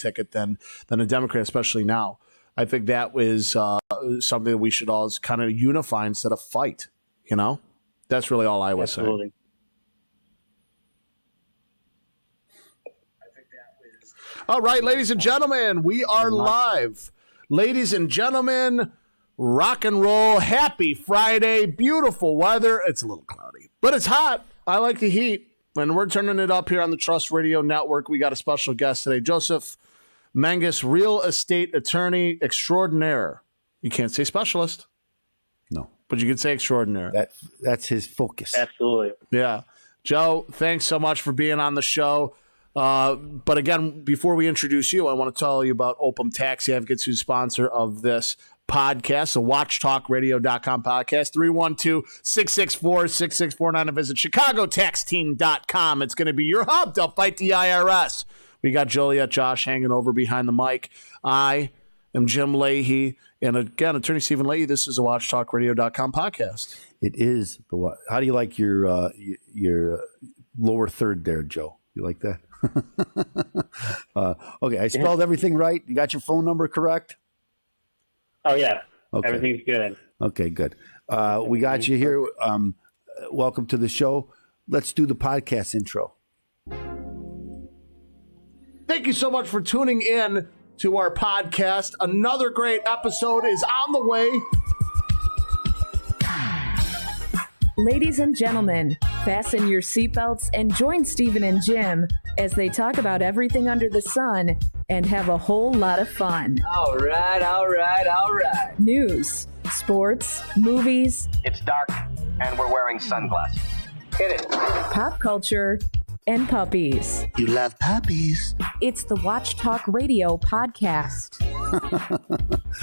ticket than a Democrat, especially now. I think that was something that we should all kind of unify instead of fight. You know, that's really all I was saying. All right, ladies and gentlemen, we are live. Ladies and gentlemen, rock and roll. Happy Friday. Beautiful weather. It's a little cloudy, but it's hot. I like the heat. And we're turning it up here on the Trust Radio Network. We got a special guest today, Joseph Menges, real estate attorney extraordinaire. You can't say specialist. No. But you can say extraordinaire. That's his focus. Absolutely. Yeah. Joe, thanks so much for being on the show. But again, before we introduce you, I want to tell you about Opum Taxi Advocates, who's sponsor of this podcast, the watchtalkradio.com podcast, 312-664-6649, and visit chicagotaxteam.com. It's going to be your hub to fight the IRS. We got Joliet Josh hanging over behind the mic. I am Jim Leahy. And again, Attorney Stephen Leahy, this is a watchtalkradio.com podcast. It is. How do you like your lower third there, Joe? You like that? Okay, I spelled everything right. You got your phone number correct? Oh, yeah. Okay. Everything's good. Okay, good. We got you here. Welcome to the show. Let's do the podcast intro. Thank you so much for tuning in to our podcast. Another great episode is on the way. Ladies and gentlemen, fasten your seatbelts and join Stephen and Jim as they talk about everything under the sun and have a whole lot of fun. All right. News, sports, movies. It's dark, and we're wearing sunglasses. Hit it. Pop culture, and puppies. You love puppies. It's the Watch Talk Radio podcast.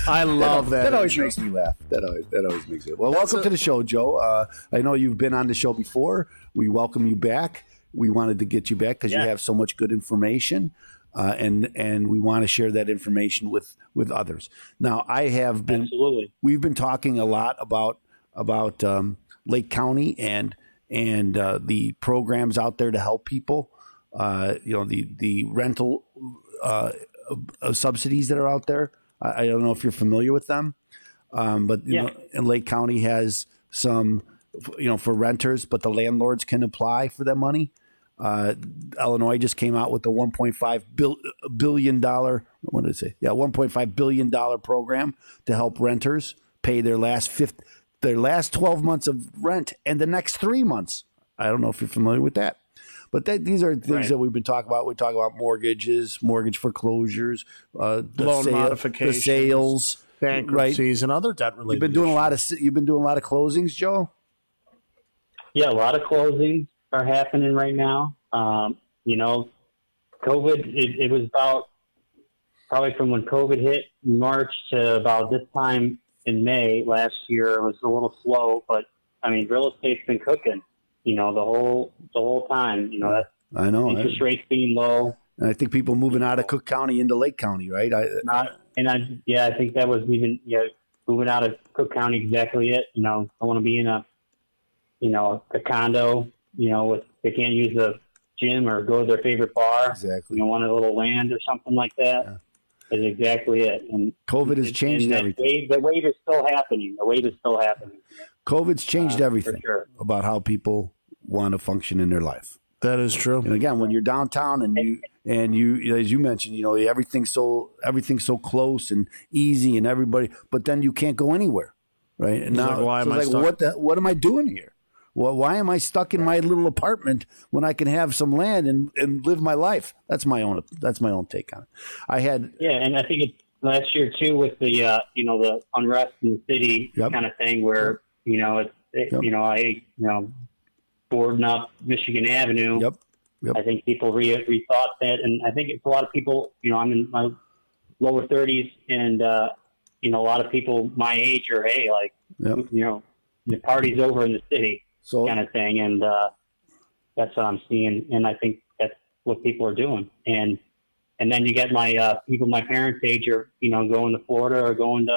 I love that. That always makes me laugh. That always makes it. Well, welcome to the show, Joe. I know you've been on the show before. We welcome you back. We wanted to get you back because you have so much good information, and we want to share that information with others. Now, I have been. Absolutely. We've been talking a lot about Lake County and the programs out there to help people. The rental subsidies that are out there. I don't know if you're familiar with them, but and Lake County has some, for renters, but the landlords can apply for that money. Illinois just came out with the $1.5 billion. What did it say? Yeah, $1.5 billion program to help renters pay their last 12 months of rent and the next 3 months. I don't know if you're familiar with that. But these are things that we've been talking about. We talk about mortgages, mortgage foreclosures, loan modifications, the sales, bankruptcies, and other debt-related. You've been doing a lot of closings, Joe. Yeah, a lot of closings are happening right now. COVID, it was about probably from when COVID hit in March to about this time in May last year. It was a little slow, but I mean, real estate's been cooking. The whole time. I know. Interest rates being low, and I think people moving out of Cook County into Lake County, right? I think that was even moving out of Cook County. Exactly it. I want to be in a condo. With they can't use the gym or go to their favorite bar. Exactly. Want a little land or something like that. Yeah. Is exactly it. And COVID has changed everything. The wave is still happening. COVID's changed everything sure. about how people want to function in their life. That is true. And again, when you're downtown and you as you mentioned, everything's so close and easy and everybody, but then you can't go anywhere, right? And now, why am I stuck? What am I doing here? Well, why am I stuck in my little apartment when I can have some land and live my life? That's my own take on it. And I think it's last year too with the the unrest in the city kind of thing where boarding up Michigan Avenue. Yep. I think people rethought that, and I think it's a lot of people. I'm in my lower 30s, and a lot of people my age are the party's over in the city, kind of thing, and that's what I'm seeing, and I think that's what people are doing, and then you get my people my parents' age are going to Florida or going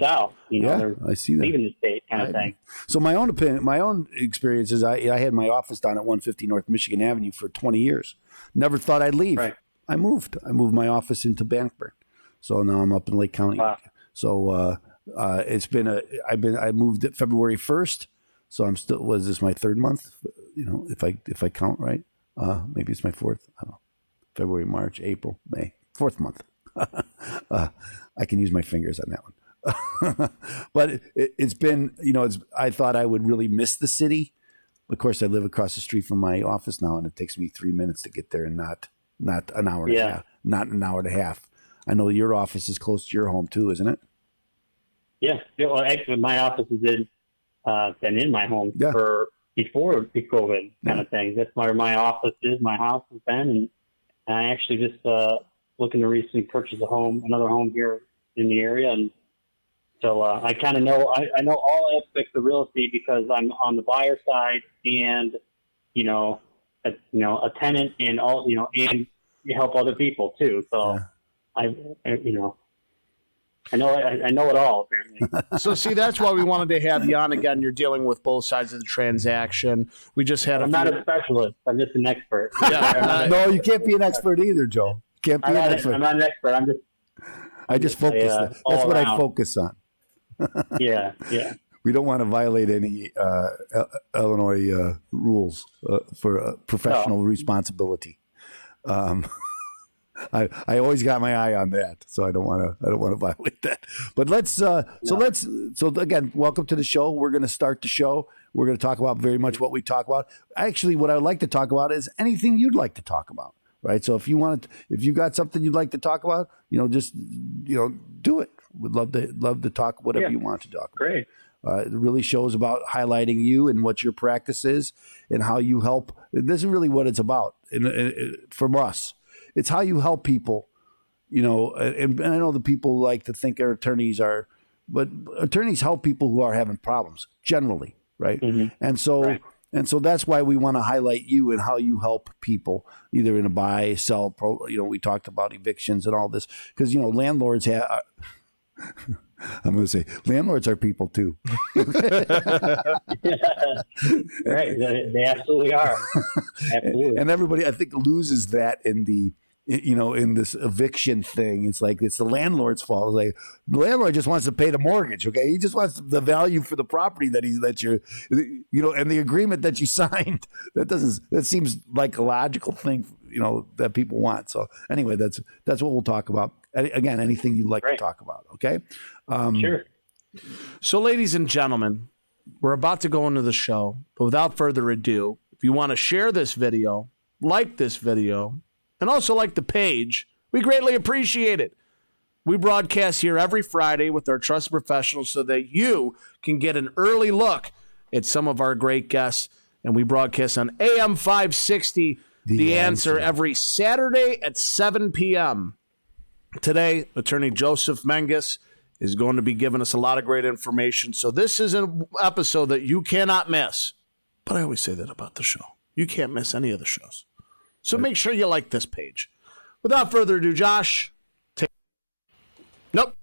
south. I see that. Leaving the state kind of thing. So my own opinion, my own experience is I had my office down at 150 North Michigan Avenue for 20 years. Never thought I'd leave. Right. I moved my office into Bannockburn. So now I'm up in Lake County. Wow. So it's been I moved it February 1st. So I'm still, was this my third month? You know, if I count right, maybe it's my fourth. I don't know. February, March, April, May, fourth month. I can use my fingers on that one. But it's been, you know, I thought I would really miss the city. Of course, I live across the street from my office now, and it takes me 3 minutes to get there, and not an hour and a half. Not an hour and a half. I know your office is close to your home too, isn't it? Yeah. Well, actually, my office has been in my home for before the COVID kind of thing. That's where my office is. My house has been, and I actually just looking to recently purchase another home here in the area, and so I kind of know I know all aspects of real estate because I'm on the buyer side, and a tenant, and all and you help other people too. So I know it all, apparently. So see, that's why we wanted to have you on again. You're dealing with both sides of the transaction. We just had I'm not a specialist. I'm just an expert. No, you can't be an expert either, Joe. Can't be an expert. I'm not an expert. I just focus. That's what I focus on. Yeah. We don't want to violate any Illinois rules for professional responsibility. I always got my eye on that, so I don't want to violate that. But so again, welcome to the show. We're going to start the show. We're going to talk about very much what we talk about. Actually, what I would like to talk about is anything you'd like to talk about, right? So if you got something you'd like to talk about, just do it. We'd love to talk whatever you want to talk about. Great. It really shows about highlighting you and what your practice is and how you help. This is really what it's about. From us, it's how you help people. And I know the people like to think our attorneys are, but attorneys help people who are having problems generally, right? Mm-hmm. And so that's why we want to highlight you and how you help people, either in a buy, sell, we talked about evictions and all this because landlords have. I'm going to say landlords are people too. Right. They absolutely are. Absolutely. And everybody, I think, loses that in this eviction thing. It's like, it's the landlord's fault. It's like the landlord just wants to pay the mortgage. Okay. He just wants the value for the property and the agreement that you signed. That seems like a logical thing, that people want. So anyway, that's what we'll talk about. Again, anything you'd like to talk about. Okay. Sure. So, ladies and gentlemen, we're about to go into the show, but without further ado, if you want to share this video, like this video, and also like the page, we greatly appreciate it. We broadcast here every Friday with our trusted professionals so that you can get an early look at some of our great guests, and we broadcast on AM 560, The Answer, every Saturday at 7 p.m. Today, Attorney Joseph Menges is going to be giving us a lot of great information. So this is an episode that you cannot miss. But I always say that about the show. You can't miss any of the shows. So make sure you like this page. Without further ado, Josh, Nope.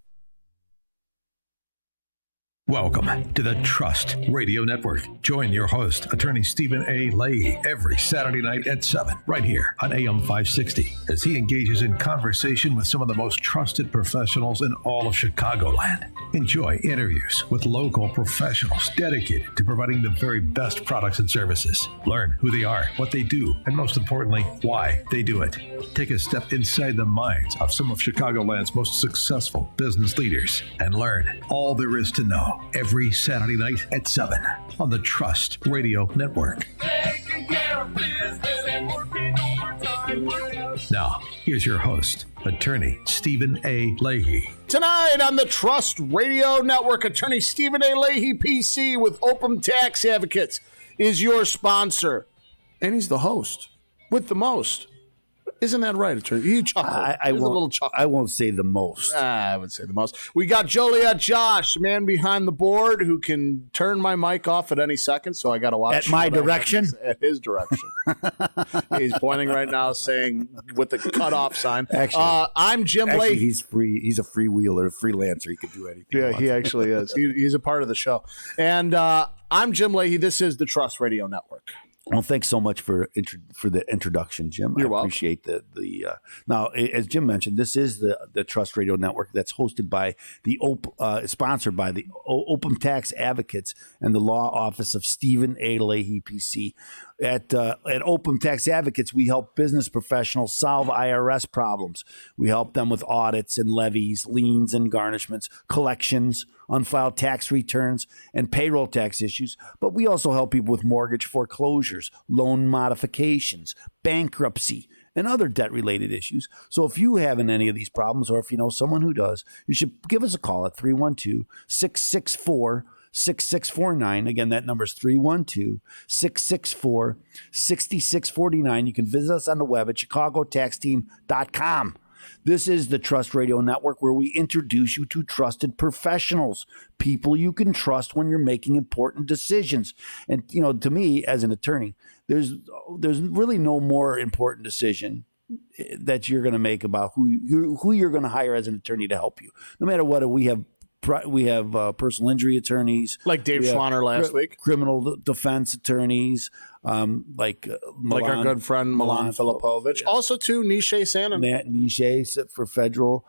Welcome to the Trust Radio Network. Join your host, Attorney Stephen A. Leahy, every Saturday night at 7, right here on AM 560, as he engages in conversation with some of the most trusted professionals in all of Chicagoland. Enjoy interviews with local professionals dedicated to providing the very best products and services. Learn who they are, what they do, and most importantly, why they do it. Take a step inside the minds of some of Chicagoland's most successful business leaders and learn all there is to know. Every Saturday night at 7 on the Trust Radio Network. Now, here's your host, Attorney Stephen A. Leahy. Tonight on the Trust Radio Network, Attorney Stephen A. Leahy, PC, with Open Tax Advocates, is your sponsor. And he's the host with the most. Isn't that right, Attorney? You chuckled. I won't say the most. I would say the most. We got Joliet Josh, the man behind the board, who can turn my mic off at any second, so I got to watch. At my direction? At his direction. He's pointing right now, saying, with the cutoff sign. Actually, I'm Jim Leahy. He's free. He's a freewheeler, a freelancer. He can do anything. Yeah, he actually is. He's a part of the show. And I'm Jim Leahy. This is the Trust Radio Network. Well, thanks so much for the introduction, Jim. You're I welcome. Appreciate now, as Jim mentioned, this is the Trust Radio Network that's hosted by sponsored by the Open Tax Advocates and the Law Office of Stephen A. Leahy, PC. At Open Tax Advocates, we help business professionals solve IRS problems. We help them with audits and levies, liens and garnishments, collections, unfiled tax returns, and payroll tax issues. But we also help people with mortgage foreclosures, loan modifications, bankruptcy, and other debt-related issues. So if you have any of these problems, or if you know someone who does, you should give us a call at 312-664-6649. Again, that number is 312-664-6649. You can visit us on the web at chicagotaxteam.com. This is the Trust Radio Network, where we introduce you to trusted professionals, people you can trust when you're making important decisions. And, to me, as an attorney, there's really no more important decision that you're going to make about who you're going to hire as an attorney to help you. No matter what, we have personal injury attorneys, like Dave Schwanner last week, criminal defense attorneys, like our good friend Milan Filipovich. Yeah. Also, too, Nishay Sanem. Nishay for federal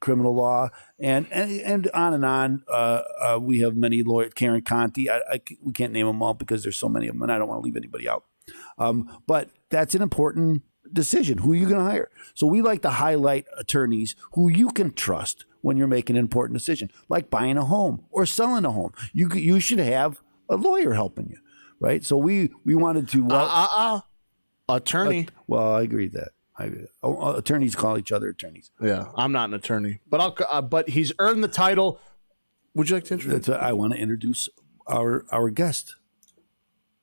criminal law, and on and on. We have many lawyers. Karen Conti. We can't name them all because there's so many of them, and I don't want to leave anybody out. But that's an important decision. Who are you going to hire? So we like to highlight attorneys who you can trust when you're making an important decision, like buying a home or selling a home. You should have a lawyer helping you, right? So we wanted to attorney. Well, I agree with that. Attorneys call each other attorneys. Yeah, I'm not an attorney, but he's earned the title. Would you like to introduce? I want to introduce our guest.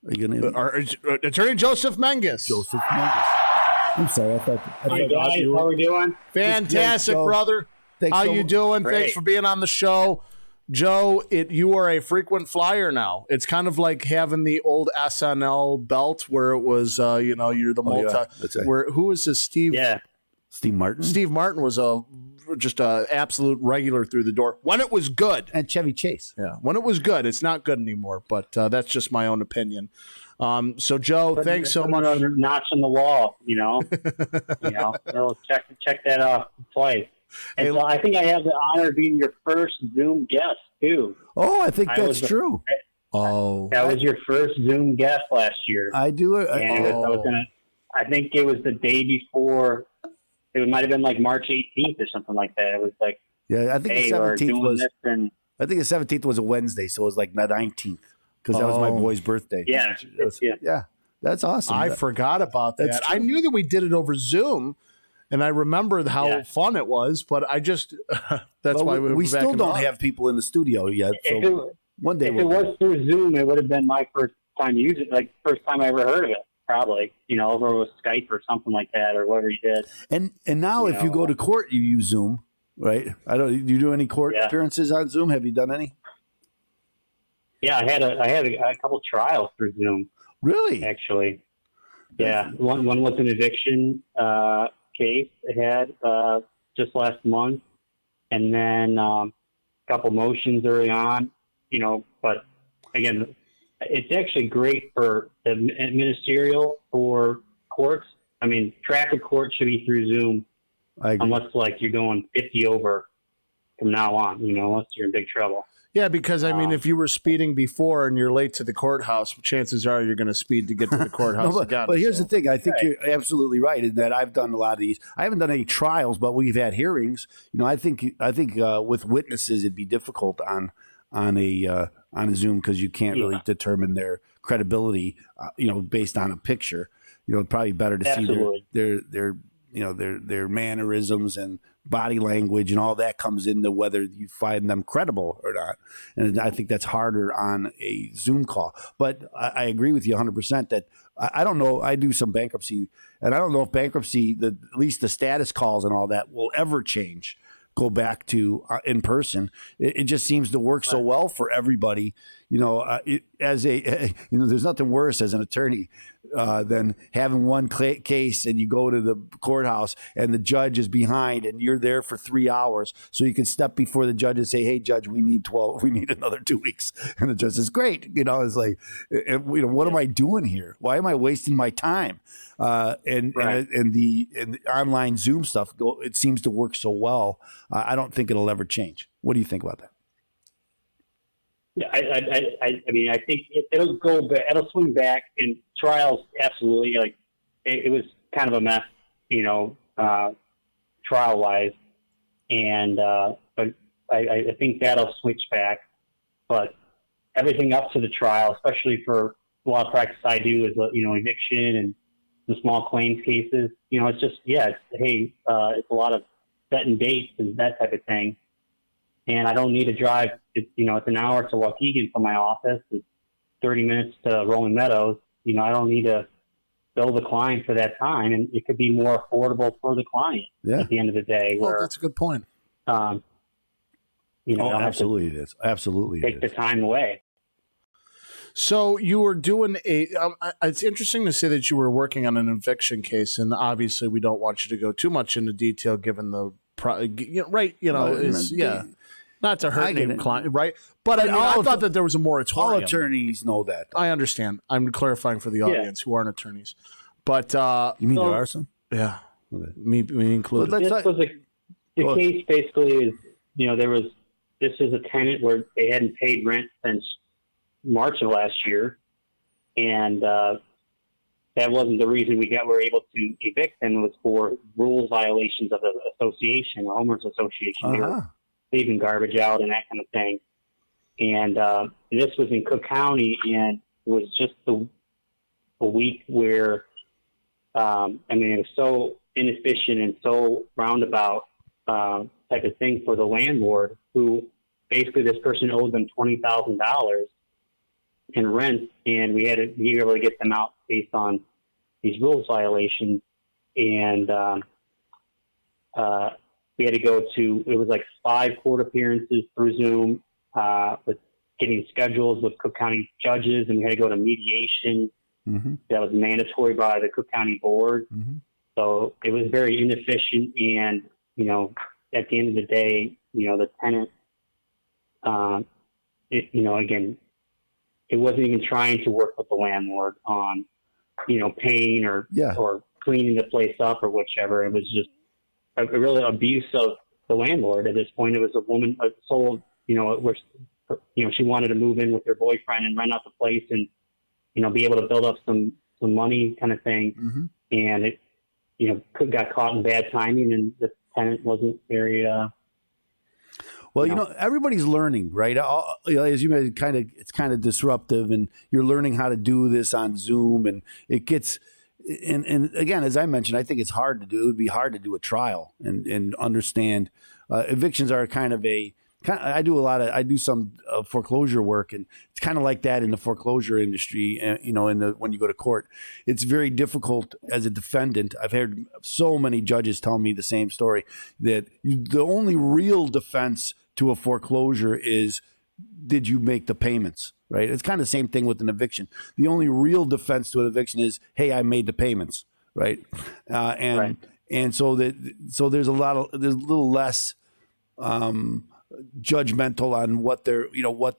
Are you going to? Our attorney Joseph Menges. Joseph Menges. I'm sorry. I thought guys, how we doing? Fantastic, brother. How you doing? Great. Thanks for being on the show. Joe, you are a frequent flyer now. It's kind of like having the old SNL belt where it was, you're the multi. Yeah, that's right. Who was this? Steve? Yeah. Steve Martin. Steve Martin was just a absolute regular through the door when it was good. And Chevy Chase. Yeah, when it was good. It's not good anymore, but that's just my own opinion. So Joe, thanks so much. Another notch on the wall, So check that off twice. And so I think I have the honor of being your first Zoom guest too. Oh, I think that's true. That was your first Zoom guest last year. I do. I think it was the day before. It might have been like March 18th or something like that. It was like, I think the 17th was. I think the 17th was a Wednesday, so it was like the 19th because that was my boy's birthday. Yeah, that's awesome. I forgot about that. I knew that we did it over Zoom. And I remember how fun it was, but I just that's why we still don't have people in the studio yet. So one day, if it was through Zoom, it would have been my first time using, like first time I ever heard of it. Probably, over with Skype or something like that, or whatever you did. And now, if you go to court, you use Zoom, right? Do you do any court appearances on Zoom? Have you done any? Yeah, I had a couple trials through Zoom. Really? Actually, yeah. One was an eviction case I had just last month, and then a couple motions early on, but again, it's actually great for the ministerial for courts. I mean, traffic court should be through Zoom unless like you're going 50 over from now on, unless you're in big trouble. Yeah, because if you were speeding before and you're late to the courthouse, chances are you're going to speed to get to the courthouse again. But here's the thing: I think you're absolutely right in that I've done a lot of these. I haven't done any trials, but we've had hearings. I think with witnesses, it'd be difficult on a Zoom because you can't really determine their credibility, based on a picture. Probably better to see their mannerisms and body language and all that comes into whether you find them credible or not. And I think that's harder on a Zoom call. But I agree with you 100% that I don't know. I do some bankruptcy, and I don't know if bankruptcy, at least the status calls and all that, will ever go back to in person. It just seems to work so well for everybody, as there's nothing worse as an attorney than having one case and you go to the courthouse and the judge is behind and you're there for 3 hours. So you can step before the judge and say, hey, judge, we need another 2 weeks. And the judge says, great. It's like, what am I doing here? Why am I wasting my time? And the online Zoom stuff, it seems to work so well. I don't think it'll ever change. What do you think about that? Yeah, I mean, I think it'll go back. It'll swing back in trials. Absolutely. Like it was kind of a mess, trial wise. And, but I think that'll switch back, but everything up to the trial, especially for a lot of practice I do is, eviction and the small claims cases, it's just, it's a lot of setting dates and that type of thing. And I don't need to drive, it's an hour to Waukegan from my office. It's 30 minutes to Rolling Meadows. I don't need to bill the client for that time. And it could be more affordable for the client at the end of the day. Well, that's a good point. Absolutely it is. Absolutely take the time away. So you were doing it's interesting to say that you were working on an eviction case, and obviously we don't want you to go too much into detail given the not to hurt any client, right? But I thought that there was a moratorium. All attorneys know that. I understand. I'm clarifying for the audience who aren't attorneys. But you mean there are some? Yeah, me included. The case basically is, this is a tenant where they hadn't paid rent since March of last year, and that wasn't the reason we were able to evict them. It was for rules violations of the association, the homeowners association. They were leaving garbage out and that kind of thing. And this was in Cook County, and it was just a week where, it was so inefficient and so roundabout type of thing for the landlord, who basically this person owed them $20,000 in rent, and we had to be able to get them out based on these rules violations. And we had to go to, it was like 5 court appearances through Zoom, with getting schedules with Cook County judges, and we had to go to mediation. Mm-hmm. That was mandatory by the Cook County board. Mm-hmm. So it was very inefficient. And, at the end of the day, the tenant, again, it wasn't even trying to work with the landlord on, paying or cleaning the place up or whichever. It was just a really abuse of the landlord. At this point, it was a woman sold, where, she wanted to move in with her boyfriend and rent out the place and, be able to build up some money kind of thing. Mm-hmm. And it, got caught in bad timing, and the tenant wasn't very, everybody's learning, right? As you mentioned, it's kind of disruptive, and you're learning how to do this on Zoom, and it gets. And again, as I mentioned, I think it's hard to do. It would be hard to do a trial and understand. Evictions are I do some foreclosure work, and it's kind of like that in the foreclosure industry. When you go to court, it's very difficult as a defendant. I've heard so many judges tell me the same story, that the only real defense to a foreclosure is, did you make the payments? Right? It's kind of the same thing with an eviction. The only real defense to an eviction is, hey, I made the payments. Right? And so there's a little less judgmental on what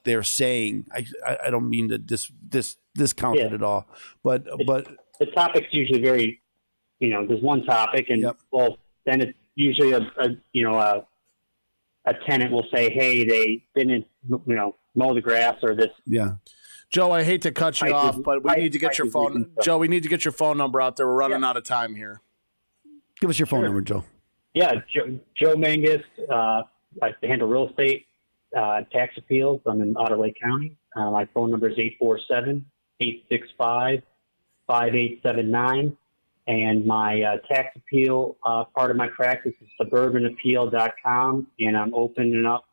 they're saying. I don't mean to discount it at all, but the topic's usually very, there's one topic, and then it's usually a tenant will say, hey, they didn't mow the grass or this. Yeah. Joe, I hate to cut you off, but we need to get your phone. Joe, we need to get your phone number out there. We're running out of time here. Give us your phone number, Joe. Yeah, Joe Menges. I handle real estate, tax appeals. I'm in Otter Lake County. My phone number is 847-865-5879. And my tax appeal part of my practice is suburbanappeal.com. And I'm opening up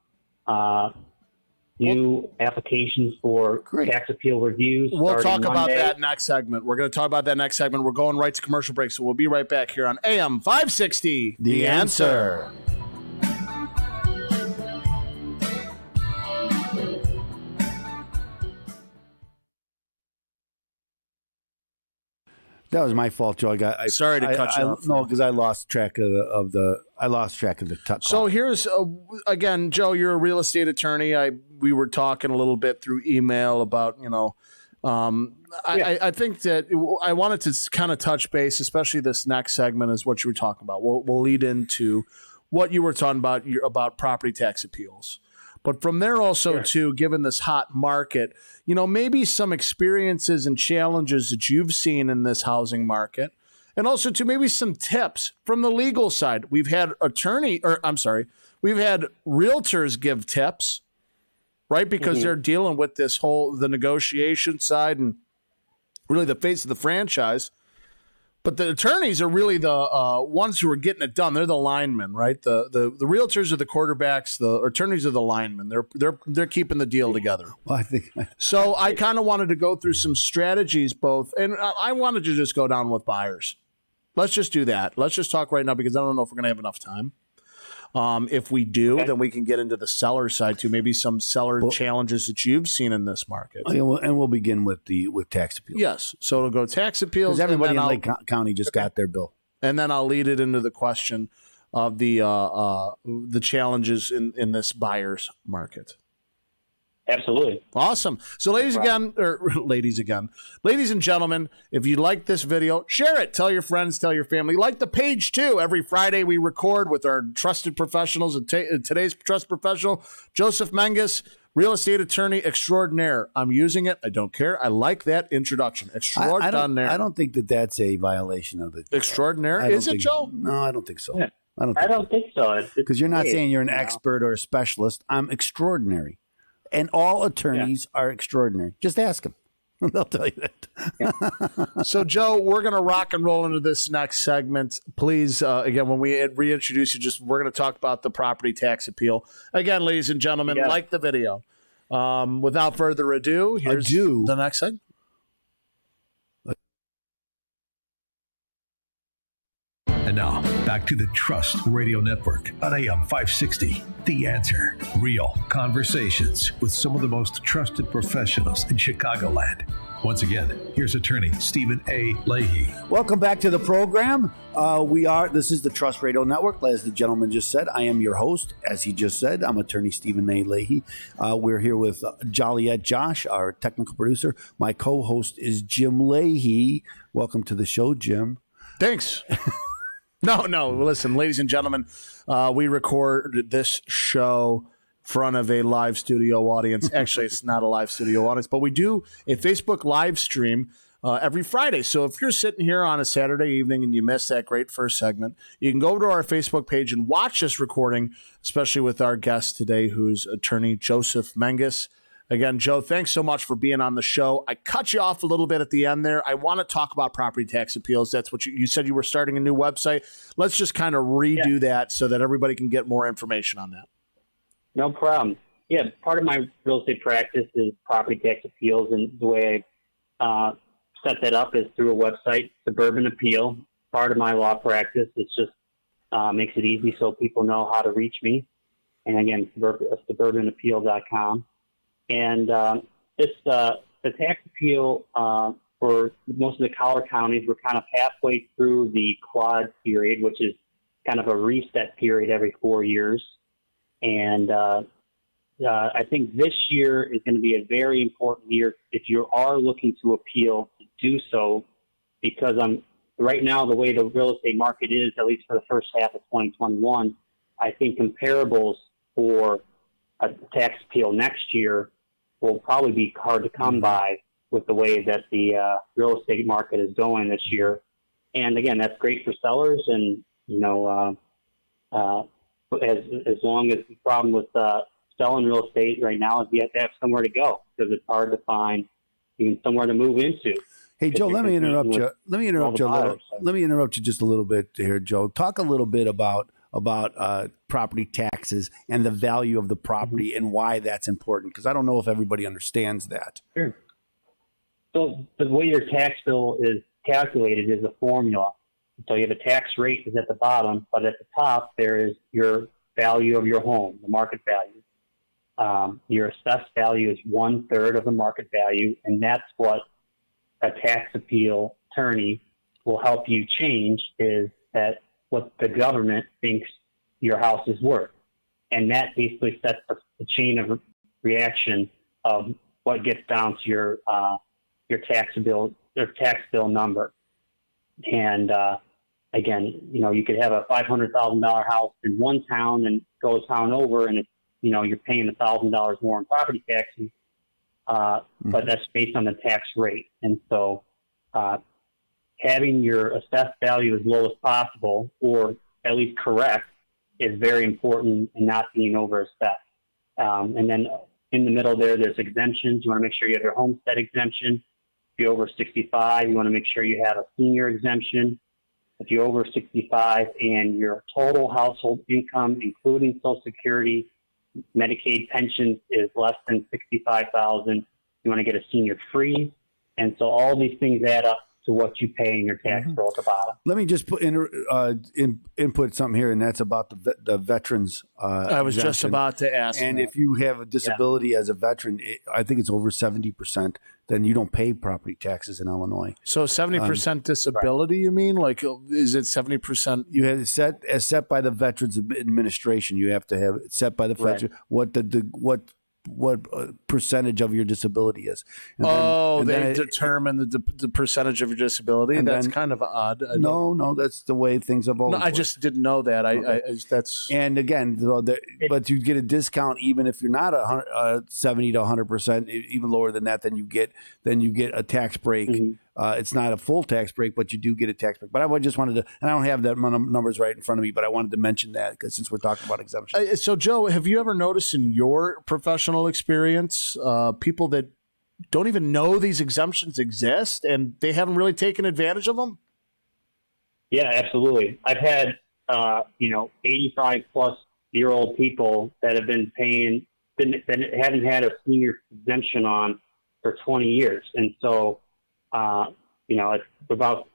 new applications for tax appeal reviews. We'll talk about that next segment. We're going to talk about that next segment. We're going right to commercial break, so we'll be right back here on AM 560. The Answer. That was my fault, Joe. Sorry to cut you off. No, because I lost track of the. So here's again, Joe. You're a real estate attorney. We were talking a little bit through email about I think that I wanted to kind of touch base, especially this next segment is what you were talking about. We'll lead into what you were talking about property tax appeals. But from there also, too, given this hot market, maybe some experiences and challenges that you've seen in this housing market, and also, too, maybe some tips from the legal side. We've had we've had realtors give tips, right? Because they're dealing with the negotiation side and really the face of the franchise. But the attorneys are really the ones who are getting it done. They're the linemen, right? The realtors are the quarterbacks. The attorneys are the linemen. They're keeping the deal together. Well, So I kind of wanted to go through some strategies, both, and I wanted to just go down with buyers. Let's just do that. Let's just talk right now because I don't know if we're going to have enough time. If we do, then we can get into the seller side too. Maybe some seller challenges that you've seen in this market. And we'll begin with tax appeals. Yes. So it'll go tax appeals. Because everybody in Lake County just got their bill. And then I'll lead it into the question of the challenges in this buyer's market. Absolutely. Awesome. So ladies and gentlemen, if you like this video, share it. Tell your friends, tell your family. Like the page too. Every Friday we record with our trusted professionals. And today's trust professional, Joseph Menges, real estate attorney extraordinaire. I'm using it. I don't care. I like that introduction. Extraordinaire. I don't think that's a violation of the extraordinaire. Is it, Joe? No, I don't think so. Yeah. I don't think so. Because you're not saying you're an expert or a specialist. I'm extraordinary. And all attorneys are extraordinary. Just ask them. They'll tell you that. So, Joe, we're going to rock and roll into this next segment. Please, again, when we reintroduce you, we're going to talk about the property tax appeal. Again, ladies and gentlemen, like the video. Without further ado, here's the next segment. And now, back to the Trust Radio Network on AM 560. The Answer. Real conversations with some of the most trusted professionals in Chicagoland. Once again, here's attorney Stephen A. Leahy. Welcome back to the program. This is the Trust Radio Network. As the gentleman just said, I am your host. As he just said, I'm attorney Stephen A. Leahy. We're here with Joliet Josh, our technical producer. My co-host is Jim Leahy. Welcome to the show, Jim. Thanks. No. Listen, ladies and gentlemen, we record this show in front of a live studio audience. Actually, it's not a live studio audience, but we do a Facebook live stream every Friday. So if you're sitting here on a Saturday evening and you missed that great first segment, you can go over to our Facebook page and watch this recording, especially with our guest today, who's attorney Joseph Menges. Again, Joe, thanks so much for being on the show. I cut you off a little bit at the end there. I want to talk about property tax appeals. That's what you said you were starting a new website. Let's just kind of redo that so that everybody can get more information on that. No problem. Yeah, part of my real estate practice is property tax appeals, and the way I set that up is through a website, Suburban Appeal. Part of my law practice. It's just makes it easy so people know how to reach me. And again, suburbanappeal.com. And the tax appeal for most of the collar counties, we're kind of halfway through the quad period, which is kind of a reset period every 4 years. And I think this year is going to be a very important year if you are looking to appeal to do so, because right now the way the real estate market is, at least for the first half of 2021, I think comparables for a tax appeal next year will probably be hard to come by with the way that the real estate market is going this year. And again, that's great for sellers. And, as long as the problem with selling real estate right now is you have to have somewhere to go, because it's hard to find even somewhere to move into. Hey, Joe, let me interrupt you. Let me interrupt you just a little bit here, Joe. Talk a little bit about property taxes and the value of the property and why that's important, because I don't know if everybody understands that. Sure. So the way your tax bill is calculated is a formula. So you have a tax rate is at the bottom, but at the top there is your value of your home, the market value. Your assessed value is 1/3 of the market value, and that's what a tax appeal attorney will help you change is that what the government thinks your house is worth. And that basically sets a chain of reaction of what gets down to your tax bill number. And again, you could have a $500,000 house in one town and go a town over, and it's, you're paying $1,000 more in property taxes, but that's based on the tax rate. And so having your assessed value as low as possible, or at least correct, is very important, and not being overassessed. And then in the middle there's exemptions. You want to make sure you have your homestead exemption. If you're over 65, you want to make sure you have a senior exemption. If you're over 65 and your total household income, including Social Security, Medicaid, pensions, is less than $65,000, you want to get a senior freeze. And so all these things add up to what you pay in your tax bill at the bottom. Let me just put input something here, and that's about the veterans. I was exemption. just about to ask. And that. if you have a disability as a veteran, I think it's over 70%, then you don't pay property taxes in Illinois. So 70% disability, you mean? Like, is it 70%? You have it set by the Veterans Administration. You have to have it set by the veteran what percentage of your disability is. And they determine the percentage of your disability. That's kind of odd. No, that's the way things have always worked. I just didn't know that. That's and again, but you get a discount even if you're not 70 to 100%, even lower than that. Then you get a tax break. Mm-hmm. It's not a full tax break, but you do get a tax break. But I just wanted to, and I don't have that numbers right in front of me, but I wanted to mention that because since we're talking about exemptions. So, Joe, have you ever noticed in your professional experience people that don't even know these exemptions exist and they haven't really taken advantage of them? Yeah, absolutely. I've had 85-plus-year-old people that have been paying that haven't had a senior exemption on for 20 years, and so. It's about,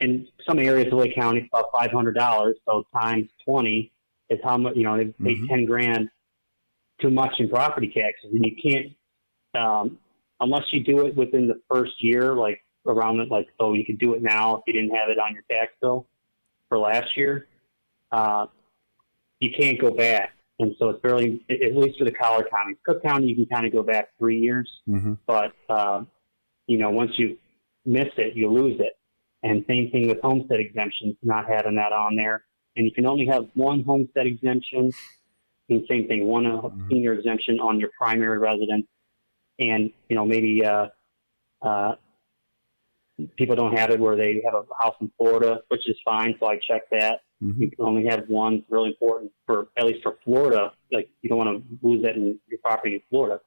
in some areas of Lake County, it's about $500. So times 20 is how much, they pay $10,000 too much in property taxes. And you can't, unless you do it within the first year, like around it, so you could do it now if you didn't have it on your tax bill for last year, you can't go back. And so it's fairly, at least for the collar counties. Cook County, you can kind of go back 3 years, but, once you miss it, you lose it. And same thing with homestead exemptions, not having that on there. And you can only have one homestead exemption, and same thing, one senior exemption on your primary residence. And, maybe people don't have it where they have a house in Florida, which is fine. So I check that. You can only have one. It's really important at least for Florida. Like, you don't want to lose that in your property in Florida.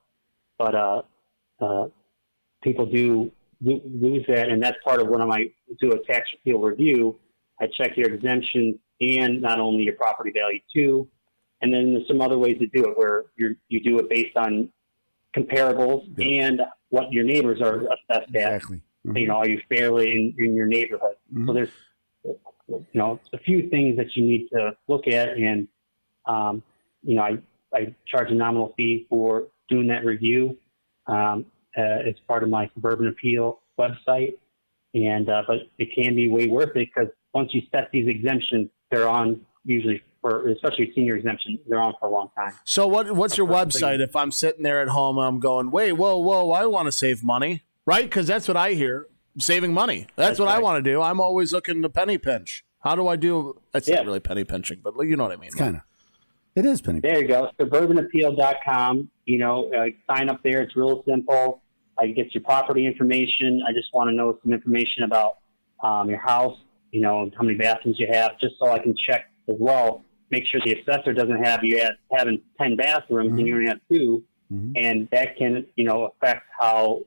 But people do lose that, and that's part of when I do a tax appeal review. I check your exemption and not only your property value too. And then there's some other ways to do it where you do it based on comparables and what your neighbors are assessed at. Exactly. Are you fairly in your neighborhood? So there's a few things that you need to look at, and I charge a nominal fee for doing that review. It's part of my Suburban Appeal website, and but it can be way worth it because once you set these exemptions, they're on usually especially senior exemption, they're on for a long time. So what's your website? If I'm sitting there at home, I'm going, wait, whoa, I want to save money, right? Because that's what I hear, saving money. That's what right. I want to do. I'm always looking to penny pinch. How do I do? It's not really penny pinching, but you know what I mean. It's kind of. It is penny pinching. There you go. SuburbanAppeal.com. Sign up there. It's real simple. I get your property information. I just want to know some information about your house, how many bathrooms you have, just so I can check as well. Make sure the assessor doesn't have you having 10 bathrooms and you only have 2. And that can, affect how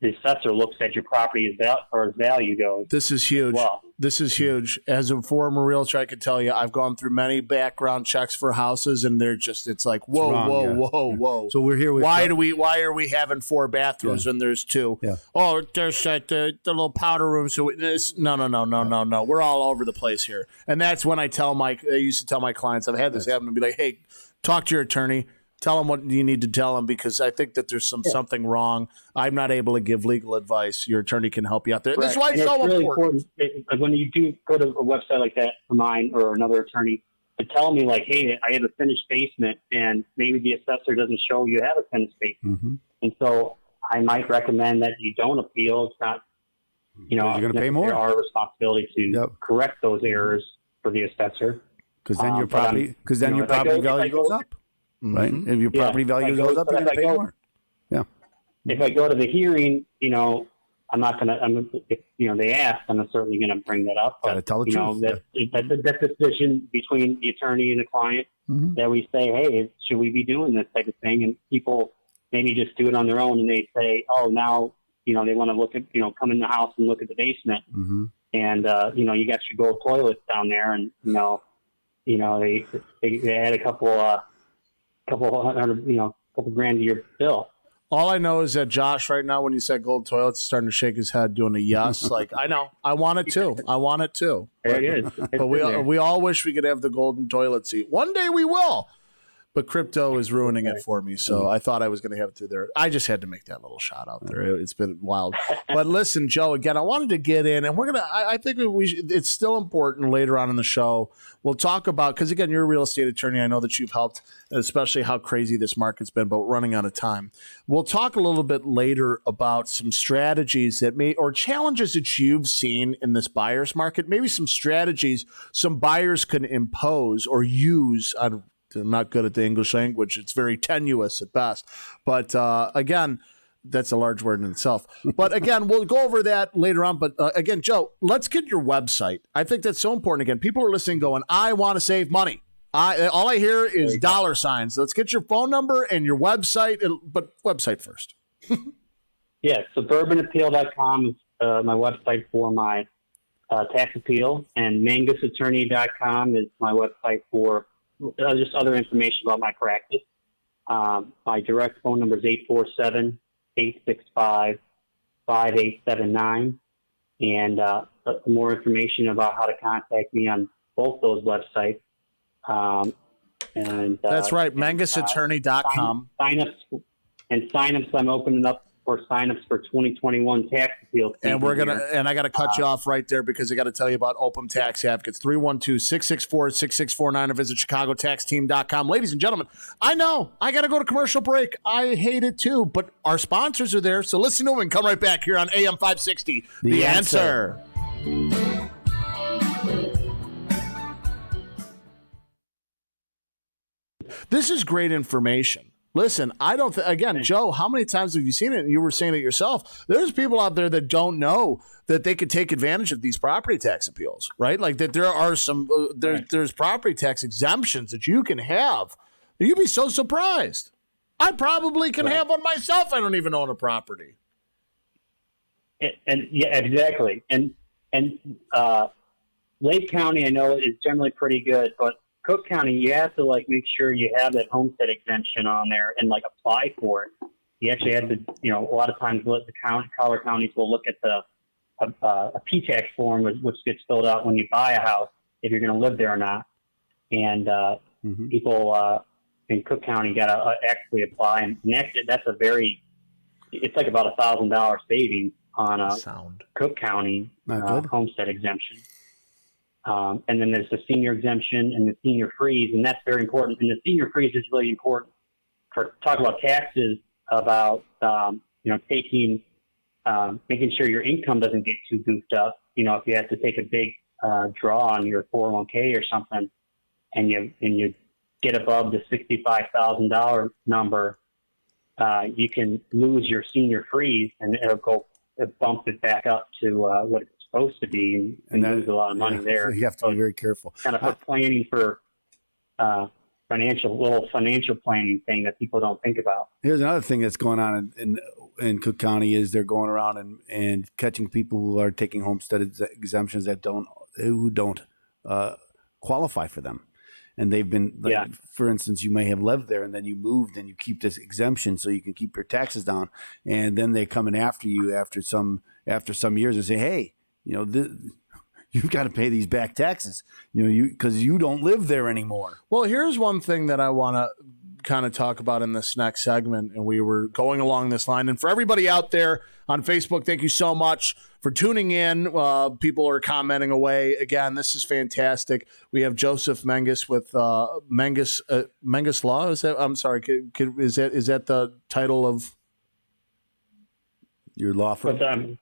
the assessor looks at your property as far as value goes. This is huge. Well, this is huge. As a former realtor, I could tell you, I've gone through many background checks for houses, and it's like, whoa. So we're here with why are we having 4 bathrooms when there's 2? Yeah. Oh, there's the little powder room. So no. We're all over the place here. And that's when I used to tell my clients, I've had this happen, and be like, hey, talk to your attorney. Tell them what you need to tell them, because I think that there's something wrong. I'm not able to give legal advice. Your attorney can help you out there. Right. That's why it's so really important. When you do go to a website like that for mine or another attorney, to tell me like, hey, I have a finished basement, and maybe the assessor doesn't show you have a finished basement. Mm-hmm. And so I might recommend that you don't appeal. It's not, you're going to pay more. Our responsibility to correct those errors for the assessor. Because then your property, value goes up. Right? If your property value goes up, you're going to pay more. Yeah. If I go to the hearing, I'm not going to, if they ask, I'm certainly going to bring that up. Got to tell the truth. That's a decision between the attorney and the client that we say, hey, should we be doing this type of thing? And people maybe just do it on their own, and they say, oh, now, they want to look at, come in the house and look at the basement. Mm-hmm. And, you got your gold toilets down there, and, they add a couple grand to your bill. All I know is that Josh right now, when you said gold toilets, is starting to shake his head doing a yes. Like, I know. I want it too. There it is. But we all wish we could have the golden toilet seat. One day we will. But crypto is ruining it for me, so I thought I was going to have it through there. I just had to make that little shot out there. It's been wild. But listen, Joe, again, I wanted to get in, and I think it's still important later on in the show. We'll talk about, because again, you're a real estate attorney. I know that you've helped, especially how crazy this market's been, but we're running out of time. We'll talk a little bit later about some strategies or challenges that you've seen in this buyer's market, maybe some strategies some buyers can impose or use on. I'm not good at the English language. It's very tenuous at best. But again, that's a large word in itself. But again, we'll go over that later on. But again, Joe, let's get your website. I think that's so important. Again, people are listening going, I want to save money. All I hear is dollar signs. Let's get your phone number and your website, but website first. Yeah, suburbanappeal.com is my website for my tax appeal, and mengesattorney.com is my website for just other information about my practice. My direct phone number is 847-865-5879. And more information about how to contact me on both those websites. That's right, mengesattorney.com. Signups, I'm opening up for signups for 2021 tax appeals. And I got to cut you off right there, because I got to tell you about Open Tax Advocates. 312-664-6649, or visit chicagotaxteam.com. Ladies and gentlemen, I know I got to go to commercial break. I hate it too, but our sponsors are there. So listen to them and come right back here on AM 560. The answer. This is great information. Listen, I don't again, Joe, how many times have you seen it? And you were saying it yourself. There's people out there that don't know that they could take advantage of these property tax appeals, right? Like that there are some, there's property tax exemptions that you can have. You'd be so surprised. I probably can have one myself. I don't even own a property. And yeah, exactly. And Lake County, I know, is generally pretty good, but Cook County, you have to make sure you have that homestead exemption on there and apply for it. You actually have to, a lot of times the collar counties will look at a P-tax form, which gets filled out when you buy a house, if you're going to live there or not. And people in Cook County got to actually apply, and that's it's like about $1,000 savings on a Cook County homestead exemption. And then there's the senior exemption and the senior freeze, and that's very important. And the senior freeze is really important for talk about taxes, about making sure your income doesn't get too goofed up. If you have to take a big draw on your 401k or something, and you get above the $65,000 number, you can lose your senior freeze, and it bumps it back up to what it's supposed to be, and lose a lot of money there. You have to be very careful. Kind of for planning for financial planning thing that people don't think about. Here's another thing that's going on in Cook County is they're going around and catching people who are taking homestead exemptions who don't qualify for them. And they've been, for instance, you may have lived there and then you moved and you keep this exemption so you can keep your taxes down. And then they come in after you after some years and say, hey, you've got to pay these back taxes, because you don't live there anymore. Well, here's one thing that I want to kind of talk about in this next segment, and we were going along this line. And for everybody out there on Facebook, thank you so much for tuning in. People are commenting away. Again, this is fantastic. We have Joseph Menges with Menges Law. Is that? I'm sorry. Is that the title of your law firm? But,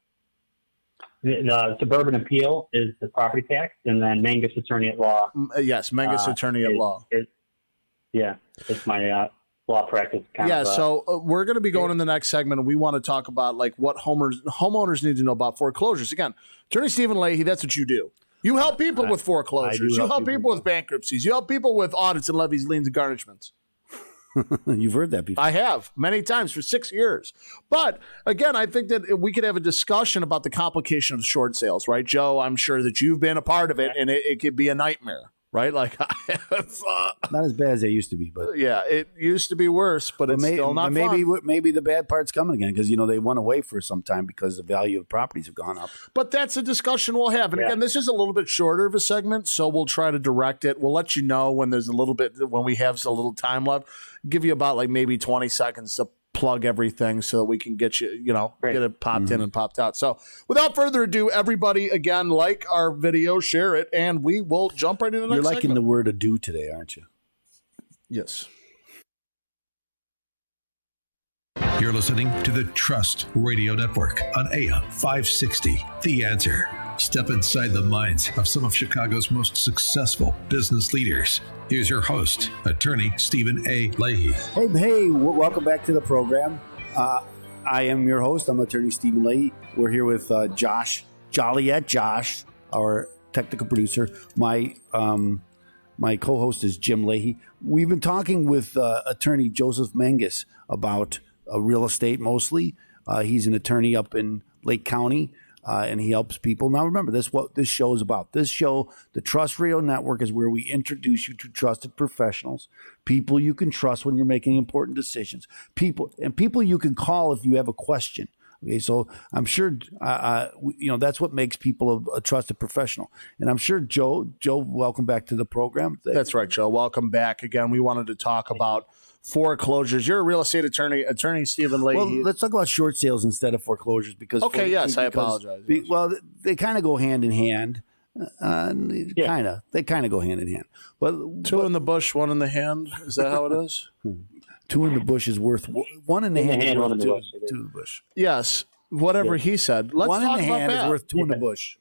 the Suburban Appeal is the property tax, and then Menges Attorney at Law. Yes, Menges Attorney at Law. It's my law practice. So we're going to be going in the next segment, and we want to talk about like what homeowners need to know about foreclosures. Again, Attorney Stephen Leahy, that's what you do. You help people with foreclosures. You help people with bankruptcies. You help people with audits and levies, liens, and garnishments. You've heard that before. I have many times for 6 years. But again, I think that we could have a discussion about the complication of short sales, right, Joe? I'm sure that you've been a part of it, and it could be a nightmare. Right, like not as bad as they used to be, but yeah, it used to be worse. But it's still not fun. Maybe the bad part's coming again because they went away for some time because the value of properties have gone up. But that's a discussion we'll have. And again, this is a little bit shorter of a segment, so we'll try to direct it. We'll let you know when there's when we have a little time left. Give you about like maybe 20 seconds to plug everything so that we can get you, get it popped in and popped out. So without further ado, everybody, again, like our video, share it, and we will jump right into the next You're liking segment. the word ado today, aren't you? Yes. You're listening to the Trust Radio Network on AM 560. The Answer. Step inside the minds of some of Chicago's most successful business leaders. Here's your host, Attorney Stephen A. Leahy. Hey, welcome back to the program. I am your host. I'm Attorney Stephen Leahy. We're here with Josh, Josh, our technical producer. My co-host is Jim Leahy. We've been talking with Attorney Joseph Menges about real estate mostly. He's an attorney up in Lake County. And he helps people. Now, remember, this is what this show is about. This show, the Trust Radio Network, is where we introduce you to trusted professionals, people you can trust when you're making important decisions, people you can call if you have a question. Okay, so I'm sure that's what makes people a trusted professional. And I'm sure Joe, welcome back to the program. That's right, Joe. Welcome back again. We wanted to talk about foreclosures. You're a real estate attorney, Attorney Stephen Leahy. Well, let's talk about short sales instead of foreclosures because. Okay, I apologize. Well, they kind of go hand in hand. They kind of go hand in hand. But two in the bush, one in the hand. Is that how it is? Two in the bush is worth one in the hand. Is worth two in the bush. Yes, whatever he said. Let's one talk in the about hand that. is worth two in the bush.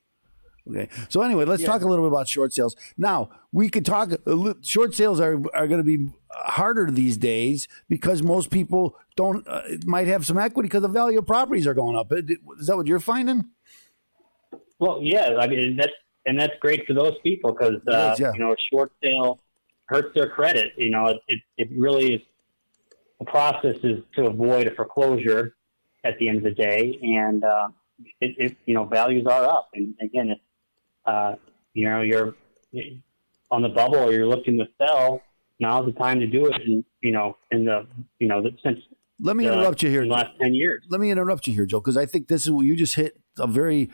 Okay. So anyway, let's talk a little bit about short sales. Now, we could talk short sales are going to be harder these days because most people don't might have some equity because the value of properties are going up. Is that what you're finding? Well, yeah. I mean, that's great for those people because a short sale hurts their credit. It really is. The process is to avoid a foreclosure at the end of the day, and values are up. And again, it's you're on the bubble or you're looking to sell. Now's the time to do it. And since let me interrupt you here. In the last 10 years. Let me interrupt you here, Joe, because I think this is what you just hit a very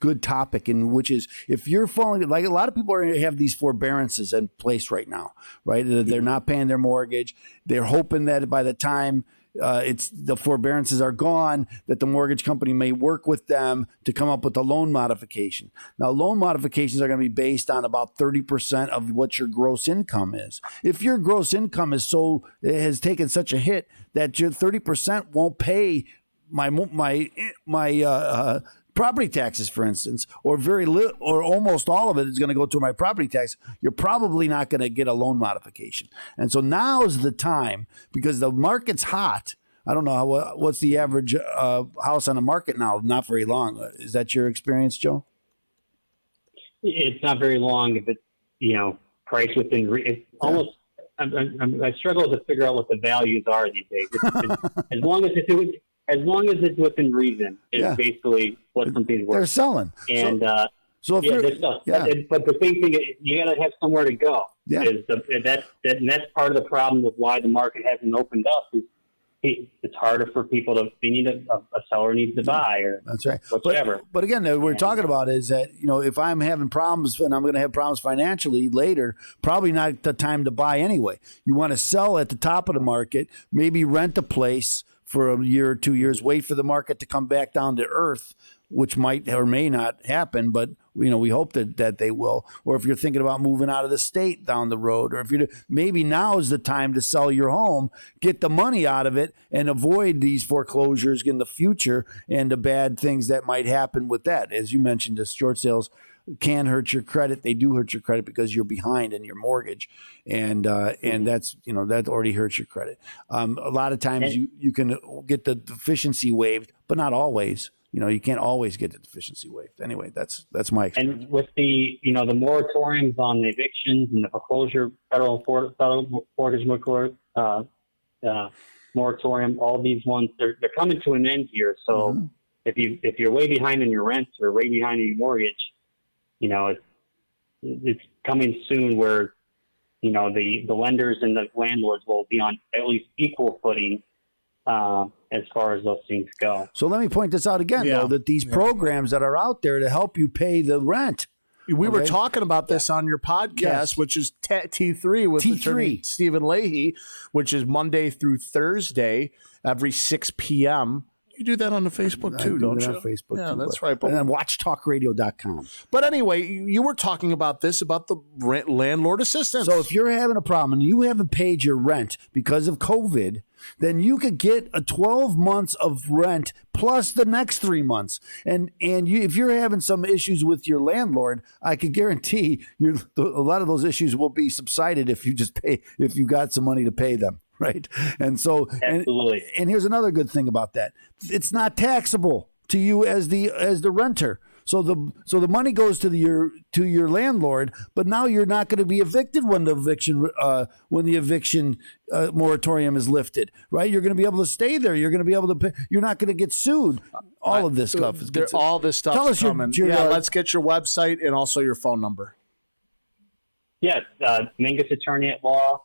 good topic, in which is if you're falling, like a lot of people have these forbearances in place right now, right? They're not paying their mortgage. They're hoping that by the time the forbearances are gone, that the mortgage company may work with them to come up with a loan modification. Now, loan modifications are going to be based on about 30% of what your gross income is. If your gross income has taken such a hit that your 30% won't pay my property taxes, for instance, or very little, or almost all of it is going to go to my property tax, you're probably not going to get a loan modification. And so now is the time, because the market's hot. I don't know what's the average house on the market now. Not very long. Is that your experience, Joe? It's not very long if it's price within. It's almost. I struggle to figure out what the values are these days. As long as it's within reason, is basically what something's worth. They're selling, and so this stuff. Yeah. But the same thing, you got to have somewhere to go. Yeah, that's part of the problem of why the market hasn't opened up. Is it's harder for people to. They need a seller needs to buy or That's right. whatever. But again, what we're talking about is that, if I'm having problems and I'm going to have problems financially later, probably not the time to buy anyway. You want to sell at the top of the market, maybe rent a place for a year or 2 years, wait for the market to come back down to earth, which might or may not happen, but we hope that they will. Or if you're thinking about moving out of the state down the road, or if maybe now is the time to sell your home, get the money out of it, and avoid these foreclosures in the future and the bad things that might happen with that. As you mentioned, the short sales can hurt your credit. They do hurt your credit because you're behind in your mortgage, and that's that already hurts your credit. A lot of times you can get the deficiency waived, but not always. You can't always get the deficiency waived. Anyway, that's my experience. And with the the moratoriums on the evictions and the foreclosure, federal mortgage moratorium, all these ones they're coming to an end here. So if you're way behind in your rent or way behind in your mortgage, it's coming soon where the lenders and the landlords will be on at least equal footing. As far as those things go. So let me point this out again, though, that these programs that are out there to help you pay the rent. We were talking about this on your podcast, which is T3 with attorney Stephen Leahy, which is Monday through Thursday every 6 p.m. You do that on the Facebook too, don't you? On Facebook yeah, too, that's right. But, and then watchtalkradio.com. But anyway, you were talking about the landlord assistance. So if you're having a problem and you haven't paid your rent because of COVID, then you could get a 12 months of rent plus the next 3 months. And if you're having some issues with your landlord, I could guarantee a lot of those issues will be subsided if you got some money to pay them. Right. And so, absolutely. And here's another good thing about that. It's not taxable to you as the renter. So the money goes to your landlord, but now you're not going to be evicted when the eviction moratorium is lifted, right? You're going to be able to stay there. You're going to be able to pay. You're not going to get sued. All of this stuff is good. All this stuff is coming. Let's get your website and also your phone number. Yes, Menges Attorney at Law.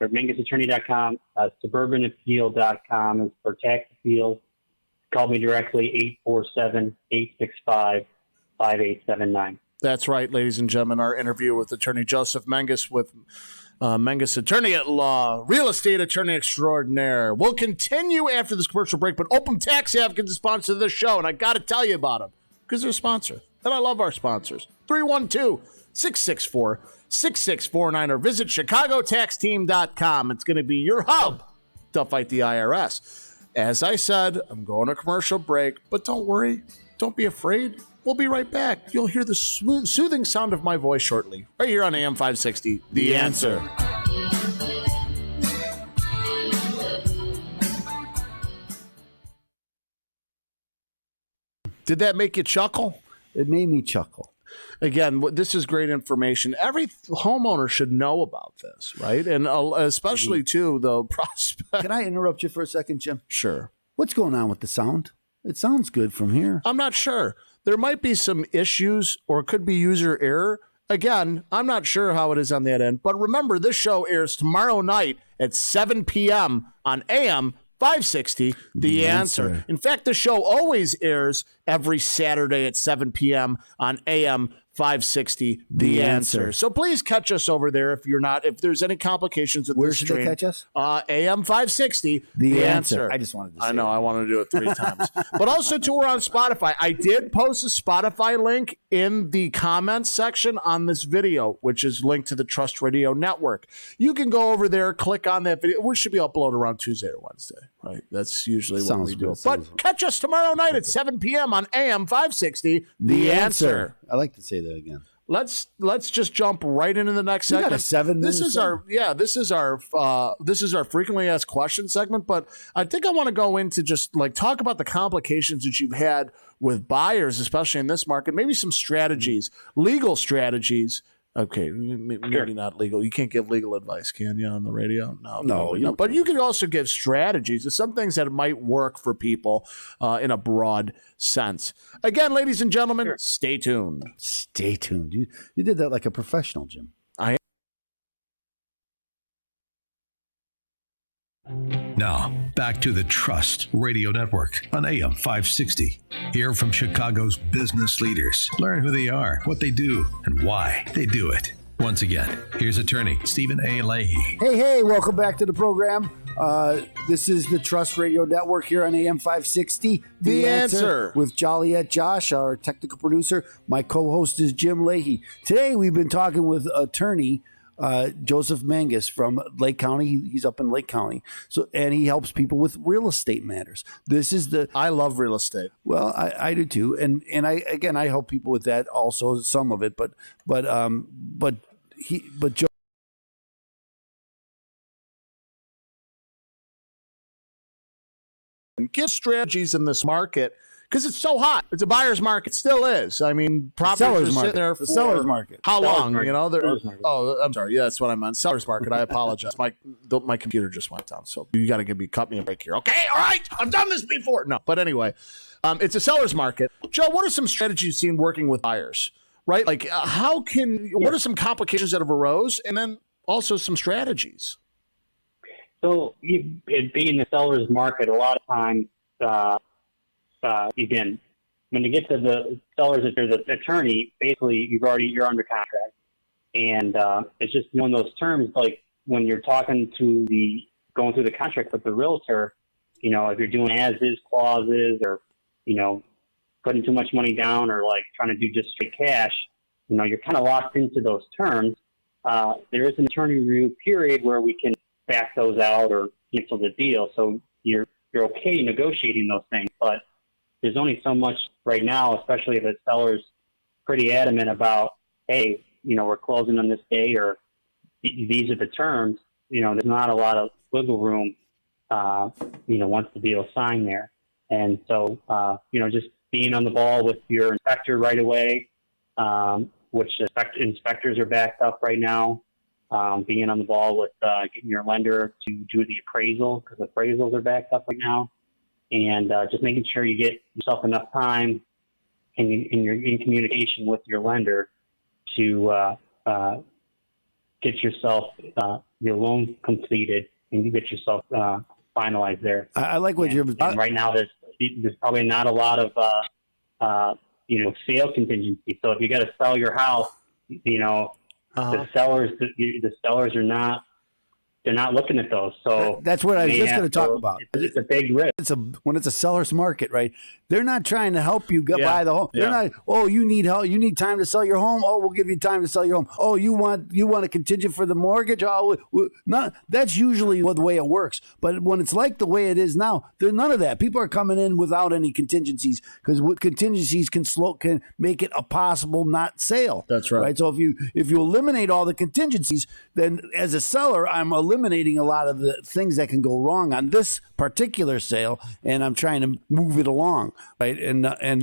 Or mengesattorney.com, suburbanappeal.com is for tax appeals. Call me directly, 847-865-5879. That's right, ladies and gentlemen. Our interview with Attorney Joseph Menges with Menges Attorney at Law, real estate attorney extraordinaire. We'll continue after this commercial break, but Open Tax Advocate is sponsor this show, and I got to tell you about them because they're a sponsor, and I love our sponsors. 312-664-6649 or visit chicagotaxteam.com. It's going to be your hub to fight the IRS. As I said, I'm going to commercial break, but don't worry. Don't be afraid. We'll be right back. You'll hear the soothing sound of my voice shortly, right here on AM 560, The Answer. Did that make you chuckle? It made me chuckle. Again, this is great information. Every homeowner should know about this, right? And especially, too, the prospect. Can I interrupt you for a second, Jim? Sure. What's going on with the sound? It sounds good from here. I'm not sure. There might be some issues or it could be user error. Again, I'm not sure how it is on that end. But remember, this show airs tomorrow night at 7 p.m. on AM 560, The Answer. In fact, the show always airs every Saturday at 7 p.m. on AM 560, The Answer. So please catch us over there if there's any complications with Where this should stream. they catch us? AM 560, The Answer. I just wanted to say I know, that. I want to do it 3 times. But also, too, we're on Spotify. I did post a Spotify link in the comments section on this video, which is linked to the Trust Radio Network. You can go over there, click on that video. We should be uploaded around Tuesday or Wednesday, right? That's usually what we do. But catch us tomorrow night at 7 p.m. on AM 560, The Answer. I like to say that again. Let's just jump right into the next segment. Got a 7 minutes. This is our frequently asked questions segment. But I think I want to go into just like talk about the complications that you've had with buyers, especially in this market. Maybe some strategies, legal strategies. Okay, maybe not legal. You can't give legal advice, can you, on the radio? No. But you can also give strategies. There's some things that might work for people in a broad sense. Again, ladies and gentlemen, Stay tuned. Stay tuned. You did that like a professional, Jim. I am. Now, back to the Trust Radio Network on AM 560. Hear from Chicago's business leaders. Learn who they are, what they do, and why they do it. Once again, here's attorney Stephen A. Leahy. Hey, welcome back to the program. This is the Trust Radio Network here on AM 560. The Answer. With Joliet Josh, our technical producer. My co-host is Jim Leahy. Today we've been talking with attorney Joseph Menges from Lake County. He's up in Lake County, and he helps people with real estate matters. I love real estate. Well, I do too, and I help people with that also, some of it, but Joe. And give strategies in this market because it's so hot. It's a buyer's market. It still is. I mean, properties are sitting there for seller's market. How Seller's long? market. You know, Seller's market. Oh, I'm sorry. Yeah, that's what I meant. Seller's market. I apologize. My computer just went down, so you got to cut me a break here. Okay, all right. I've done this before. No, but anyway, it's a seller's market. Joe, what are some strategies you've seen working with buyers? Right, like what are some complications that have arose, and then also some strategies? So, it being the seller's market, a lot of times, again, when you get to the sellers, if there's an attorney, basically you're under contract, and it's just one of those terms. Like when you're going through the contract with the realtor, you know, if you're doing as-is clauses or, you know, putting too much money down or like trying to do just straight cash, you know, you're kind of locked into those terms. There is an attorney review period where we can back those out or cancel the deal. So you're okay negotiating those things, but there's only so much right now, especially if the seller's pretty adamant about, hey, you know, we're closing on this day or these are the terms. You know, there's not a lot of wiggle room, you know, once the deal is signed there. And so, you know, just being on the ball with your inspector right away, which inspectors are backed up right now. Being on the ball with getting your lender to do the appraisal because appraisals are backed up right now, and just making sure you get yourself enough time and you're in communication with your lender to get yourself your loan completed and you get yourself finalized there. I like what you're. And right now, there's probably not a lot of you know, sale contingency. So if you got to sell your house, you know. The sellers are not. They're not looking at those. So that's what I was just going to talk about. It's a big risk. When it's a seller's market, right? They're not trying to help you buy the home. They're not. Oh, you need help. You need time to sell your home. Oh, we'll give you time to sell your home. Oh, you want a contingent for the mortgage? Oh, not. That's usually the way it works. But when it's like the way it is now, there's none of that. People are coming in without any contingencies because contingencies can make it a possible not sale. That's right. Right. So if you eliminate all the contingencies, then as a seller, I'm eliminating a lot of the things that can go wrong on this particular sale, and I'm trying to move it along, right? And I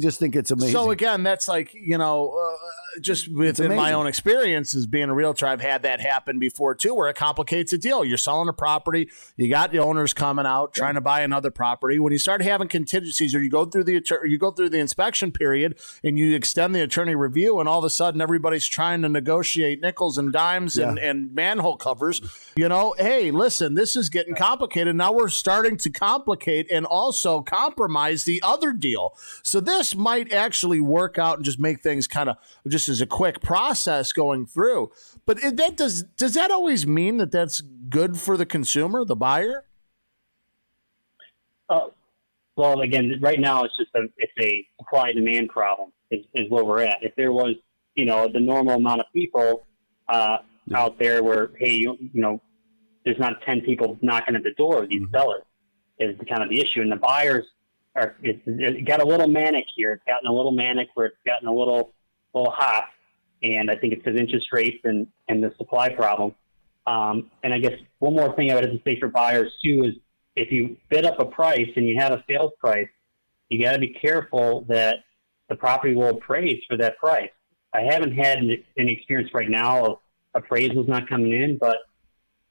just think it's amazing. So again, that's like, you know, just within my own experience as being a realtor, I've had that happen before too, where it complicates a deal. You're selling a property, you got the owners coming out trying to buy another property. When you start having contingencies, or you go through the inspection period and you extend the attorney review, and all of a sudden everybody's trying to negotiate nickels and dimes and manhole covers. You know, hey, listen, this is getting complicated. Now we're starting to complicate and also compromise the other deal. So this might actually work out and just make things kind of just as a quick process going through. But does that always mean that that's good for the consumer, the buyer? Well, again, right now it's a supply demand problem is where we're at. If there was, you know, the normal amount of people out there where, hey, you know, there's not 10 people knocking at the door of these sellers is kind of the issue. And the buyers it got a little manic here. It's gotten a little manic where it's gotten a little hot. And I think it's because interest rates and the supply problem. And I guess one more thing I would have to say for buyers too is if you bid up a price and you have a sales price, you got to be careful that the property will appraise for that price. I haven't had any experience right now of appraisals not coming in, but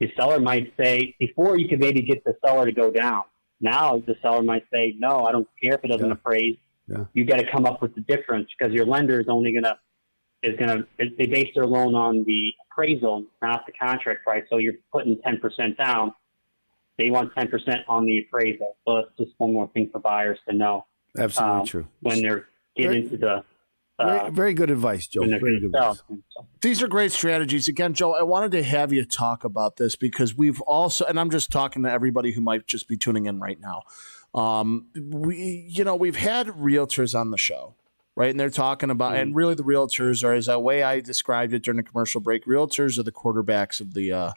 the seller might say, before you could maybe get the seller to go down. Now the seller might say, no, I don't care if it doesn't appraise. Yeah. You got to come up with the difference because your lender is only they base their loan on the appraisal, not the contract price. So you're putting 10% down. they want 10% on the appraisal. So it's just one more thing for buyers to know. Absolutely true. When they're getting into the very good advice, Joe. Very good advice. These are great strategies. Again, Joe, I wanted to have you talk about this because we've also, and I'm just talking to everybody who might just be tuning in right now. We've had realtors on the show, right? And they're talking about, and really the realtors are, as the way I described it during the commercial break, realtors are the quarterbacks of the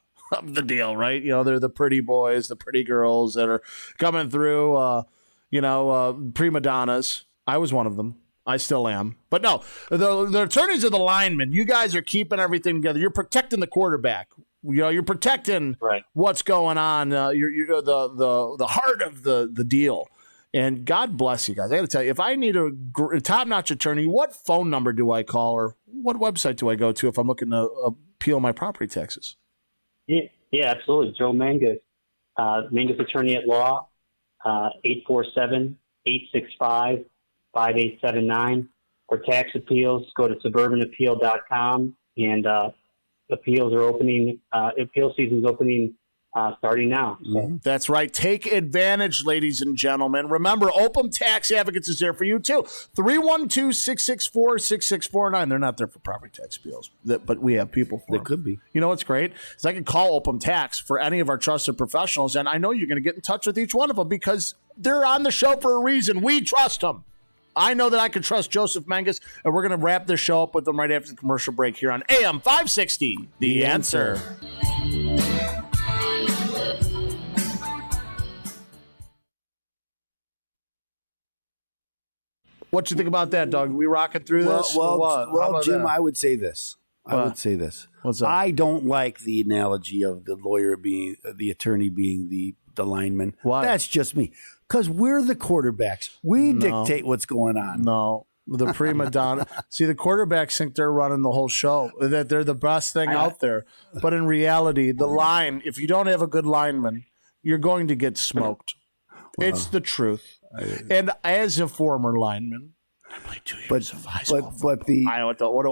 deal, right? They're the pretty boys, the pretty girls that are coming through, prima donnas. I was one of them. I still am. But no, the attorneys are the linemen. You guys are keeping everything together. You're protecting the quarterback. You're protecting what's going on. You're the heart of the deal. And God bless you guys. I got to tell you, if I need a top-notch attorney, what phone number do I call or what website do I go to if I'm looking to appeal my property taxes? Yeah, absolutely. Joe Menges, Menges Attorney at Law, 847-865-5879. For tax appeals, go to suburbanappeal.com, and appeals are opening. Appeal season is opening starting now. So. That's right. Take advantage, ladies and gentlemen. Remember, Open Tax Advocates is there for you, too. 312-664-6649. They're not there for property tax appeals, but we have people for them. They could be. You know what's great? Is I can call Open Tax for any of our trusted professionals, and I know you're going to get in touch with each one of them because they're on the show for a reason. We trust them. I know that I can trust Joseph Menges, and we're going to wrap this show up with them right after the commercial break here on AM 560. The Answer. What you think about that, Doug? We rocking through this? Well, Jim, I would say this. What's that? I don't like the analogy of the lawyer being the attorney being the lineman. Why? That's just me. Because we're the quarterbacks. We dictate what's going on. No. The prima donna. See, the quarterbacks think they're running the whole show, that they're the best thing out there. But in reality, the line, if you don't have a good lineman, you're going to get smoked. It's the truth. And as a former lineman, I played 2 years of high school. But what do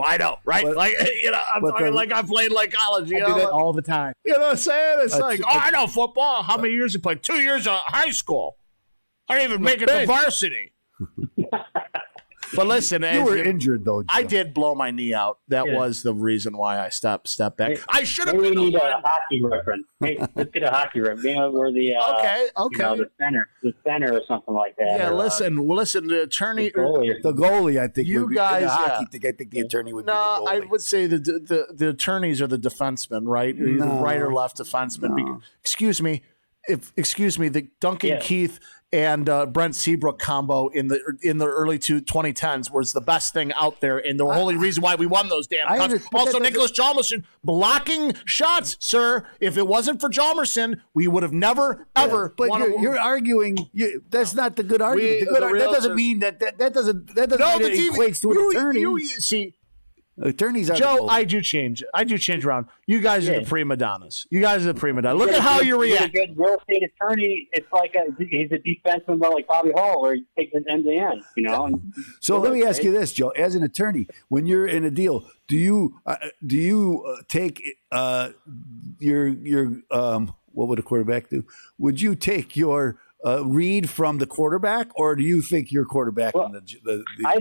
I know, right? I'm talking like I played like college. I do that all the time. You know what I'm saying? It's I know football. How many years you played? 2 years of high school. I didn't even make it to varsity. But listen, you were injured though, Joe. I did blow my knee out. That was the reason why I stepped back. I should have been. We need a hockey reference. Hey, let's get a hockey reference. Where the the center or something like that. Yeah, listen. The attorney, the goalie. I think you guys. I think the attorney would. No, I would say the attorneys are the defensemen, right? Either right or left defenseman. No. Excuse me, the Duncan Keith and Brent Seabrook combo in the early 2010s was the best thing out there, and the only reason why we won those damn cups. Also, Nicholas Hjalmarsson blocking shots, sir. If it wasn't for Hjalmarsson, we would have never ever. But you're arguing. That's not the good argument. That doesn't mean that doesn't mean it equates to an attorney. See. Attorneys are Joe, I do change around. You guys are the prima donnas. Look at how you react. A good real estate attorney, it's like he's a defenseman, but like Bobby Hall, where he takes it end to end. So let me ask you this, Joe. As an attorney, when you're in a deal, do you take your what would a quarterback do? Would you take your read from the quarterback, or do you think you're quarterbacking the I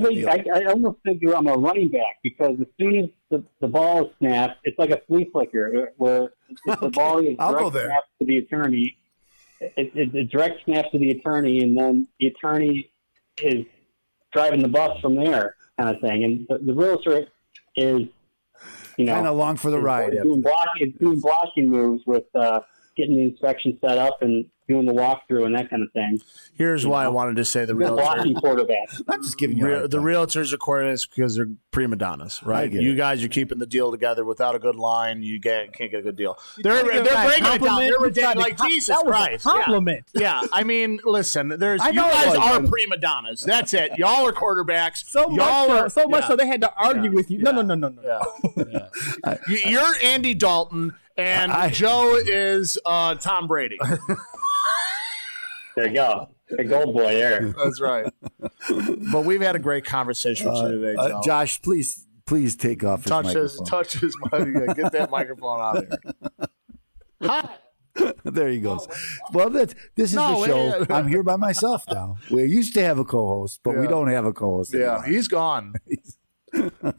almost think I'm a running back, because as soon as the ball is snapped, it's like a flea flicker where the ball is direct snap to the attorney. It direct snaps to the attorney, and then the attorney is driving the bus from there, kind of thing. And the realtor is, kind of along for the ride. Doing blocking moves with getting the inspection set up and doing the walkthrough and that kind of thing. Here's why I wanted to say the blocking quarterback. Not just giving you the realtors are quarterbacks because they're prima donnas, right? You guys are keeping the deal together. Without a good line, you can't get a good deal. They're bringing it down. They're ridiculous. Like Jesus Christ. Compliment. Yeah. I mean, listen. You guys are prima donnas. That's it. Y'all are quarterbacks. So much so they had to argue with you. No. Yeah. You're Andy Dalton, and Joe is Tom Brady. There you go. A gold boy there. That's right. But we've had a great conversation with you today, Joe. Josh, please take off his microphone. Touch his mic. Get that microphone out of here. Hi. There he goes. Well, this is the show. I'm here by myself now. We used to have a co-host, but we don't have a co-host anymore. He's gone.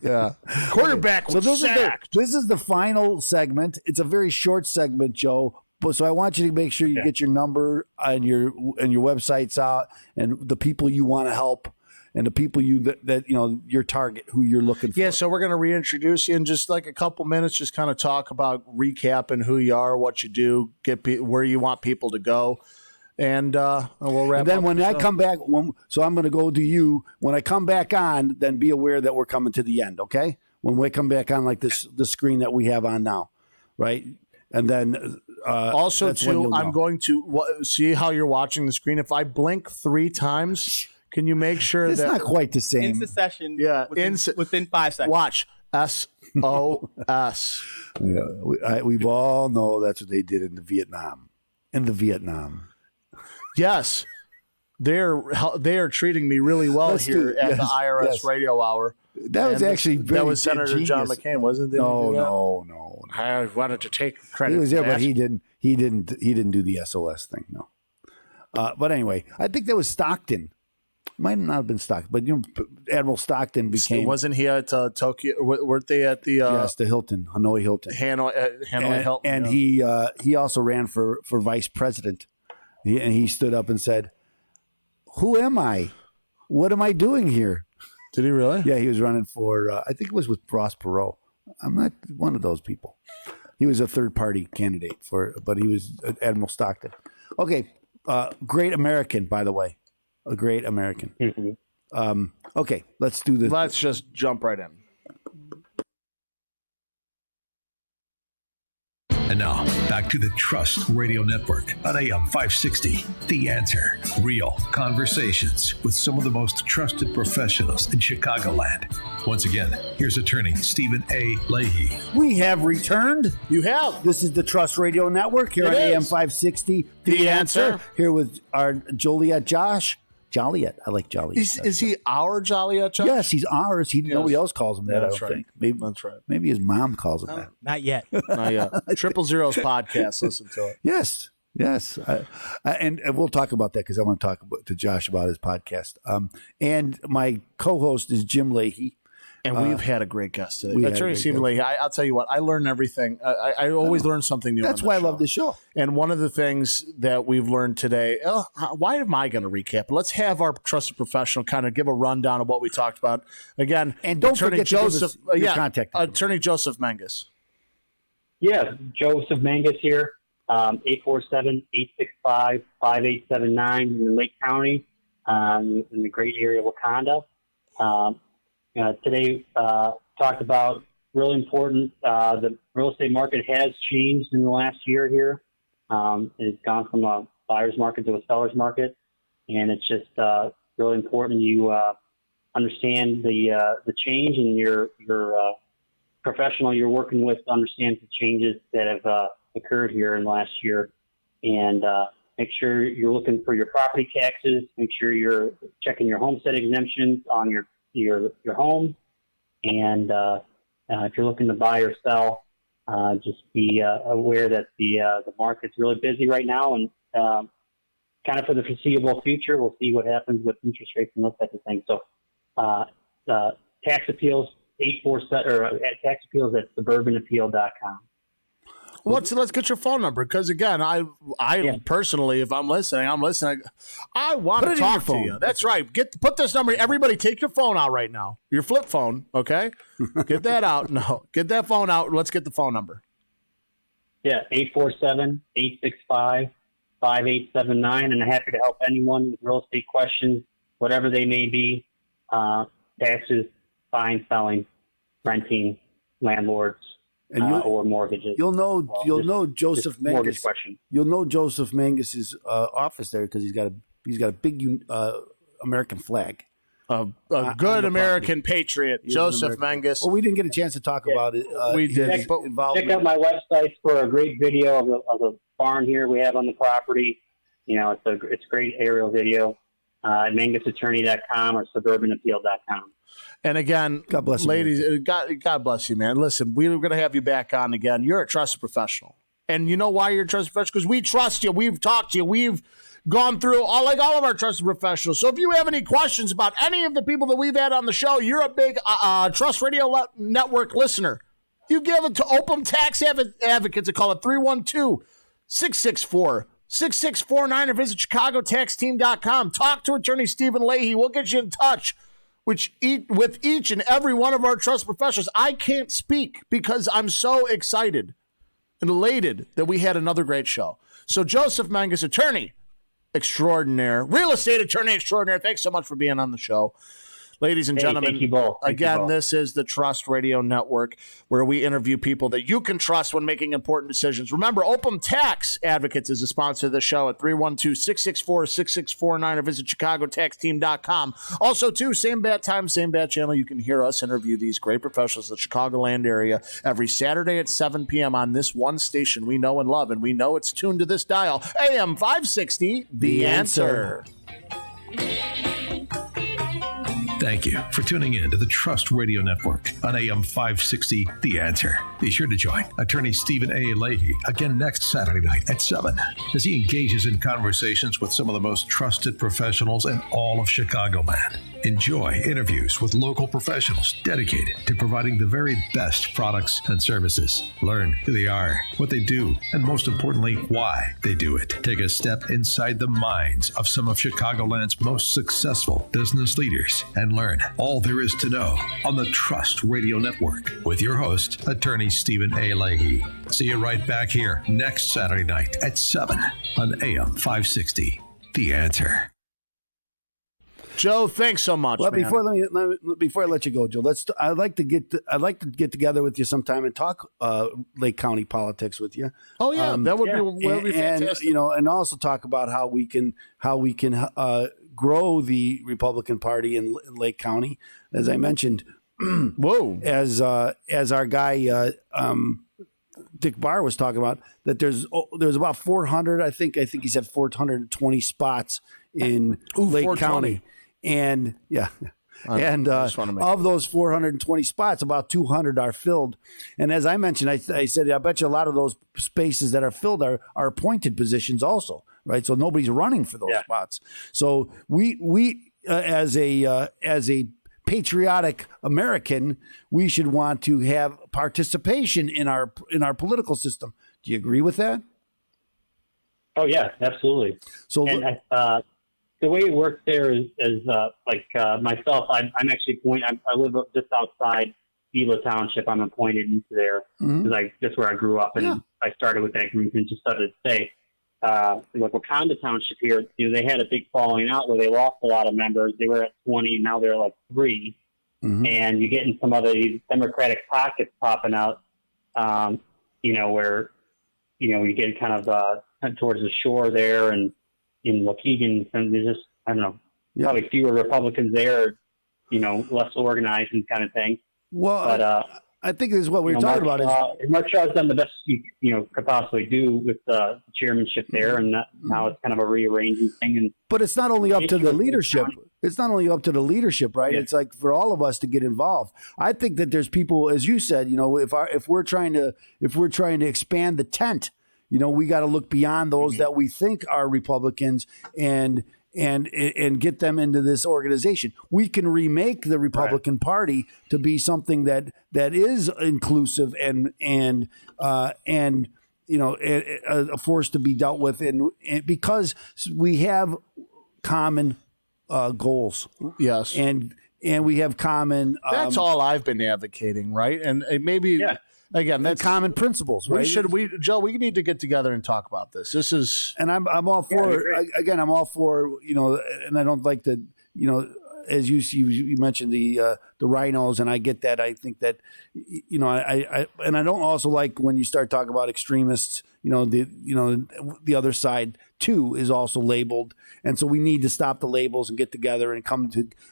Yeah. Quarterback was sacked. This is the final segment. It's a very short segment, Joe. So I want you to make sure you get your number and your websites out and the people you want to help and the people that your target, who you're looking for. Yeah, so we're going to reintroduce you in just like a couple minutes, just kind of talk about recapping who you are, what you do, where you want people to go. And we'll wrap up. And then when I come back, so I'm going to go to you. When I come back on, then be aware that we're coming to the end, okay? When we come back on like this, the screen that we have on now, right? And then also, too, I'm going to see how you're watching the screen. If I blink 3 times, can you make sure it's not quite the same. In succession, within 5 seconds. Watch. SOS. Yeah, we all know that's what they did in Vietnam. Yes, they are treating me really well at the IRS Radio Hour. That was actually that was Senator genius. John McCain, wasn't it? No. I wanted to take credit. He was there, for that. but he didn't do the SOS thing. No. But anyway, I think that was Stockton. Might not have been Stockton, but Admiral Stockton became. Wasn't he at Tokyo? Weren't they at the? Yes, the Hilton, Hanoi Hilton. Hanoi Hilton. And he also ran for vice president. And he stood up and said, "Who am I? What am I doing here?" Did he really? Yeah, he was running for, I think it was with Ross Perot. I'm not one of those people. He was a third-party candidate but he was Admiral Stockton. Okay, great American, by the way. A great American. Mm-hmm. Okay, let's do this. Let's just jump right in. And now, back to the Trust Radio Network on AM 560. The Answer. Real conversations with some of the most trusted professionals in Chicagoland. Once again, here's attorney Stephen A. Leahy. We have returned. You have. This is the Trust Radio Network here on AM 560. The Answer. Here with our Joliet Josh. Joliet. I like Joliet. Is he our Joliet Josh? Yes, he's ours. Nobody else calls him that, I don't think. Maybe, that's right. Maybe his mom calls him that. Not yet. Not yet. 000's podcast. Listen to it. Yes. And we'll talk about that because I want to talk to Josh about his podcast. And my co-host is Jim Leahy. And we've had a great guest today. Attorney Stephen Leahy. I'll tell you what, I learn everything. I always learn something new. That's why I love this show. And one of the things that we've learned today, why am I going to recap? Let's have our trusted professional kind of give a rundown of what we talked about. Again, and don't forget Joseph, your contact. Attorney Joseph Menges. Yeah, Joseph Menges here, 847-865-5879 in Lake County, in the great area of Wakanda. Today, talked about really important. The real estate market has changed in the last year here. It's gone from a buyer's market to a seller's market, and it's just really important you understand the change, and your professional you're working with understands the changes that have occurred here in the last year, and make sure you're looking for your property taxes. Make sure you're checking your homestead exemptions on your home, and if you're looking to buy or sell, just be aware that the market's really busy right now, and kind of for the foreseeable future, we'll see what happens with interest rates and those types of things. So, tax appeals 847 or tax appeals at suburbanappeal.com. Let's get your phone number, because again, I personally, if I'm listening, I want to talk to you. That's right. Put this number. Everybody, take your phone out right now. Your flip phone, okay? Get that out. No, get that phone out. Let's get the phone number. Yeah, 847-865-5879, and I'm happy to help anyone with real estate questions, whatever they may be. Taxes, buying, selling, renting, landlords. Or mortgages. You'll know Joseph Menges. Mortgage question. You'll know Joseph Menges' office there because he's got a big American flag. A good American patriot, Joseph Menges. Well, we didn't get a chance to talk about it. We did. Check out my website for a great video of the barn here we have on the property. It's a great aerial video. MengusAttorney.com or SuburbanAppeal.com. And again, God bless you, ladies, God bless you, man. Listen, we're going to have you back on again. You're a trusted professional. And you know why you're a trusted professional? Because we trust you. We've talked to you. We've gone through all of our trusted professionals. So if you have any questions about any of the people that we've had on the show, you're a big Trust Radio Network listener. You give it to Open Tax Advocates a call at 312-664-6649 or visit ChicagoTaxTeam.com. Talk to Attorney Stephen Leahy. We'll get you in touch with each and every one of our trust professionals. I can't speak because I'm so excited and elated that we had another great show. So Joseph Menges, attorney extraordinaire, real estate attorney extraordinaire, thanks so much for being on the show. Ladies and gentlemen, thank you both. Again, this is the Trust Radio Network, where we interview people that you can trust when making important decisions. Remember, Open Tax Advocates is a sponsor of the show at 312-664-6649 or visit ChicagoTaxTeam.com. Also, too, same bat time, same bat channel. You can hear us interview these great professionals in the Chicagoland area every Saturday at 7 p.m. on this one station we know and love, and we know it's tuned to this dial, AM 560, The Answer. Thank you for tuning in to the Trust Radio Network on AM 560, The Answer. Be sure to join attorney Stephen A. Leahy again next Saturday night at 7 as he engages in conversations with some of the most trusted professionals in all of Chicagoland. Enjoy interviews with local professionals dedicated to providing the very best products and services. Learn who they are, what they do, and most importantly, why they do it. Take a step inside the minds of some of Chicagoland's most successful business leaders and learn all there is to know on the Trust Radio Network with your host, attorney Stephen A. Leahy. See you right back here next Saturday night at 7 on AM 560, The Answer. Joe, thanks so much. Well, man. before I let you go, Joe, I'd like to get together with you sometime and talk Lake County politics with you. Oh yeah, that would be fantastic. And also talk about how we can grow the Republican Party in Lake County. As I mentioned, as our guy Dick Barr was talking about, that there's about 400. I think he said 420 spots in Lake 420. County. And of those 420 spots, about 200 are filled. And as I mentioned, I said, I bet you a lot of those spaces that are filled are appointed positions also, right? So nobody's running for those spots. So we as a patriotic American, we should want to have participation in our political system. Do you agree with that? Oh yeah, absolutely. So the way it works there is myself. I'm actually I live just outside Gila Township. I'm appointed into there because that's where I grew up, and I started with that group and just started to say, like Wakanda Township here. They had a big falling out where they lost a lot of members. They were at 20, and now they're like 3. And you get in some of the Democratic pockets popping out. Where you get kind of towards the shore there and in Waukegan, and there's just, I don't know, probably fewer Republicans there, less organized and kind of thing. Well, but I think this is what we were talking about. Mark Shaw's done the best could possibly do with the chairmanship there, and now it's kind of a rearranging thing. But it's not only up to the leadership. It's not only up to the leadership, right? Yeah. It's like for all of us to get involved. I think that there's people, as you said, if we're trying to expand the tent, we got to look beyond those that we think are Republicans and get them into this organization. We can remake the Republican Party to be something that is inclusive and a force to be dealt with, and because we have common goals. Yes, and we have common. That's all I've been advocating, right? And maybe. Yeah. Again, that's common principles, right? Joe, we need to get together and talk about this. This is, and I'm all for. Again, I'm all for. And I don't like to. As you mentioned the rhinos, and I get that. I think that, I don't also like when you start talking about extremists. The other side too is also labeled, and so we need to stop the labels and get together and come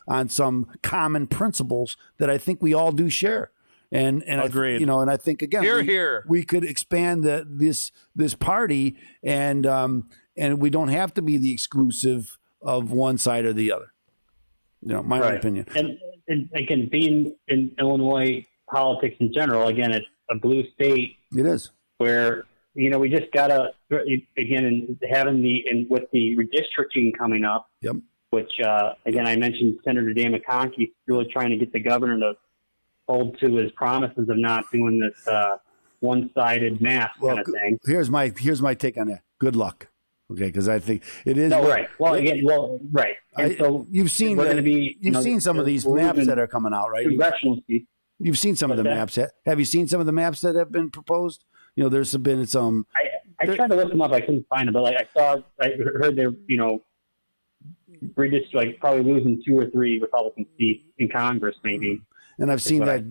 on some common principles that I think we all do share. And agreed. And I think again, we could expand this party, and we don't have to be the exclusive of one side or the other. My own opinion. And again, being in Illinois politics in general, again, it's a blue state. It is where we just gotta again with the redistricting coming up. Yep. Which again, I mentioned Senator Dan McConkey really trying to get the governor to hold to his promises of not doing this one-sided map kind of thing. Here's my take on that. Good luck. Okay, because I think it is. No, right. Well, again, right. And so you've seen seen some of these maps that are coming out, right? You've seen some of the maps. Have you seen some of the maps that have been proposed? There's been some. I tried to look them up. I couldn't find them, but I heard they're probably losing 2 or 3 Republican seats in Congress, maybe. And I've seen that.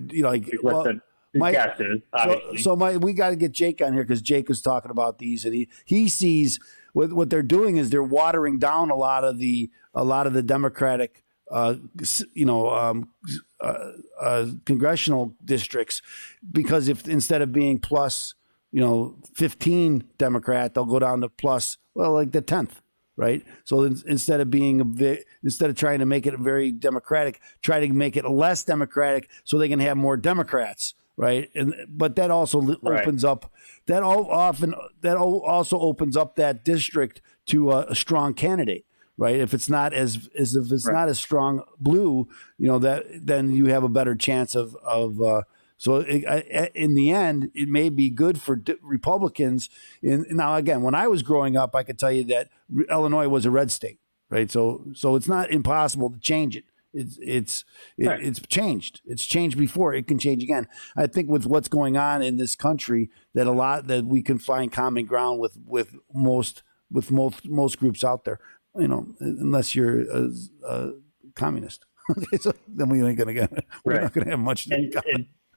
We got to get Jake on here because Jake was talking about these, and he sees what they're doing is they're watering down a lot of the Democratic congressional districts, because if instead of being plus 15 Democrat, they'll go down to plus like the 10th, right? So instead of trying to make it very Democratic, try to make it less Democratic so they can have more Democrats, right? But that also opens up opens up that district to a strong candidate, right? If it's not not as strong blue, then you have a better chance of. So in the end, it may be good for Republicans. Now, again, when I was growing up, I could tell you that Illinois was a red state, right? So it's not impossible to change it. It's changed. It's changed before. It can change again. I think with what's going on in this country, that we can find common ground with most groups out there. Unless you're a communist, so then we ain't gonna get. We're not gonna have much.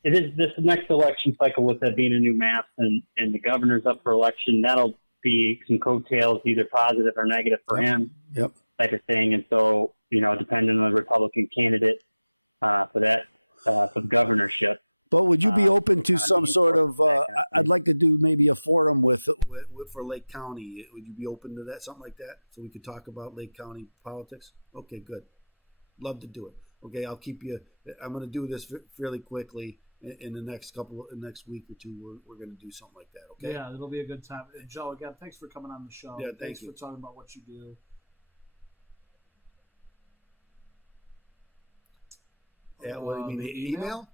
It is this next election cycle, with that being a new map and the governor's up for election. That'll be some coattails, either positive or negative for him. Yep. Type of thing. And so, depending on the Republican candidate for the governorship. But would you be open to some sort of? I'd like to do maybe a forum for Lake County. Would you be open to that, something like that, so we could talk about Lake County politics? Okay, good. Love to do it. Okay, I'll keep you. I'm going to do this fairly quickly. In the next week or two, we're going to do something like that. Okay. Yeah, it'll be a good time. And Joe, again, thanks for coming on the show. Yeah, thanks for talking about what you do. Yeah, what do you mean, the email?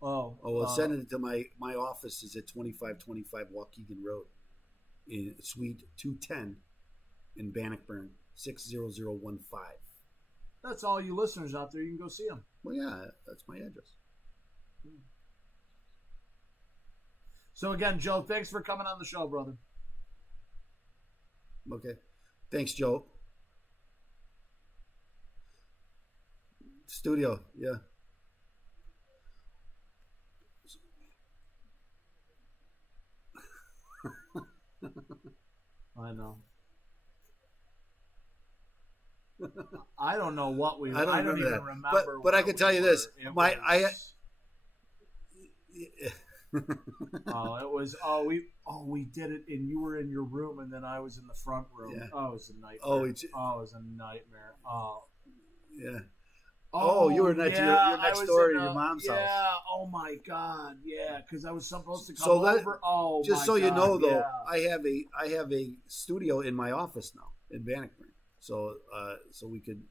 Well, send it to my office is at 2525 Waukegan Road in Suite 210 in Bannockburn, 60015. That's all you listeners out there. You can go see them. Well, yeah, that's my address. So again, Joe, thanks for coming on the show, brother. Okay. Thanks, Joe. Studio, yeah. I know. I don't know what we. I don't even remember. But I can tell you this. We did it, and you were in your room, and then I was in the front room. Yeah. Oh, it was a nightmare. it was a nightmare. Oh, yeah. Oh, you were next. You're next door to your mom's house. Yeah. Oh my God. Yeah, because I was supposed to come over. Oh, just so you know, though, I have a studio in my office now in Bannockburn. So we could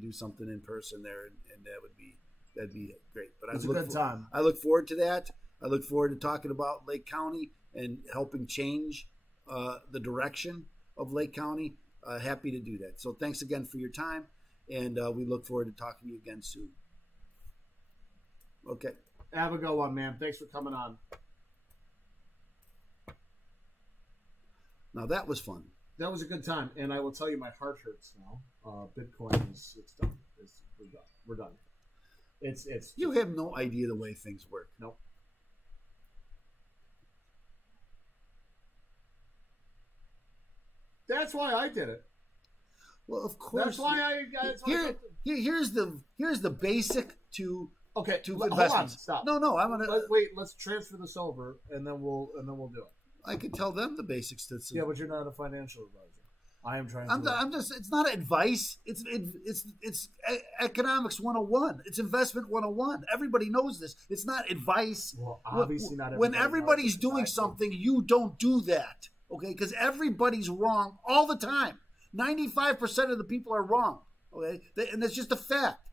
do something in person there, and that'd be great. But it's a good time. I look forward to that. I look forward to talking about Lake County and helping change the direction of Lake County. Happy to do that. So thanks again for your time, and we look forward to talking to you again soon. Okay. Have a good one, man. Thanks for coming on. Now that was fun. That was a good time, and I will tell you, my heart hurts now. Bitcoin it's done. We're done. It's. You have no idea the way things work. Nope. That's why I did it. Well, of course. That's why here's the basic to. Okay. Hold on. Stop. No. I'm gonna wait. Let's transfer this over, and then we'll do it. I can tell them the basics. Yeah, but you're not a financial advisor. I am trying. I'm just. It's not advice. It's economics 101. It's investment 101. Everybody knows this. It's not advice. Well, obviously not. When everybody's doing something, you don't do that. Okay, because everybody's wrong all the time. 95% of the people are wrong. Okay, and that's just a fact.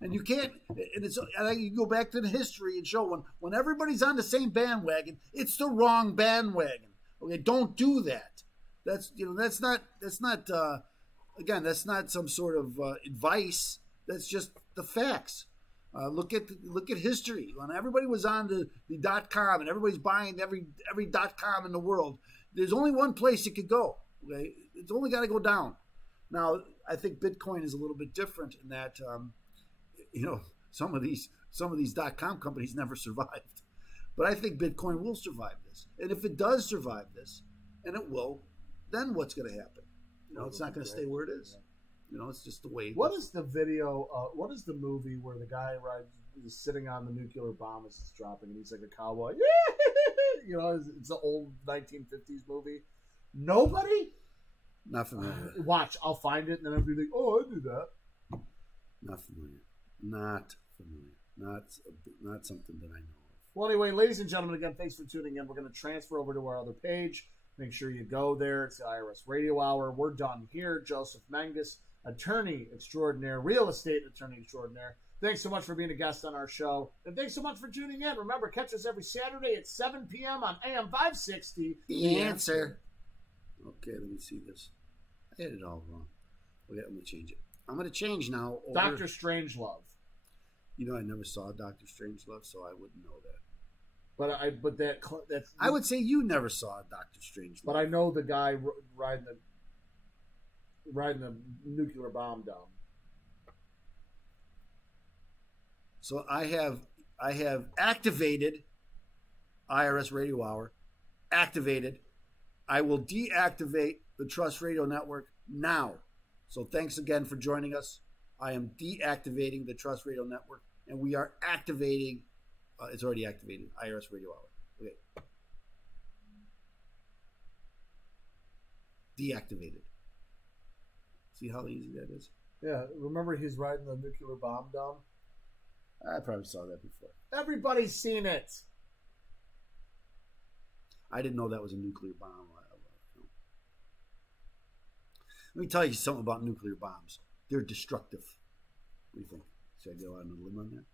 And you can't. And it's. And you go back to the history and show when everybody's on the same bandwagon, it's the wrong bandwagon. Okay, don't do that. That's not again, that's not some sort of advice. That's just the facts. Look at history. When everybody was on the .com and everybody's buying every .com in the world, there's only one place it could go. Okay, it's only got to go down. Now, I think Bitcoin is a little bit different in that some of these .com companies never survived, but I think Bitcoin will survive this. And if it does survive this, and it will, then what's going to happen? It's not going to stay where it is. It's just the way. What is the video? What is the movie where the guy is sitting on the nuclear bomb as it's dropping, and he's like a cowboy? It's an old 1950s movie. Nobody. Not familiar. Watch, I'll find it, and then I'll be like, "Oh, I do that." Not familiar. Not familiar. Not something that I know of. Well, anyway, ladies and gentlemen, again, thanks for tuning in. We're going to transfer over to our other page. Make sure you go there. It's the IRS Radio Hour. We're done here. Joseph Menges, attorney extraordinaire, real estate attorney extraordinaire. Thanks so much for being a guest on our show. And thanks so much for tuning in. Remember, catch us every Saturday at 7 p.m. on AM 560. The answer. Okay, let me see this. I had it all wrong. Okay, I'm going to change it. I'm going to change now. Dr. Strangelove. I never saw Dr. Strangelove, so I wouldn't know that. That's. I would say you never saw Dr. Strangelove. But I know the guy riding the nuclear bomb down. So I have activated IRS Radio Hour. Activated. I will deactivate the Trust Radio Network now. So thanks again for joining us. I am deactivating the Trust Radio Network, and we are activating. It's already activated. IRS Radio Hour. Okay. Deactivated. See how easy that is? Yeah. Remember he's riding the nuclear bomb down? I probably saw that before. Everybody's seen it. I didn't know that was a nuclear bomb. Let me tell you something about nuclear bombs. They're destructive. What do you think? Should I go on a limb on that?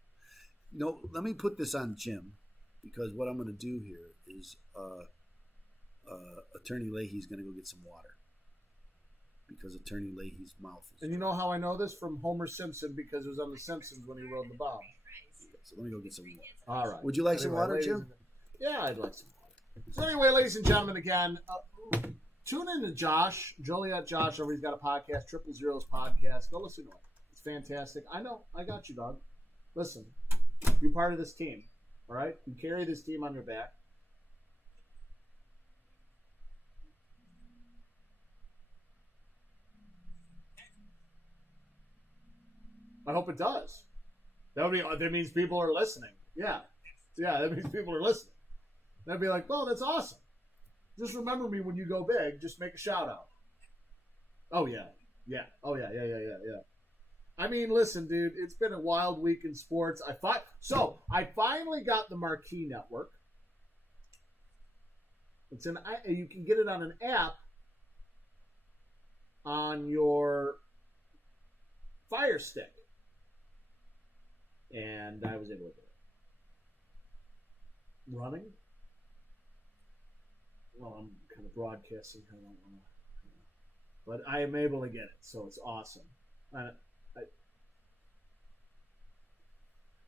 No, let me put this on Jim, because what I'm going to do here is Attorney Leahy's going to go get some water, because Attorney Leahy's mouth is... And you know how I know this? From Homer Simpson, because it was on The Simpsons when he rode the bomb. So let me go get some water. All right. Would you like some water, Jim? Yeah, I'd like some water. So anyway, ladies and gentlemen, again, tune in to Josh, Joliet Josh, over. He's got a podcast, Triple Zeros Podcast. Go listen to it. It's fantastic. I know. I got you, dog. Listen. You're part of this team, all right? You carry this team on your back. I hope it does. That means people are listening. Yeah, that means people are listening. That'd be like, well, that's awesome. Just remember me when you go big. Just make a shout out. Oh yeah. Oh yeah. I mean, listen, dude, it's been a wild week in sports. I finally got the Marquee Network. You can get it on an app on your Fire Stick. And I was able to get it. Running? Well, I'm kind of broadcasting. I don't want to. But I am able to get it, so it's awesome.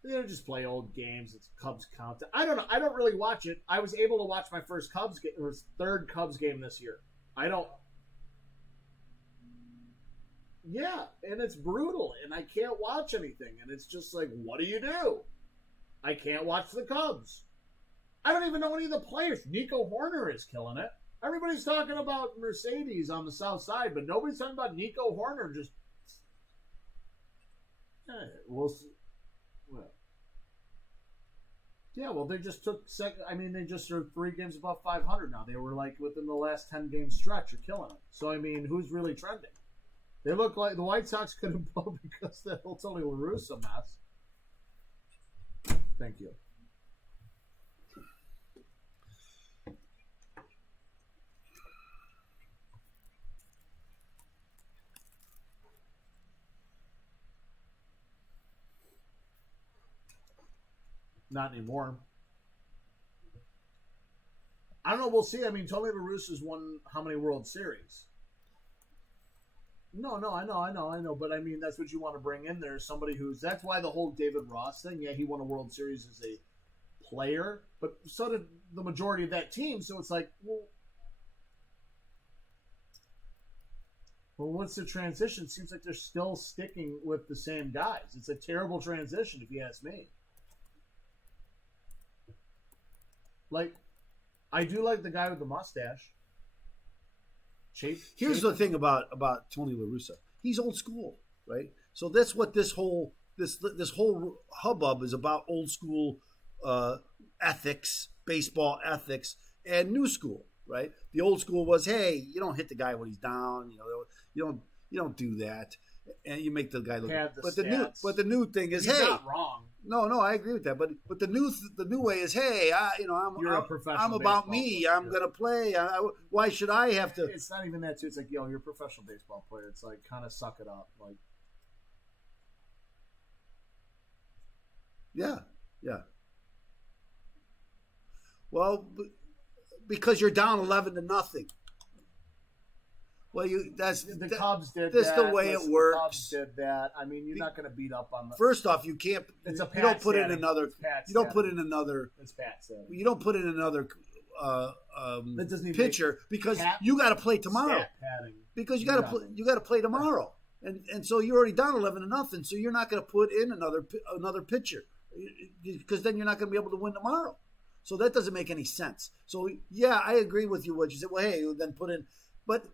They just play old games. It's Cubs count. I don't know. I don't really watch it. I was able to watch my first Cubs game, or third Cubs game this year. Yeah, and it's brutal, and I can't watch anything, and it's just like, what do you do? I can't watch the Cubs. I don't even know any of the players. Nico Horner is killing it. Everybody's talking about Mercedes on the south side, but nobody's talking about Nico Horner. Just, we'll see. Well, Yeah, well, they just took they just are 3 games above 500 now. They were like within the last 10 game stretch. You're killing it. So I mean, who's really trending? They look like the White Sox couldn't blow because of that whole Tony La Russa mess. Thank you. Not anymore. I don't know. We'll see. I mean, Tony La Russa's won how many World Series? No, I know. But I mean, that's what you want to bring in there. Somebody who's. That's why the whole David Ross thing. Yeah, he won a World Series as a player, but so did the majority of that team. So it's like, well, what's the transition? Seems like they're still sticking with the same guys. It's a terrible transition, if you ask me. Like, I do like the guy with the mustache. Here's the thing about Tony La Russa. He's old school, right? So that's what this whole hubbub is about: old school ethics, baseball ethics, and new school, right? The old school was, hey, you don't hit the guy when he's down. You don't do that, and you make the guy look. But the new thing is, he's hey, not wrong. No, I agree with that. But the new way is, hey, You're a professional. I'm about me. Player. I'm gonna play. Why should I have to? It's not even that too. It's like, you're a professional baseball player. It's like, kind of suck it up, like. Yeah. Well, because you're down 11-0. Well, the Cubs did that's that. That's the way it works. The Cubs did that. I mean, you're not going to beat up on them. First off, you can't. It's a you don't put in another. It's you don't put in another. It's Pat static. You don't put in another pitcher because you got to play tomorrow. Because you got to you got to play tomorrow, and so you're already down 11-0. So you're not going to put in another pitcher because then you're not going to be able to win tomorrow. So that doesn't make any sense. So yeah, I agree with you. What you said. Well, hey, then put in, but.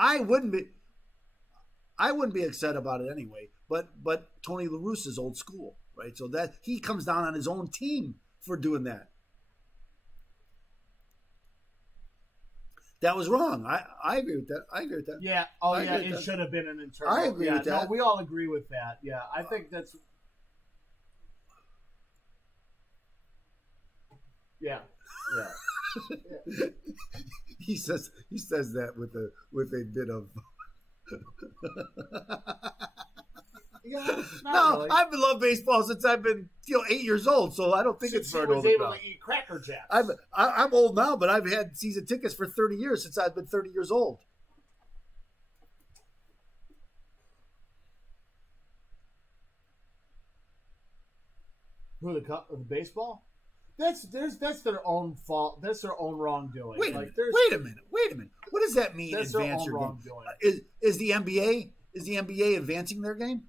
I wouldn't be upset about it anyway. But Tony La Russa is old school, right? So that he comes down on his own team for doing that. That was wrong. I agree with that. Yeah. Oh, yeah. It should have been an internal. I agree with that. No, we all agree with that. Yeah. I think that's. Yeah. He says that with a bit of. Really. I've loved baseball since I've been 8 years old, so I don't think it's he was able to eat Cracker Jacks. I'm old now, but I've had season tickets for 30 years since I've been 30 years old. Who the baseball? That's their own fault. That's their own wrongdoing. Wait a minute. What does that mean? That's advance their own your wrongdoing. Game? Is the NBA advancing their game?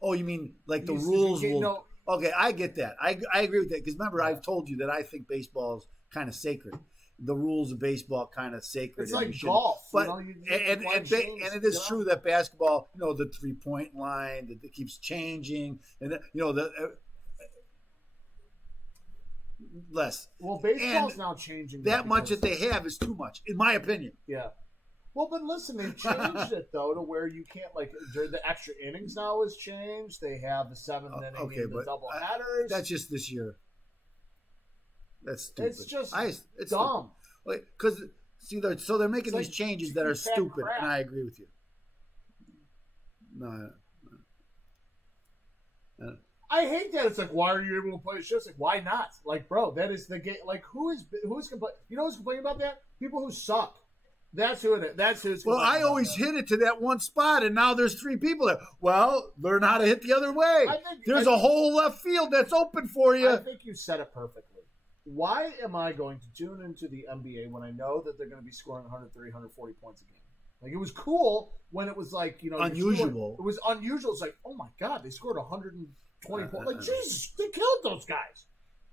Oh, you mean like the rules will? Okay, I get that. I agree with that because remember I've told you that I think baseball is kind of sacred. The rules of baseball kind of sacred. It's like golf, but and it is true that basketball, the 3-point line that it keeps changing, and less. Well, baseball's now changing. That much that they have is too much, in my opinion. Yeah. Well, but listen, they've changed it though to where you can't the extra innings now has changed. They have the 7th inning and the double headers. That's just this year. That's stupid. It's just it's dumb. Because so they're making these changes that are stupid, and I agree with you. No. I hate that. It's like, why are you able to play shifts? Like, why not? Like, bro, that is the game. Like, who's complaining? You know who's complaining about that? People who suck. That's who it is. That's who's. Well, I always hit it to that one spot, and now there's 3 people there. Well, learn how to hit the other way. There's a whole left field that's open for you. I think you said it perfectly. Why am I going to tune into the NBA when I know that they're going to be scoring 130, 140 points a game? Like, it was cool when it was like, unusual. It was unusual. It's like, oh my God, they scored 120 points. Like, Jesus, they killed those guys.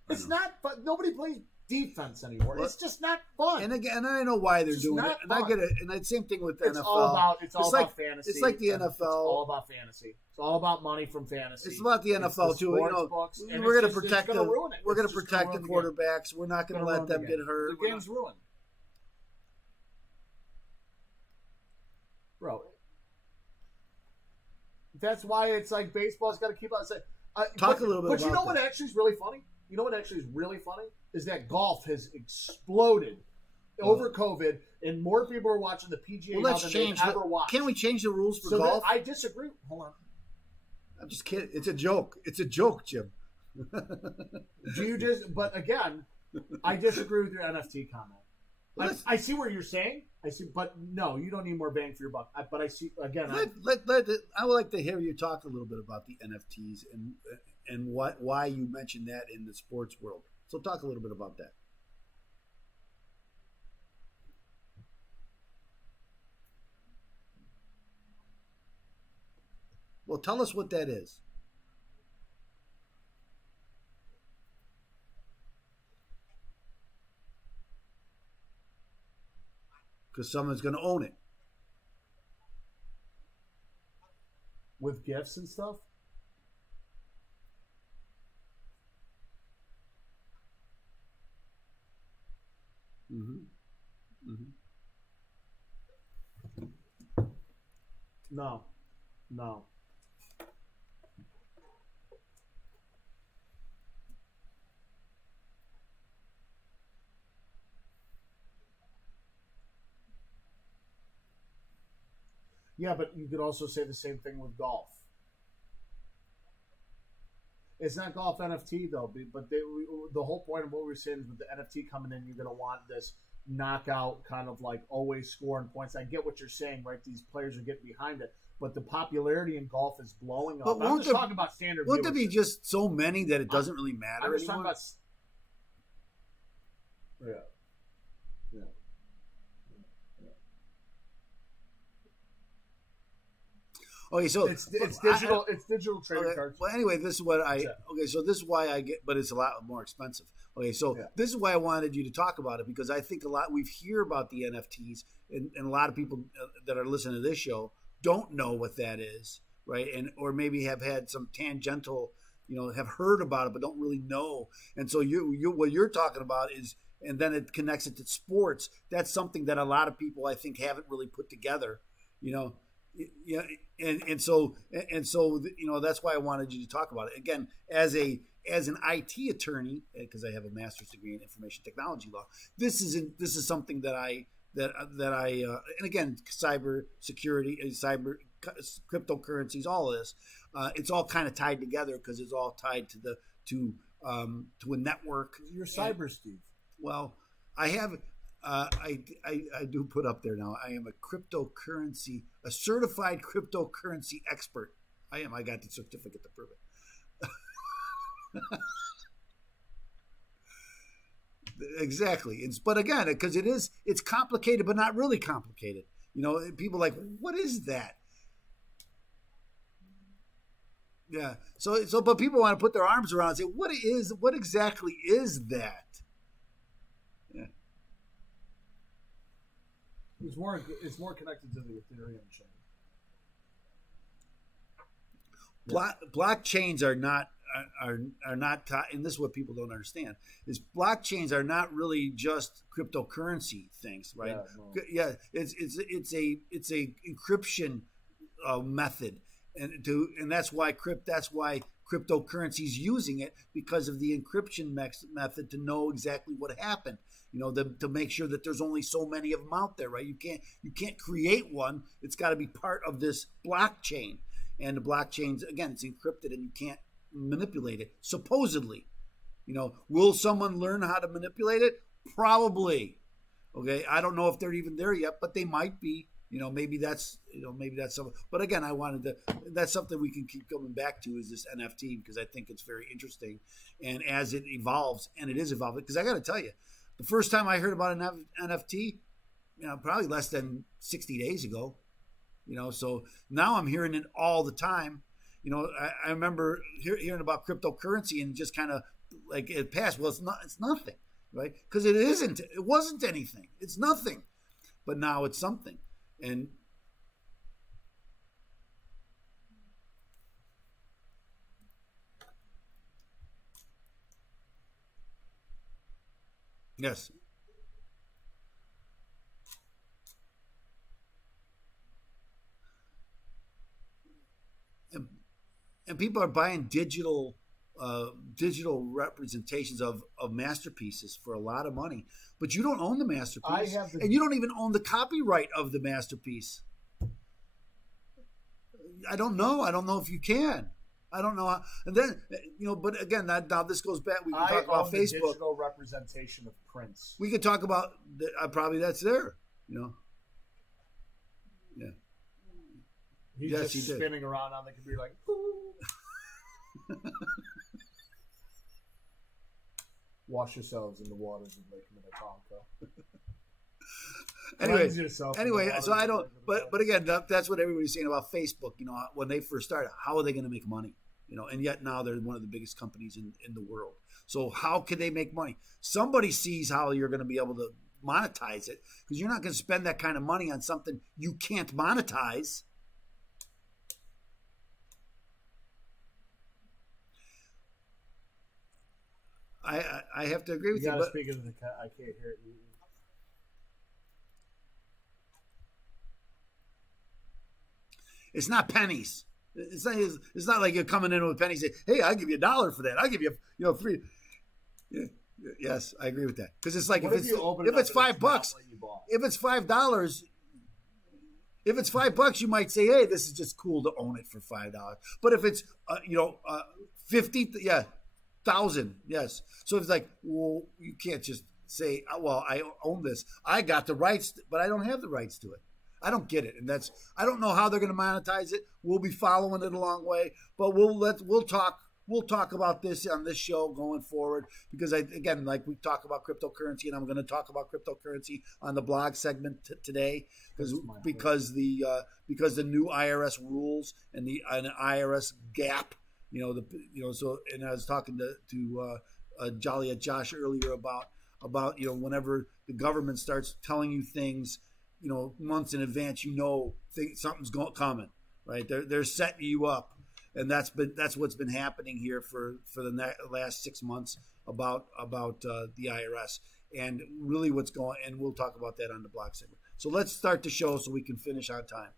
It's not, but nobody plays defense anymore. It's just not fun. And again, I know why they're doing it. And I get it. And the same thing with the NFL. It's all about fantasy. It's like the NFL. It's all about fantasy. It's all about money from fantasy. It's about the NFL too. We're going to protect the quarterbacks. We're not going to let them get hurt. The game's ruined, bro. That's why it's like baseball's got to keep on saying. Talk a little bit. But you know what actually is really funny? You know what actually is really funny is that golf has exploded over COVID, and more people are watching the PGA now than they've ever watched. Can we change the rules for golf? I disagree. Hold on. I'm just kidding. It's a joke. It's a joke, Jim. Do you just? But again, I disagree with your NFT comment. I see what you're saying. I see, but no, you don't need more bang for your buck. But I see again. I would like to hear you talk a little bit about the NFTs and why you mentioned that in the sports world. So talk a little bit about that. Well, tell us what that is. Because someone's going to own it. With gifts and stuff? Mm-hmm. Mm-hmm. No. Yeah, but you could also say the same thing with golf. It's not golf NFT though, but the whole point of what we were saying is with the NFT coming in, you're going to want this knockout kind of like always scoring points. I get what you're saying, right? These players are getting behind it, but the popularity in golf is blowing up. I'm just talking about standard. Won't there be just so many that it doesn't really matter? I'm just talking about. Yeah. Okay, so it's digital. It's digital trading cards. Well, anyway, this is what so this is why I get, but it's a lot more expensive. Okay, so this is why I wanted you to talk about it, because I think we hear about the NFTs, and a lot of people that are listening to this show don't know what that is, right? Or maybe have had some tangential, have heard about it but don't really know. And so you what you're talking about is, and then it connects it to sports. That's something that a lot of people I think haven't really put together, Yeah, and so that's why I wanted you to talk about it again as an IT attorney, because I have a master's degree in information technology law. This is something that I and again, cyber security, cyber cryptocurrencies, all of this, it's all kind of tied together because it's all tied to a network. You're cyber Steve. Well, I have. I do put up there now. I am a certified cryptocurrency expert. I am. I got the certificate to prove it. Exactly. But again, because it's complicated, but not really complicated. People are like, what is that? Yeah. So, but people want to put their arms around and say, what exactly is that? It's more connected to the Ethereum chain. Blockchains are not, and this is what people don't understand, is blockchains are not really just cryptocurrency things, right? Yeah, it's a encryption method, and that's why cryptocurrency is using it, because of the encryption method to know exactly what happened. To make sure that there's only so many of them out there, right? You can't create one. It's got to be part of this blockchain. And the blockchains, again, it's encrypted and you can't manipulate it, supposedly. Will someone learn how to manipulate it? Probably. Okay, I don't know if they're even there yet, but they might be. Maybe that's something. But again, that's something we can keep coming back to, is this NFT, because I think it's very interesting. And as it evolves, and it is evolving, because I got to tell you, the first time I heard about an NFT, probably less than 60 days ago, so now I'm hearing it all the time. I remember hearing about cryptocurrency and just kind of like it passed. Well, it's nothing. right? Because it wasn't anything. It's nothing. But now it's something. And yes. And people are buying digital representations of masterpieces for a lot of money, but you don't own the masterpiece, and you don't even own the copyright of the masterpiece. I don't know if you can. I don't know how. And then but again, now this goes back. We can talk about Facebook. The digital representation of Prince. We could talk about probably that's there. Yeah. He's just spinning around on the computer like. Wash yourselves in the waters of Lake Minnetonka. Anyway, so I don't. But again, that's what everybody's saying about Facebook. When they first started, how are they going to make money? And yet now they're one of the biggest companies in the world. So how can they make money? Somebody sees how you're going to be able to monetize it, because you're not going to spend that kind of money on something you can't monetize. I have to agree with you. You got to speak into the cat. I can't hear it. It's not pennies. It's not like you're coming in with pennies and say, "Hey, I'll give you $1 for that. I'll give you $3." Yeah, yes, I agree with that, because it's like if it's $5, if it's $5, if it's $5, you might say, "Hey, this is just cool to own it for $5." But if it's 50, yeah. 1,000, yes. So it's like, well, you can't just say, well, I own this. I got the rights, but I don't have the rights to it. I don't get it, and I don't know how they're going to monetize it. We'll be following it a long way, but we'll talk about this on this show going forward, because like we talk about cryptocurrency, and I'm going to talk about cryptocurrency on the blog segment today, because the new IRS rules and the IRS gap. So, and I was talking to Jolly Josh earlier about whenever the government starts telling you things, months in advance, something's coming, right? They're setting you up, and that's what's been happening here for the last 6 months about the IRS, and really what's going. And we'll talk about that on the blog segment. So let's start the show so we can finish on time.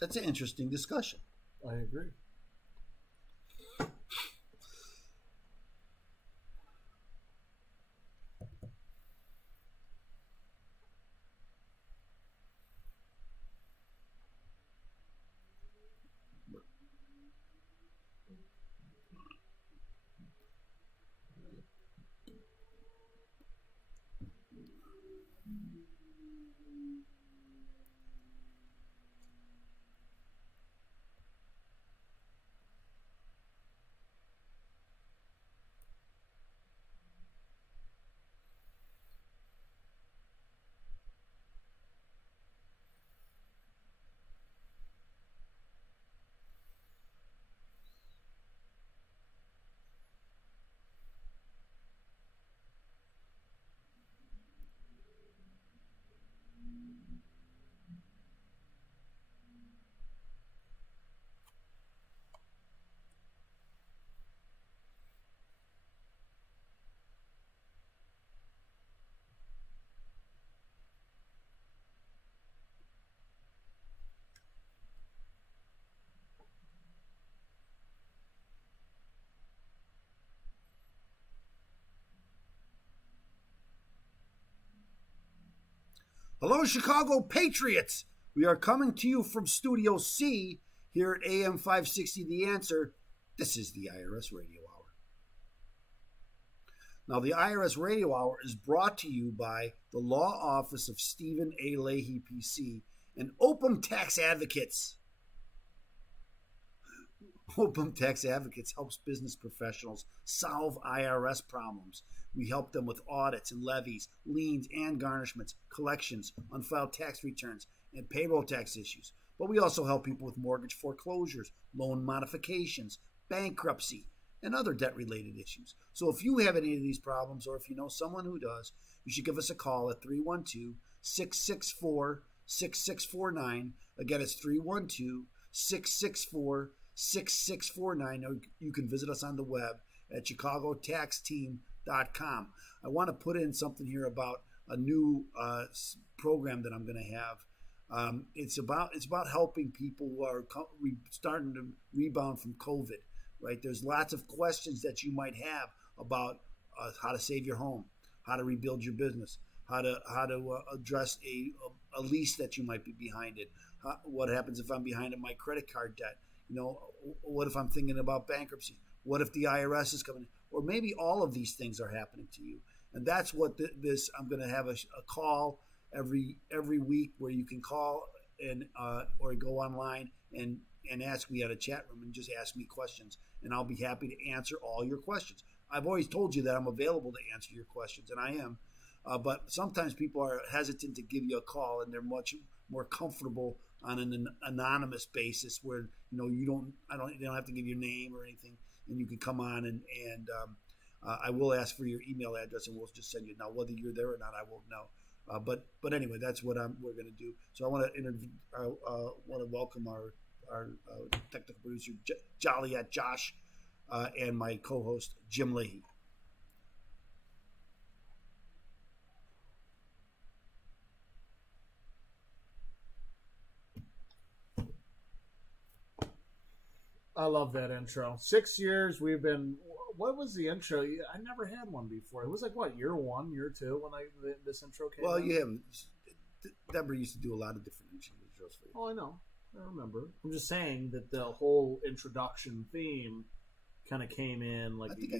That's an interesting discussion. I agree. Hello, Chicago Patriots. We are coming to you from Studio C here at AM 560 The Answer. This is the IRS Radio Hour. Now, the IRS Radio Hour is brought to you by the Law Office of Stephen A. Leahy, PC, and Open Tax Advocates. Open Tax Advocates helps business professionals solve IRS problems. We help them with audits and levies, liens and garnishments, collections, unfiled tax returns, and payroll tax issues. But we also help people with mortgage foreclosures, loan modifications, bankruptcy, and other debt-related issues. So if you have any of these problems, or if you know someone who does, you should give us a call at 312-664-6649. Again, it's 312-664-6649. Or you can visit us on the web at chicagotaxteam.com. I want to put in something here about a new program that I'm going to have. It's about helping people who are starting to rebound from COVID. Right? There's lots of questions that you might have about how to save your home, how to rebuild your business, how to address a lease that you might be behind it. What happens if I'm behind in my credit card debt? What if I'm thinking about bankruptcy? What if the IRS is coming? Or maybe all of these things are happening to you. And that's what I'm going to have a call every week where you can call and or go online and ask me at a chat room and just ask me questions, and I'll be happy to answer all your questions. I've always told you that I'm available to answer your questions, and I am. But sometimes people are hesitant to give you a call, and they're much more comfortable on an anonymous basis where you don't have to give your name or anything, and you can come on and I will ask for your email address, and we'll just send you. Now, whether you're there or not, I won't know. But anyway, that's what we're going to do. So I want to welcome our technical producer Joliet Josh and my co-host Jim Leahy. I love that intro. 6 years we've been. What was the intro? I never had one before. It was like what, year 1, year 2 when this intro came. Well, out? you have. Deborah used to do a lot of different intros for you. Oh, I know. I remember. I'm just saying that the whole introduction theme kind of came in like. I think I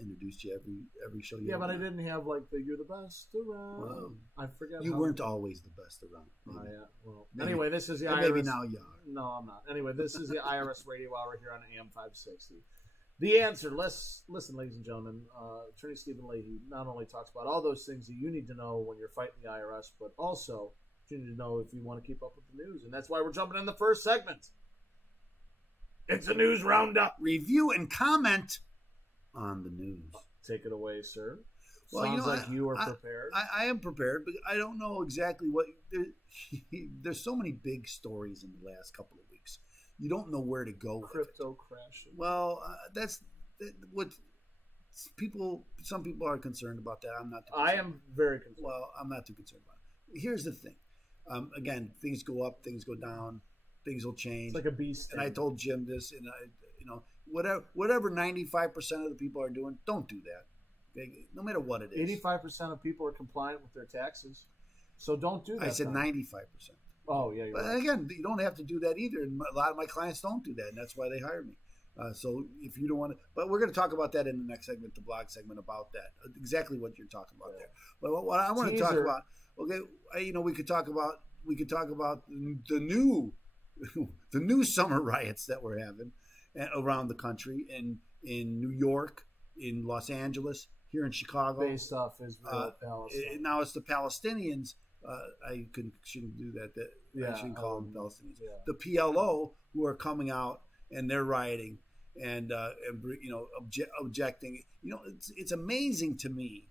introduced you every show. Yeah, but I didn't have like the "You're the best around." Well, I forget. You weren't always the best around. Oh yeah. Well, anyway, this is the IRS. Maybe now you are. No, I'm not. Anyway, this is the IRS Radio Hour here on AM 560. The answer. Listen, ladies and gentlemen. Attorney Stephen Leahy not only talks about all those things that you need to know when you're fighting the IRS, but also you need to know if you want to keep up with the news, and that's why we're jumping in the first segment. It's a news roundup. Review and comment on the news. Take it away, sir. Well, Sounds like you are prepared. I am prepared, but I don't know exactly what. There's so many big stories in the last couple of weeks. You don't know where to go. Crypto crashing. Well, that's what some people are concerned about that. I'm not. I am very concerned. Well, I'm not too concerned about it. Here's the thing. Again, things go up, things go down, things will change. It's like a beast. And I told Jim this, and whatever 95% of the people are doing, don't do that. No matter what it is. 85% of people are compliant with their taxes, so don't do that. I said 95%. Oh yeah, but again, you don't have to do that either. And a lot of my clients don't do that, and that's why they hire me. So if you don't want to, but we're going to talk about that in the next segment, the blog segment about that, exactly what you're talking about there. But what I want to talk about, okay, we could talk about the new summer riots that we're having around the country, in New York, in Los Angeles, here in Chicago. Based off Israel, Palestine. Now it's the Palestinians. I shouldn't do that. I shouldn't call them Palestinians. Yeah. The PLO who are coming out and they're rioting and objecting. It's amazing to me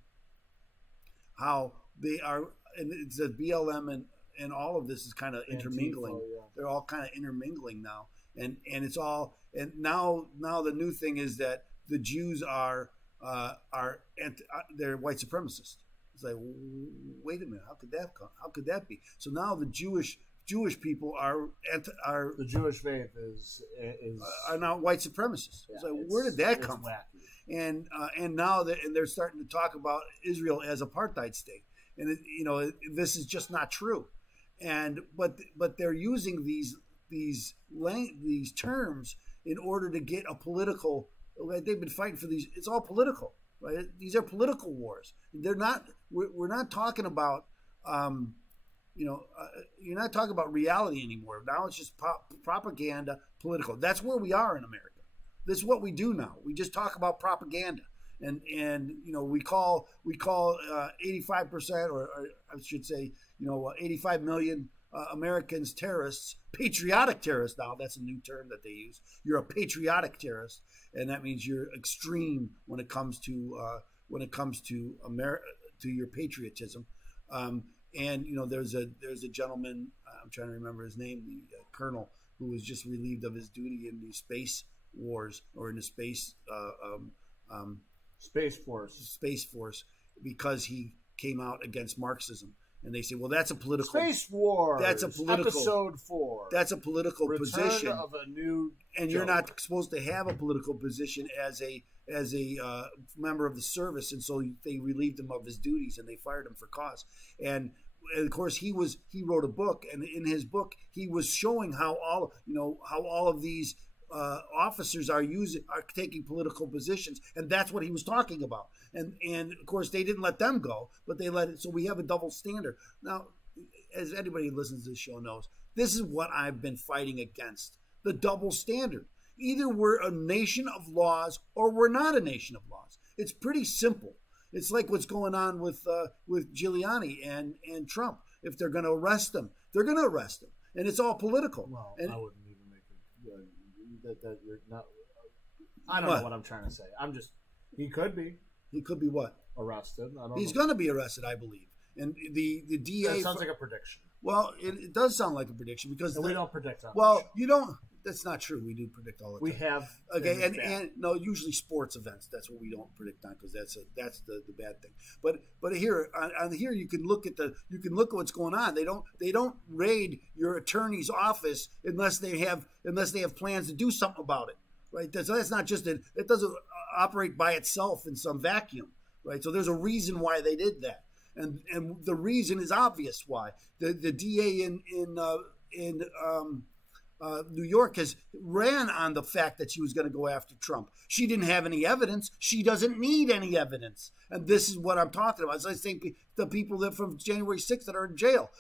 how they are, and it's the BLM and all of this is kind of intermingling. Antifa, yeah. They're all kind of intermingling now, and it's all. And now the new thing is that the Jews are they're white supremacists. It's like, wait a minute, how could that come? How could that be? So now the Jewish people are the Jewish faith is are now white supremacists. Yeah, so where did that come from? Wacky. And now they're starting to talk about Israel as apartheid state, and this is just not true. And but they're using these terms in order to get a political. They've been fighting for these. It's all political, right? These are political wars. They're not. We're not talking about. You're not talking about reality anymore. Now it's just propaganda, political. That's where we are in America. This is what we do now. We just talk about propaganda, and we call 85%, or I should say 85 million Americans terrorists, patriotic terrorists. Now that's a new term that they use. You're a patriotic terrorist, and that means you're extreme when it comes to to your patriotism. And there's a gentleman, I'm trying to remember his name, the colonel, who was just relieved of his duty in the space wars, or in the space force, because he came out against Marxism. And they say, well, that's a political Space Wars. That's a political Episode 4. That's a political Return position of a new and joke. You're not supposed to have a political position as a member of the service. And so they relieved him of his duties and they fired him for cause. And of course, he wrote a book, and in his book, he was showing how all of these officers are taking political positions, and that's what he was talking about. And of course, they didn't let them go, but they let it. So we have a double standard. Now, as anybody who listens to this show knows, this is what I've been fighting against: the double standard. Either we're a nation of laws or we're not a nation of laws. It's pretty simple. It's like what's going on with Giuliani and Trump. If they're going to arrest them, they're going to arrest them, and it's all political. Well, and, I wouldn't even make that you're not. I don't know what I'm trying to say. He could be. He could be what? Arrested. He's going to be arrested, I believe. And the DA. That sounds like a prediction. Well, it does sound like a prediction because we don't predict on. Well, you don't. That's not true. We do predict all the time. We have. Okay, and no, usually sports events. That's what we don't predict on, because that's the bad thing. But here on here you can look at what's going on. They don't raid your attorney's office unless they have plans to do something about it, right? That's not just it doesn't operate by itself in some vacuum, right? So there's a reason why they did that, and the reason is obvious why the DA in New York has ran on the fact that she was going to go after Trump. She didn't have any evidence. She doesn't need any evidence. And this is what I'm talking about. So I think the people that from January 6th that are in jail,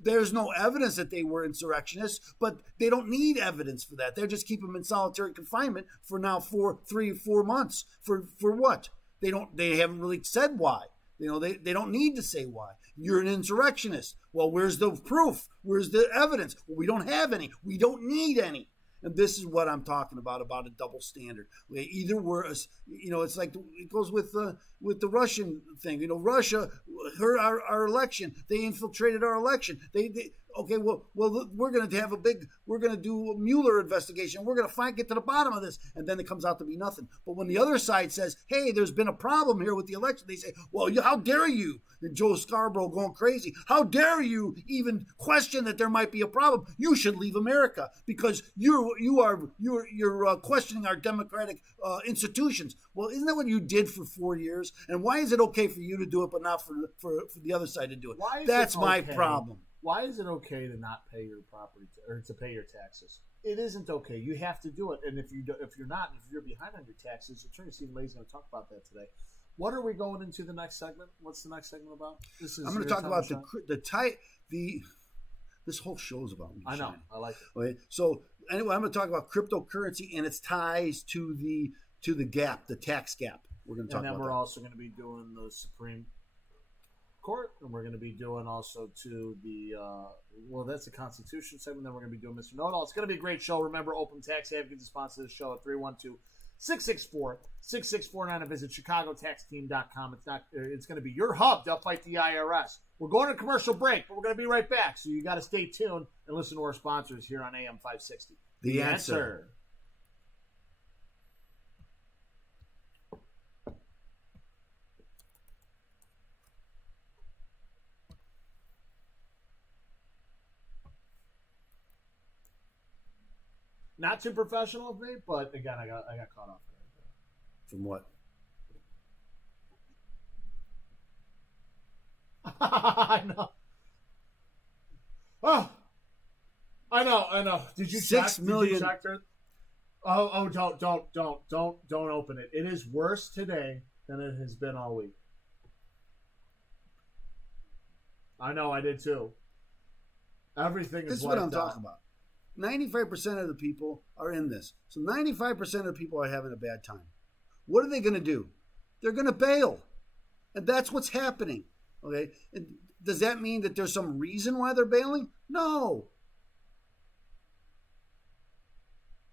there's no evidence that they were insurrectionists, but they don't need evidence for that. They're just keeping them in solitary confinement for now 3 or 4 months. For what? They haven't really said why. They don't need to say why. You're an insurrectionist. Well, where's the proof? Where's the evidence? Well, we don't have any. We don't need any. And this is what I'm talking about a double standard. Either we're, it's like it goes with the Russian thing. Russia, our election, they infiltrated our election. Okay, well, we're going to do a Mueller investigation. We're going to get to the bottom of this. And then it comes out to be nothing. But when the other side says, hey, there's been a problem here with the election, they say, well, how dare you? And Joe Scarborough going crazy. How dare you even question that there might be a problem? You should leave America because you're questioning our democratic institutions. Well, isn't that what you did for 4 years? And why is it okay for you to do it, but not for the other side to do it? That's my problem. Why is it okay to not pay your property or to pay your taxes? It isn't okay. You have to do it. And if you're behind on your taxes, Attorney Stephen Lay is going to talk about that today. What are we going into the next segment? What's the next segment about? I'm going to talk about this whole show is about me. I know. I like it. Okay. So anyway, I'm going to talk about cryptocurrency and its ties to the gap, the tax gap. We're going to talk about that. And then we're also going to be doing the Supreme Court, and we're going to be doing also to the that's the Constitution segment. Then we're going to be doing Mr. Know-It-All. It's going to be a great show. Remember, Open Tax Advocate to sponsor this show at 312-664-6649, and visit chicagotaxteam.com. It's going to be your hub to fight the IRS. We're going to commercial break, but we're going to be right back. So you got to stay tuned and listen to our sponsors here on AM 560. The answer. Not too professional of me, but again, I got caught off guard. From what? I know. Oh, I know. Did you check? 6 million. Did you check her? Oh, don't open it. It is worse today than it has been all week. I know, I did too. Everything is. This is what I'm talking about. 95% of the people are in this. So 95% of the people are having a bad time. What are they going to do? They're going to bail. And that's what's happening. Okay? And does that mean that there's some reason why they're bailing? No.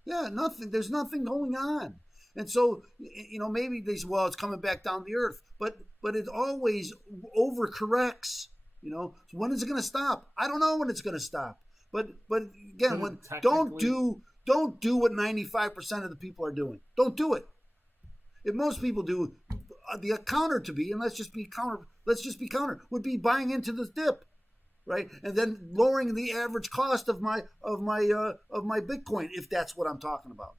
Yeah, nothing. There's nothing going on. And so, maybe they say, well, it's coming back down the earth. But it always overcorrects. So when is it going to stop? I don't know when it's going to stop. But again, don't do what 95% of the people are doing. Don't do it. If most people do, the counter to be, and let's just be counter, would be buying into the dip, right? And then lowering the average cost of my Bitcoin, if that's what I'm talking about.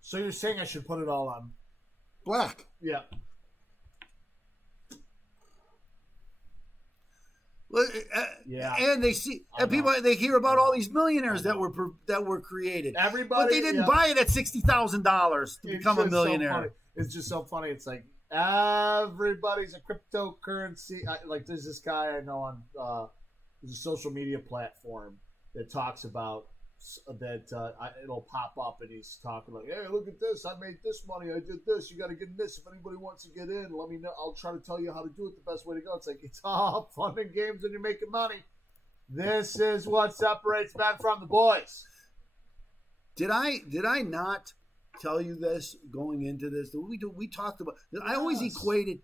So you're saying I should put it all on black? Yeah. And they see, and they hear about all these millionaires that were created. Everybody, but they didn't buy it at $60,000 to become a millionaire. It's just so funny. It's like everybody's a cryptocurrency. Like there's this guy I know on there's a social media platform that talks about that. It'll pop up and he's talking like, "Hey, look at this! I made this money. I did this. You got to get in this. If anybody wants to get in, let me know. I'll try to tell you how to do it the best way to go." It's like it's all fun and games when you're making money. This is what separates men from the boys. Did I not tell you this going into this? We talked about. I always equated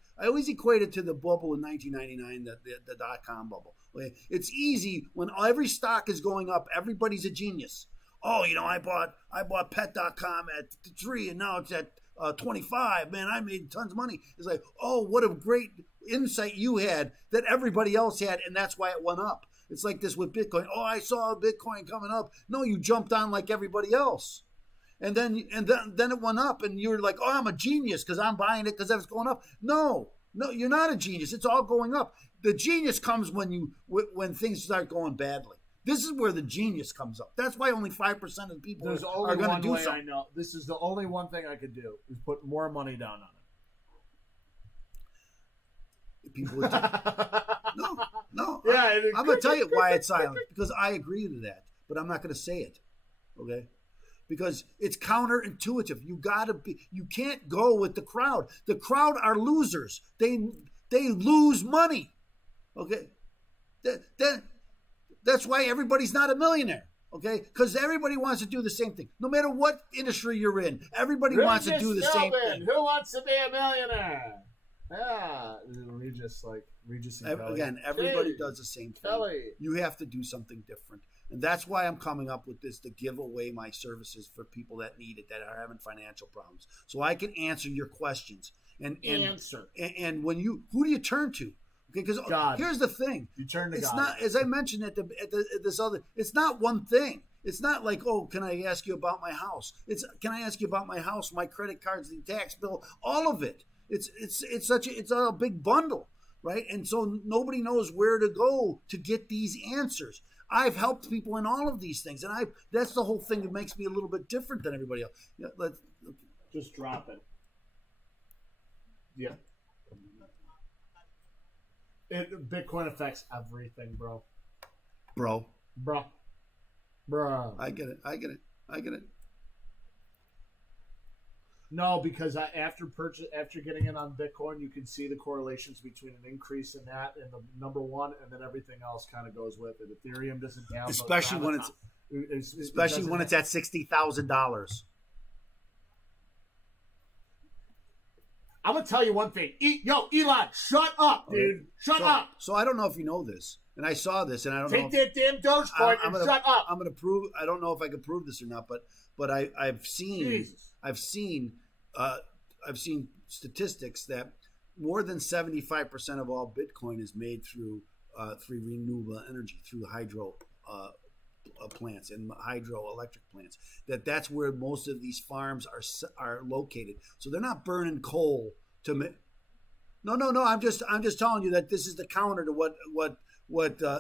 to the bubble in 1999, the dot-com bubble. It's easy when every stock is going up. Everybody's a genius. Oh, I bought pet.com at 3 and now it's at 25. Man, I made tons of money. It's like, oh, what a great insight you had that everybody else had, and that's why it went up. It's like this with Bitcoin. Oh, I saw Bitcoin coming up. No, you jumped on like everybody else. And then it went up, and you're like, oh, I'm a genius because I'm buying it because it's going up. No, you're not a genius. It's all going up. The genius comes when things start going badly. This is where the genius comes up. That's why only 5% of the people are going to do something. There's only one way I know. This is the only one thing I could do is put more money down on it. People would no. Yeah, I'm going to tell you why it's silent, because I agree to that, but I'm not going to say it. Okay? Because it's counterintuitive. You can't go with the crowd. The crowd are losers. They lose money. Okay? That's why everybody's not a millionaire. Okay? Because everybody wants to do the same thing. No matter what industry you're in, everybody wants to do the same thing. Who wants to be a millionaire? Yeah. Regis and Kelly. Again, everybody does the same thing. Kelly. You have to do something different. And that's why I'm coming up with this, to give away my services for people that need it, that are having financial problems. So I can answer your questions. And when who do you turn to? Okay, because here's the thing. You turn to it's God. Not, as I mentioned at this other, it's not one thing. It's not like, oh, can I ask you about my house? Can I ask you about my house, my credit cards, the tax bill, all of it. It's a big bundle, right? And so nobody knows where to go to get these answers. I've helped people in all of these things, and that's the whole thing that makes me a little bit different than everybody else. Let's just drop it. Yeah. Bitcoin affects everything, bro. Bro. I get it. No, because after getting in on Bitcoin, you can see the correlations between an increase in that and the number one, and then everything else kind of goes with it. Ethereum doesn't have, especially when it's at $60,000. I'm gonna tell you one thing. Elon, shut up, dude. Shut up. So I don't know if you know this, and I saw this, and I don't know. Take that damn Dogecoin and shut up. I'm gonna prove. I don't know if I can prove this or not, but I've seen statistics that more than 75% of all Bitcoin is made through renewable energy, through hydro plants and hydroelectric plants. That's where most of these farms are located. So they're not burning coal to. No. I'm just telling you that this is the counter to what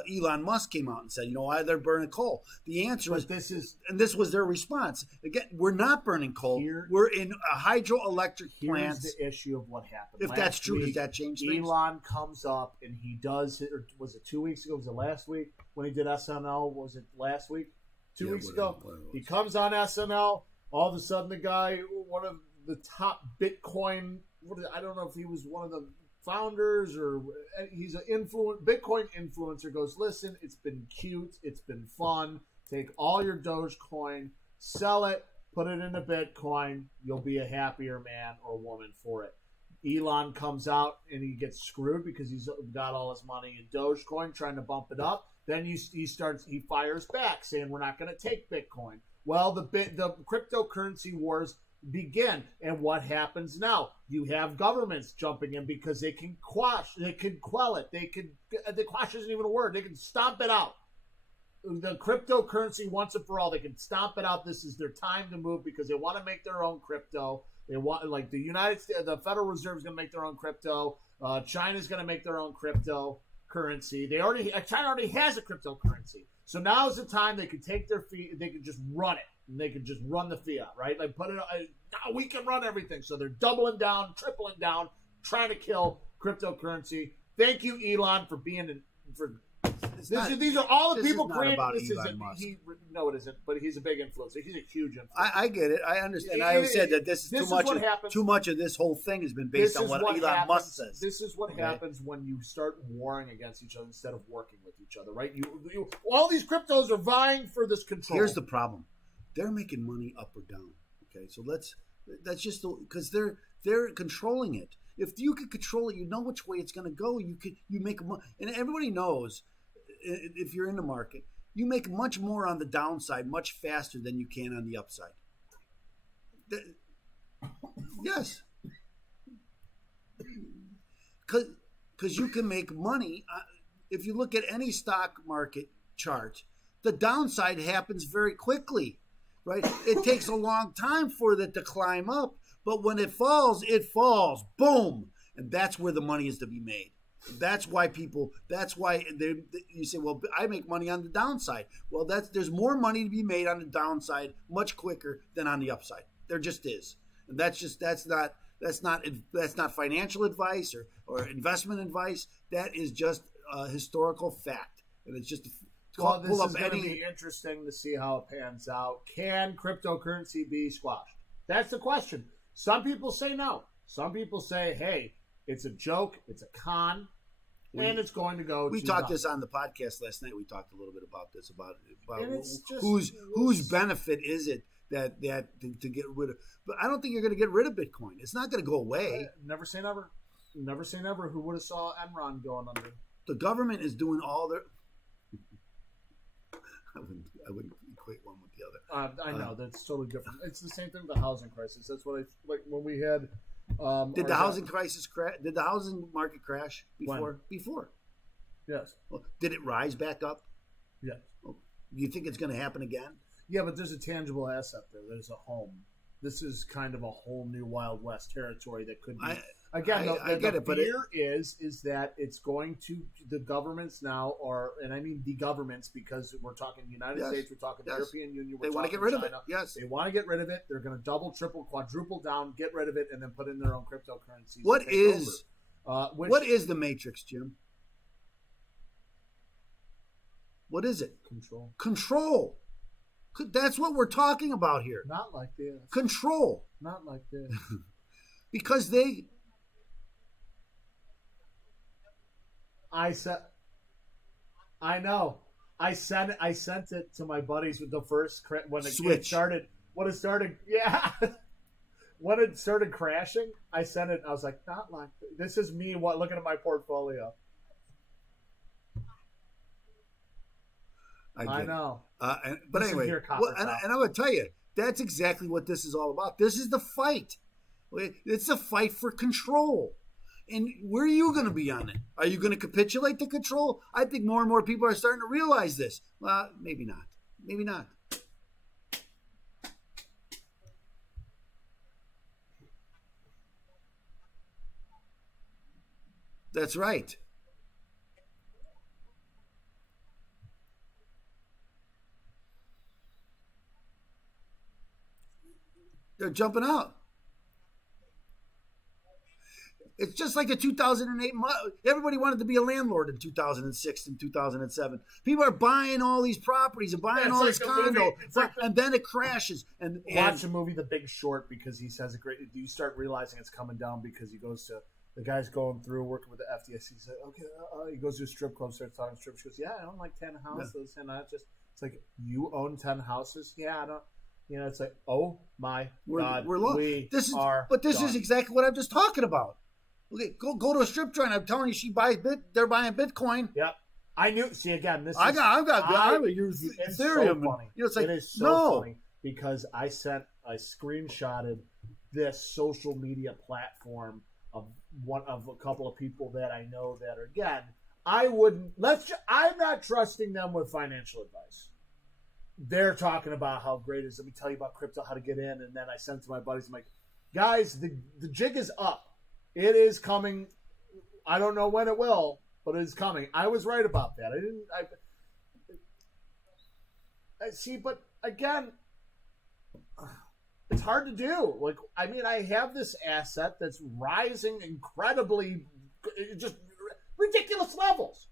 Elon Musk came out and said. Why they're burning coal? The answer is this was their response. Again, we're not burning coal. We're in a hydroelectric plant. Here's the issue of what happened. If that's true, does that change things? Elon comes up and he does it. Or was it 2 weeks ago? Was it last week when he did SNL? Was it last week? 2 weeks ago? He comes on SNL. All of a sudden, the guy, one of the top Bitcoin. I don't know if he was one of the founders or he's an Bitcoin influencer goes, listen, it's been cute, it's been fun. Take all your Dogecoin, sell it, put it into Bitcoin. You'll be a happier man or woman for it. Elon comes out and he gets screwed because he's got all his money in Dogecoin, trying to bump it up. Then he fires back saying we're not going to take Bitcoin. Well, the cryptocurrency wars begin, and what happens now? You have governments jumping in because they can quash it. Quash isn't even a word. They can stomp it out. The cryptocurrency once and for all, they can stomp it out. This is their time to move because they want to make their own crypto. They want, like, the United States, the Federal Reserve is going to make their own crypto. China's going to make their own cryptocurrency. China already has a cryptocurrency. So now is the time they could take their fiat, they could just run it. And they could just run the fiat, right? Like, we can run everything. So they're doubling down, tripling down, trying to kill cryptocurrency. Thank you, Elon, for being these are all the people creating. This isn't. No, it isn't. But he's a big influencer. He's a huge influencer. I get it. I understand. I have said that this is too much of this whole thing has been based on what Elon Musk says. This is what happens when you start warring against each other instead of working with each other, right? You all these cryptos are vying for this control. Here's the problem: they're making money up or down. Okay, so that's just because they're controlling it. If you could control it, you know which way it's going to go. You make money, and everybody knows. If you're in the market, you make much more on the downside much faster than you can on the upside. Yes. Because you can make money. If you look at any stock market chart, the downside happens very quickly, right? It takes a long time for it to climb up, but when it falls, boom. And that's where the money is to be made. That's why you say, well, I make money on the downside. Well, there's more money to be made on the downside much quicker than on the upside. There just is. And that's not financial advice or investment advice. That is just a historical fact. And it's just this is going to be interesting to see how it pans out. Can cryptocurrency be squashed? That's the question. Some people say no. Some people say, hey, it's a joke, it's a con, and it's going to go. We talked this on the podcast last night. We talked a little bit about this, about whose benefit is it that to get rid of. But I don't think you're going to get rid of Bitcoin. It's not going to go away. Never say never. Never say never. Who would have saw Enron going under? The government is doing all their. I wouldn't equate one with the other. I know that's totally different. It's the same thing with the housing crisis. That's what I like when we had. Did the housing crisis crash? Did the housing market crash before? When? Before. Yes. Well, did it rise back up? Yes. Do you think it's going to happen again? Yeah, but there's a tangible asset there. There's a home. This is kind of a whole new Wild West territory that could be. The fear is that it's going to the governments now and I mean the governments because we're talking the United States, we're talking the European Union, they want to get rid of it. Yes, they want to get rid of it. They're going to double, triple, quadruple down, get rid of it, and then put in their own cryptocurrencies. What is the matrix, Jim? What is it? Control. That's what we're talking about here. Not like this. Control. Not like this. Because I know. I sent it to my buddies with the first when it started. When it started, yeah. When it started crashing, I sent it. I was like, not like this is me. Looking at my portfolio. I know. But anyway, and I'm going to tell you, that's exactly what this is all about. This is the fight. It's a fight for control. And where are you going to be on it? Are you going to capitulate to control? I think more and more people are starting to realize this. Well, maybe not. Maybe not. That's right. They're jumping out. It's just like the 2008. Everybody wanted to be a landlord in 2006 and 2007. People are buying all these properties and buying all these condos, and then it crashes. And watch the movie The Big Short because he says a great. You start realizing it's coming down because he goes to the guy's going through working with the FDIC. He's like, okay, he goes to a strip club, starts talking to strip. She goes, yeah, I own like 10 houses, and I just, it's like, you own 10 houses? Yeah, I don't. It's like, oh my God, this is exactly what I'm just talking about. Okay, go to a strip joint. I'm telling you, they're buying Bitcoin. Yep, I knew. See again, I would use it's Ethereum. So funny. It's like, it is so funny because I screenshotted this social media platform of a couple of people that I know that are, again, I'm not trusting them with financial advice. They're talking about how great it is. Let me tell you about crypto, how to get in. And then I sent to my buddies, I'm like, guys, the jig is up. It is coming. I don't know when it will, but it is coming. I was right about that. I see, but again, it's hard to do. Like, I mean, I have this asset that's rising incredibly, just ridiculous levels.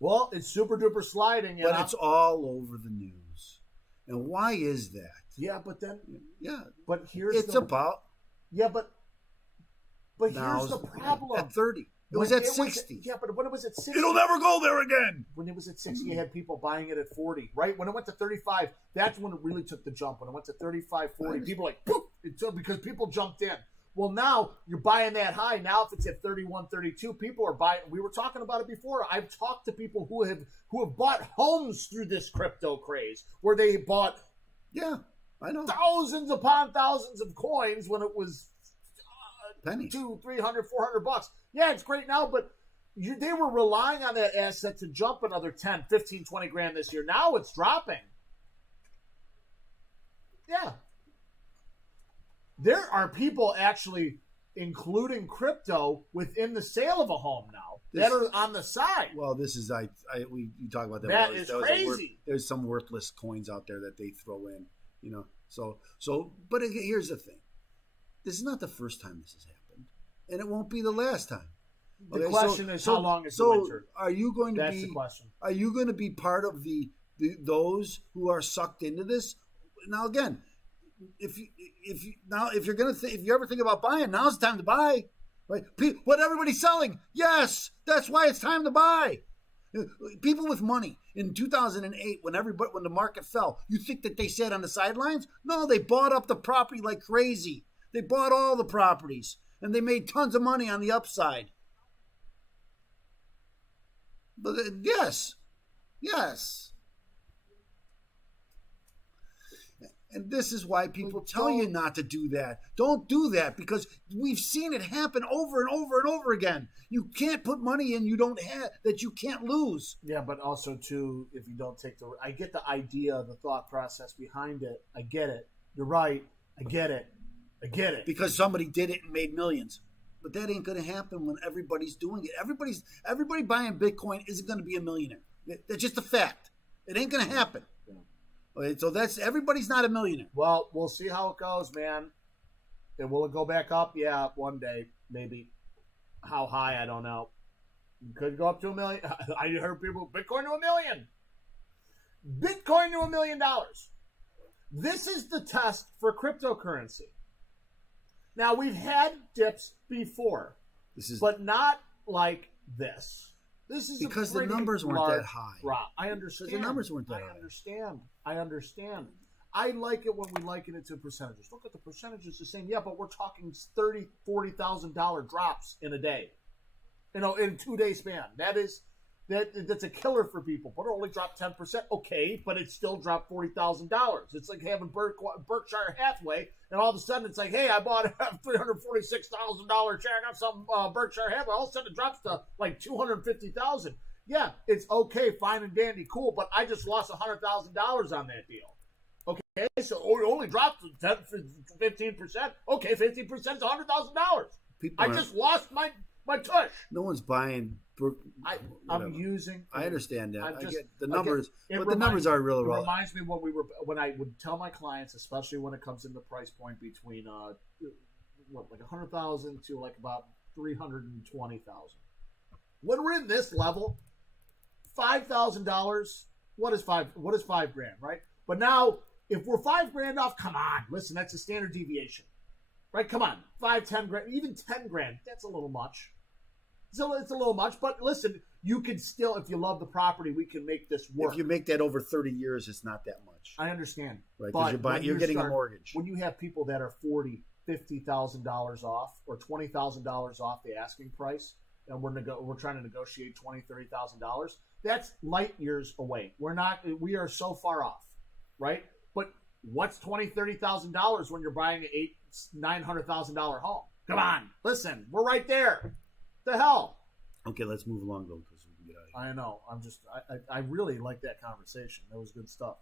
Well, it's super duper sliding, but it's all over the news. And why is that? Yeah, but then but here's but here's the problem. At 30. It was at 60. But when it was at 60, it'll never go there again. When it was at 60, you had people buying it at 40, right? When it went to 35, that's when it really took the jump. When it went to 35, 40, people were like, poof, because people jumped in. Well, now you're buying that high. Now, if it's at 31, 32, people are buying. We were talking about it before. I've talked to people who have bought homes through this crypto craze, where they bought, I know, thousands upon thousands of coins when it was penny, $200, $300, $400. Yeah, it's great now, but they were relying on that asset to jump another 10, 15, 20 grand this year. Now it's dropping. Yeah. There are people actually including crypto within the sale of a home now that are on the side. Well, this is you talk about that. That is crazy. There's some worthless coins out there that they throw in, So, but here's the thing: this is not the first time this has happened, and it won't be the last time. The question is, how long is the winter? Are you going to That's the question. Are you going to be part of those who are sucked into this? Now, again, if you ever think about buying, now's the time to buy. Right? What everybody's selling, yes, that's why it's time to buy. People with money in 2008, when the market fell, you think that they sat on the sidelines? No, they bought up the property like crazy. They bought all the properties, and they made tons of money on the upside. But yes. And this is why people tell you not to do that. Don't do that, because we've seen it happen over and over and over again. You can't put money in that you can't lose. Yeah, but also too, if you don't take I get the idea, the thought process behind it. I get it. You're right. I get it. Because somebody did it and made millions. But that ain't going to happen when everybody's doing it. Everybody buying Bitcoin isn't going to be a millionaire. That's just a fact. It ain't going to happen. Okay, so everybody's not a millionaire. Well, we'll see how it goes, man. And will it go back up? Yeah, one day, maybe. How high, I don't know. It could go up to $1 million. I heard people, Bitcoin to $1 million. Bitcoin to $1 million. This is the test for cryptocurrency. Now, we've had dips before, but not like this. This is because the numbers weren't that high. Drop. I understand. The numbers weren't that high. I understand. I like it when we liken it to percentages. Look at the percentages the same. Yeah, but we're talking $30,000, $40,000 drops in a day. In 2-day span. That's a killer for people. But it only dropped 10%. Okay, but it still dropped $40,000. It's like having Berkshire Hathaway, and all of a sudden it's like, hey, I bought a $346,000 check on some Berkshire Hathaway. All of a sudden it drops to like $250,000. Yeah, it's okay, fine and dandy, cool, but I just lost $100,000 on that deal. Okay, so it only dropped 10, 15%. Okay, 15% is $100,000. I just lost my tush. No one's buying. I'm using. I understand that. I get the numbers, but the numbers are really wrong. It reminds me when I would tell my clients, especially when it comes in the price point between like 100,000 to like about 320,000. When we're in this level, $5,000. What is $5,000, right? But now if we're $5,000 off, come on. Listen, that's a standard deviation. Right? Come on. 5, 10 grand, even 10 grand. That's a little much. So it's a little much, but listen, you can still, if you love the property, we can make this work. If you make that over 30 years, it's not that much. I understand. Right, because you're getting a mortgage. When you have people that are $40,000, $50,000 off or $20,000 off the asking price, and we're trying to negotiate $20,000, $30,000, that's light years away. We are so far off, right? But what's $20,000, $30,000 when you're buying an $900,000 home? Come on, listen, we're right there. The hell? Okay, let's move along though, because we can get out of here. I know. I really like that conversation. That was good stuff.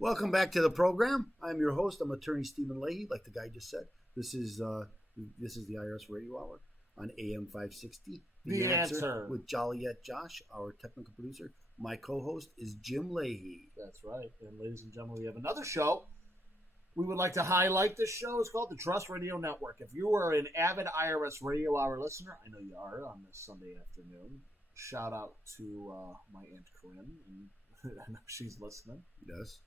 Welcome back to the program. I'm your host. I'm attorney Stephen Leahy, like the guy just said. This is the IRS Radio Hour on AM 560. The answer with Joliet Josh, our technical producer. My co-host is Jim Leahy. That's right. And ladies and gentlemen, we have another show. We would like to highlight this show. It's called the Trust Radio Network. If you are an avid IRS Radio Hour listener, I know you are on this Sunday afternoon. Shout out to my Aunt Corinne. And I know she's listening. Yes.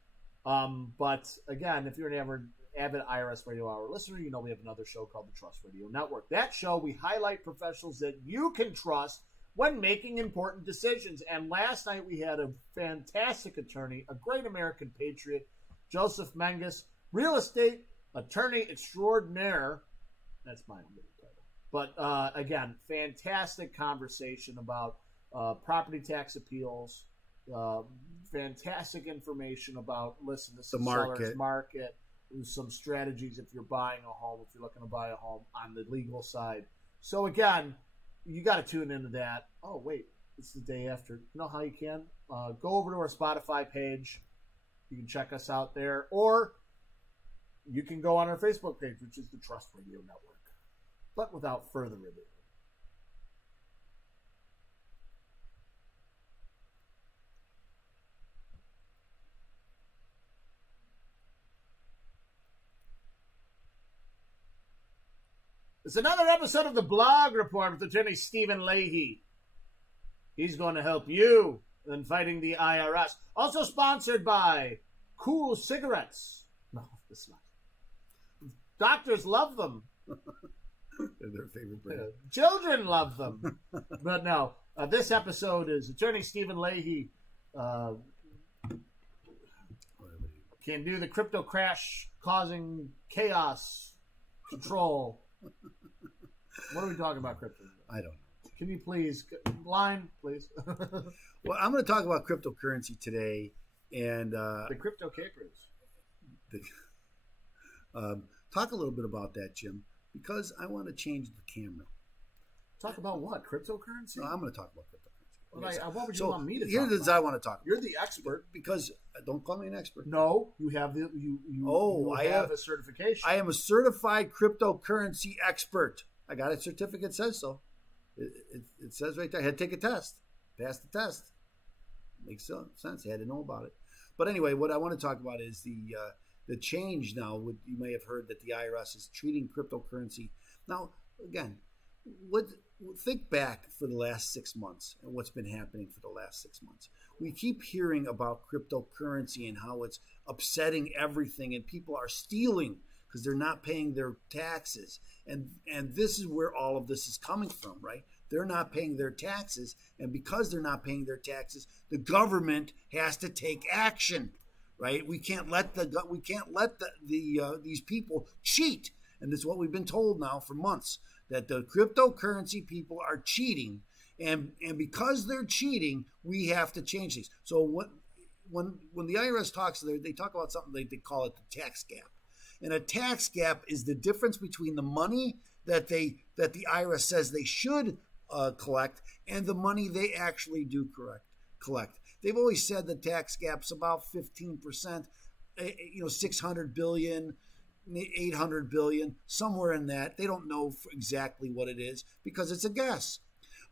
But again, if you're an avid IRS Radio Hour listener, you know we have another show called the Trust Radio Network. That show, we highlight professionals that you can trust when making important decisions. And last night we had a fantastic attorney, a great American patriot, Joseph Menges, real estate attorney extraordinaire. That's my own little title. But again, fantastic conversation about property tax appeals, fantastic information about, listen, this is the seller's market, some strategies if you're buying a home, if you're looking to buy a home on the legal side. So again, you got to tune into that. Oh, wait, it's the day after. You know how you can? Go over to our Spotify page. You can check us out there. Or you can go on our Facebook page, which is the Trust Radio Network. But without further ado, it's another episode of the Blog Report with attorney Stephen Leahy. He's going to help you in fighting the IRS. Also sponsored by Cool Cigarettes. No, it's not. Doctors love them. They're their favorite brand. Children love them. But no, this episode is attorney Stephen Leahy can do the crypto crash causing chaos control. What are we talking about, crypto? I don't know. Can you please line, please? Well, I'm going to talk about cryptocurrency today, and the crypto capers. Talk a little bit about that, Jim, because I want to change the camera. Talk about what? Cryptocurrency? No, I'm going to talk about cryptocurrency. Well, what would you want me to talk about? Here's what I want to talk about. You're the expert. Because don't call me an expert. No, you have I have a certification. I am a certified cryptocurrency expert. I got a certificate, says so. It says right there. I had to take a test. Passed the test. Makes sense. I had to know about it. But anyway, what I want to talk about is the change now. You may have heard that the IRS is treating cryptocurrency. Now, again, think back for the last 6 months and what's been happening for the last 6 months. We keep hearing about cryptocurrency and how it's upsetting everything, and people are stealing because they're not paying their taxes. And this is where all of this is coming from, right? They're not paying their taxes, and because they're not paying their taxes, the government has to take action, right? We can't let these people cheat, and this is what we've been told now for months, that the cryptocurrency people are cheating, and because they're cheating, we have to change these. So when the IRS talks, they talk about something they call it the tax gap. And a tax gap is the difference between the money that the IRS says they should collect and the money they actually do collect. They've always said the tax gap's about 15%, 600 billion, 800 billion, somewhere in that. They don't know exactly what it is because it's a guess.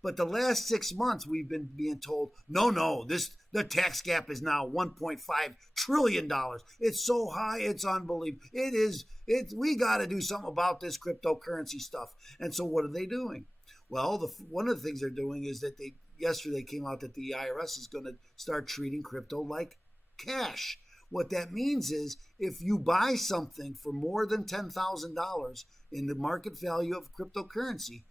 But the last 6 months, we've been being told, no, the tax gap is now $1.5 trillion. It's so high, it's unbelievable. We got to do something about this cryptocurrency stuff. And so what are they doing? Well, one of the things they're doing is that yesterday came out that the IRS is going to start treating crypto like cash. What that means is if you buy something for more than $10,000 in the market value of cryptocurrency,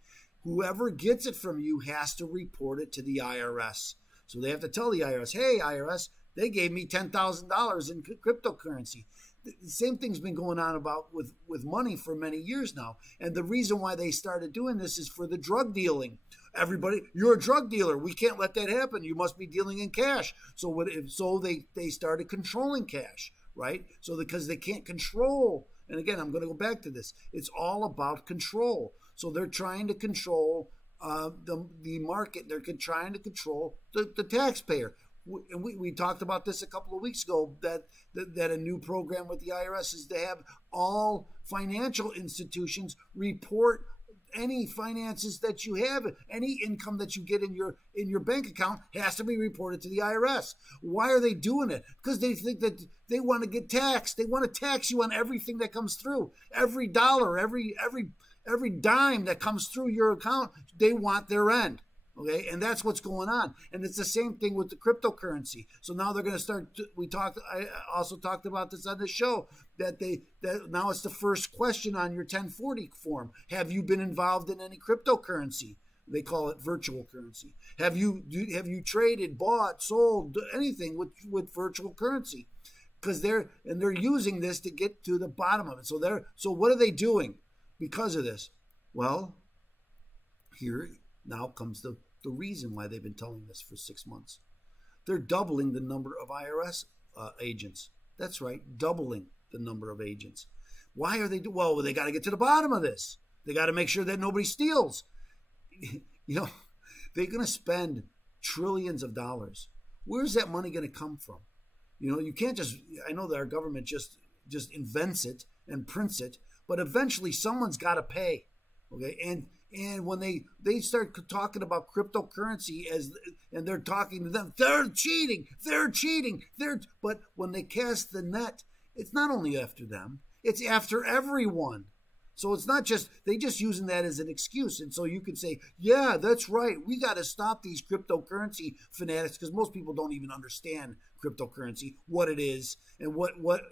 whoever gets it from you has to report it to the IRS. So they have to tell the IRS, hey, IRS, they gave me $10,000 in cryptocurrency. The same thing's been going on about with money for many years now. And the reason why they started doing this is for the drug dealing. You're a drug dealer. We can't let that happen. You must be dealing in cash. So they started controlling cash, right? So because they can't control, and again, I'm going to go back to this. It's all about control. So they're trying to control the market. They're trying to control the taxpayer. We talked about this a couple of weeks ago, that a new program with the IRS is to have all financial institutions report any finances that you have, any income that you get in your bank account has to be reported to the IRS. Why are they doing it? Because they think that they want to get taxed. They want to tax you on everything that comes through. Every dollar, every dime that comes through your account, they want their end. Okay, and that's what's going on, and it's the same thing with the cryptocurrency. So now they're going to start. I also talked about this on the show that now it's the first question on your 1040 form. Have you been involved in any cryptocurrency? They call it virtual currency. Have you traded, bought, sold anything with virtual currency? Because they're using this to get to the bottom of it. So what are they doing because of this? Well, here now comes the reason why they've been telling this for 6 months. They're doubling the number of IRS agents. That's right, doubling the number of agents. Why are they well, they got to get to the bottom of this. They got to make sure that nobody steals. They're going to spend trillions of dollars. Where's that money going to come from? You can't just, I know that our government just invents it and prints it, but eventually someone's got to pay. Okay, and when they start talking about cryptocurrency and they're talking to them, they're cheating. But when they cast the net, it's not only after them, it's after everyone. So it's not just, they just using that as an excuse. And so you could say, yeah, that's right. We got to stop these cryptocurrency fanatics, because most people don't even understand cryptocurrency, what it is and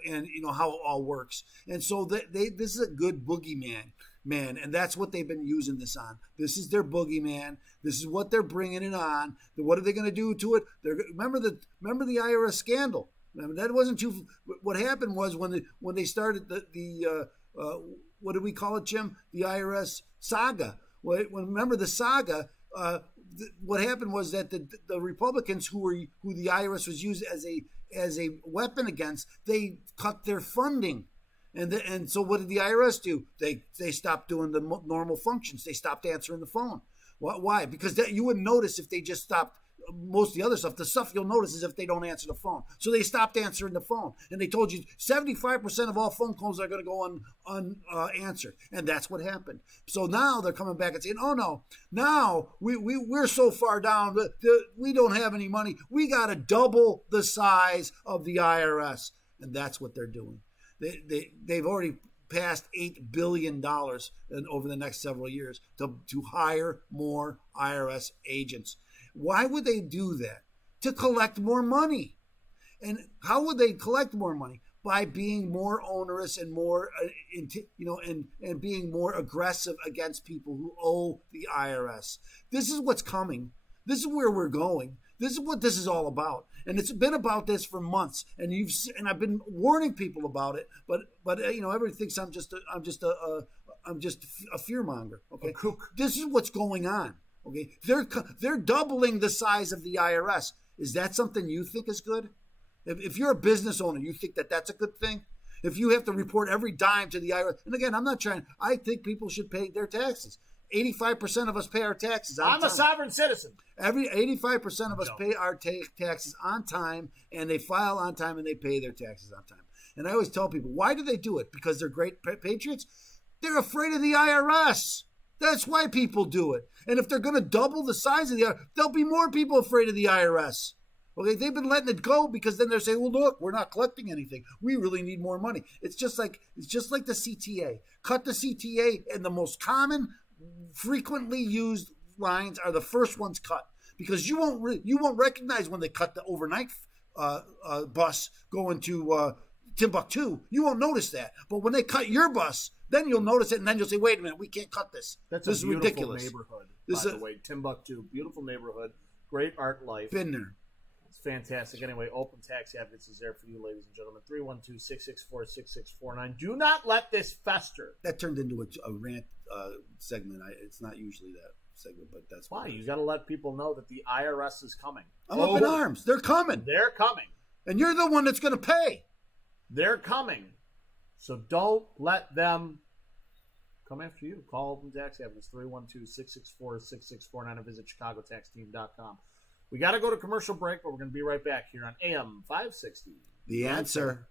and how it all works. And so this is a good boogeyman. And that's what they've been using this on. This is their boogeyman. This is what they're bringing it on. What are they going to do to it? Remember the IRS scandal. That wasn't too. What happened was when they started the what do we call it, Jim? The IRS saga. Remember the saga? What happened was that the Republicans who the IRS was used as a weapon against, they cut their funding. And so what did the IRS do? They stopped doing the normal functions. They stopped answering the phone. Why? Because you wouldn't notice if they just stopped most of the other stuff. The stuff you'll notice is if they don't answer the phone. So they stopped answering the phone. And they told you 75% of all phone calls are going to go unanswered. And that's what happened. So now they're coming back and saying, oh, no, now we're so far down, we don't have any money. We got to double the size of the IRS. And that's what they're doing. They've already passed $8 billion over the next several years to hire more IRS agents. Why would they do that? To collect more money. And how would they collect more money? By being more onerous and more, and being more aggressive against people who owe the IRS. This is what's coming. This is where we're going. This is what this is all about. And it's been about this for months, and I've been warning people about it. But everybody thinks I'm just a fearmonger. Okay, this is what's going on. Okay, they're doubling the size of the IRS. Is that something you think is good? If you're a business owner, you think that that's a good thing? If you have to report every dime to the IRS, and again, I think people should pay their taxes. 85% of us pay our taxes on time. I'm a sovereign citizen. 85% of us pay our taxes on time, and they file on time, and they pay their taxes on time. And I always tell people, why do they do it? Because they're great patriots? They're afraid of the IRS. That's why people do it. And if they're going to double the size of the IRS, there'll be more people afraid of the IRS. Okay, they've been letting it go because then they're saying, well, look, we're not collecting anything. We really need more money. It's just like the CTA. Cut the CTA, and the most common, frequently used lines are the first ones cut, because you won't recognize when they cut the overnight bus going to Timbuktu. You won't notice that. But when they cut your bus, then you'll notice it, and then you'll say, wait a minute, we can't cut this. This is beautiful ridiculous. Neighborhood, by the way. Timbuktu, beautiful neighborhood, great art life. Been there. It's fantastic. Anyway, Open Taxi Advocates is there for you, ladies and gentlemen. 312-664-6649. Do not let this fester. That turned into a rant segment. It's not usually that segment, but that's why. You got to let people know that the IRS is coming. I'm up in arms. They're coming. They're coming. And you're the one that's going to pay. They're coming. So don't let them come after you. Call Open Taxi Advocates, 312-664-6649, and visit chicagotaxteam.com. We got to go to commercial break, but we're going to be right back here on AM 560. The answer.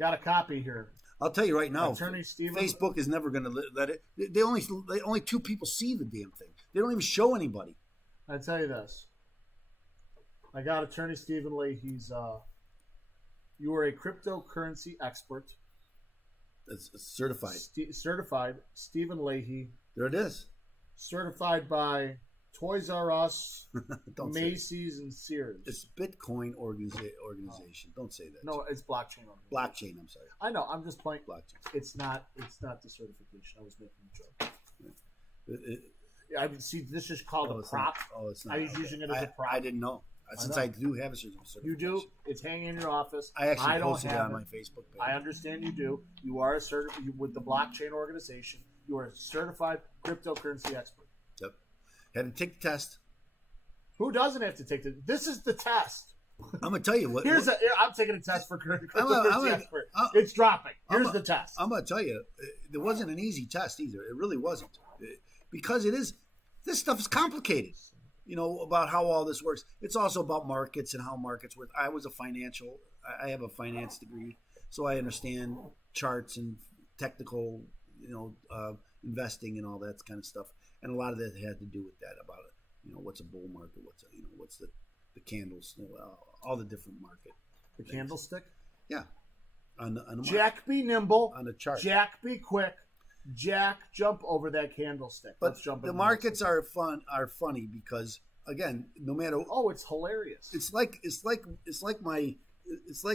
Got a copy here. I'll tell you right now, Attorney Stephen, Facebook is never going to let it. They only 2 people see the damn thing. They don't even show anybody. I tell you this. I got Attorney Stephen Lee. You are a cryptocurrency expert. It's certified. Certified. Stephen Leahy. There it is. Certified by Toys R Us, Macy's, and Sears. It's Bitcoin organization. Don't say that. No, it's blockchain. Blockchain. I'm sorry. I know. I'm just playing. Blockchain. It's not the certification. I was making a joke. I mean, see, this is called a prop. It's not. I was using it as a prop. I didn't know. Since I do have a certification. You do. It's hanging in your office. I actually don't posted it have on my Facebook page. I understand you do. You are with the blockchain organization. You are a certified cryptocurrency expert. Yep. Had to take the test. Who doesn't have to take this is the test. I'm gonna tell you what. I'm taking a test for cryptocurrency expert. It's dropping. Here's the test. I'm gonna tell you, it wasn't an easy test either. It really wasn't, because it is. This stuff is complicated. You know, about how all this works. It's also about markets and how markets work. I have a finance degree, so I understand charts and technical, investing and all that kind of stuff. And a lot of that had to do with that, about it. What's a bull market? What's the candles? All the different market. The things. Candlestick? Yeah. On Jack be nimble. On the chart. Jack be quick. Jack, jump over that candlestick. But let's jump. The markets are funny because, again, no matter. Oh, it's hilarious. It's like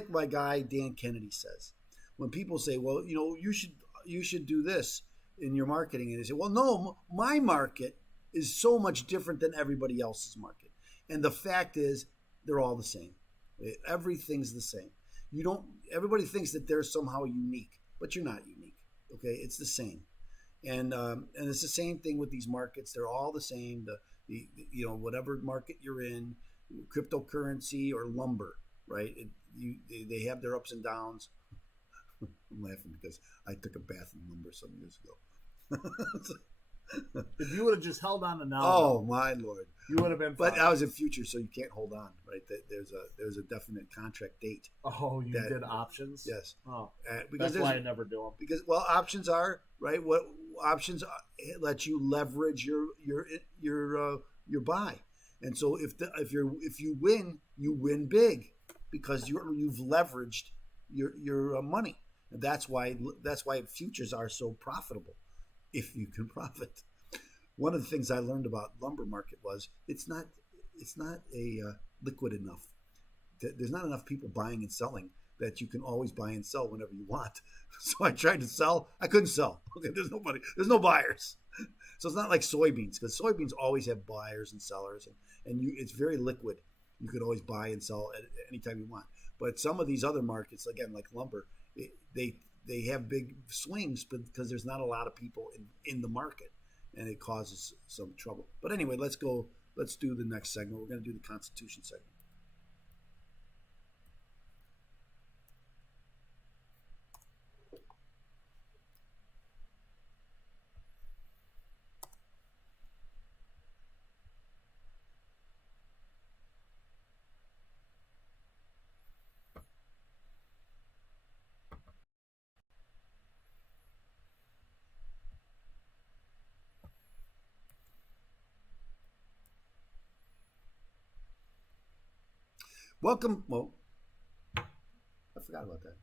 my guy Dan Kennedy says, when people say, well, you should do this in your marketing, and they say, well, no, my market is so much different than everybody else's market, and the fact is, they're all the same. Everything's the same. Everybody thinks that they're somehow unique, but you're not unique. Okay, it's the same, and it's the same thing with these markets. They're all the same. The whatever market you're in, cryptocurrency or lumber, right? They have their ups and downs. I'm laughing because I took a bath in lumber some years ago. If you would have just held on to now, oh my lord, you would have been fine. But I was in future, so you can't hold on, right? There's a definite contract date. Oh, you did options? Yes. Oh, because that's why I never do them. Because options are right. What options let you leverage your buy, and so if you win, you win big because you've leveraged your money. And that's why futures are so profitable. If you can profit. One of the things I learned about lumber market was it's not a liquid enough. There's not enough people buying and selling that you can always buy and sell whenever you want. So I tried to sell. I couldn't sell. Okay, there's no buyers. So it's not like soybeans, because soybeans always have buyers and sellers, and it's very liquid. You could always buy and sell at any time you want. But some of these other markets, again, like lumber, they have big swings because there's not a lot of people in the market, and it causes some trouble. But anyway, let's do the next segment. We're going to do the Constitution segment. Welcome. Well, I forgot about that.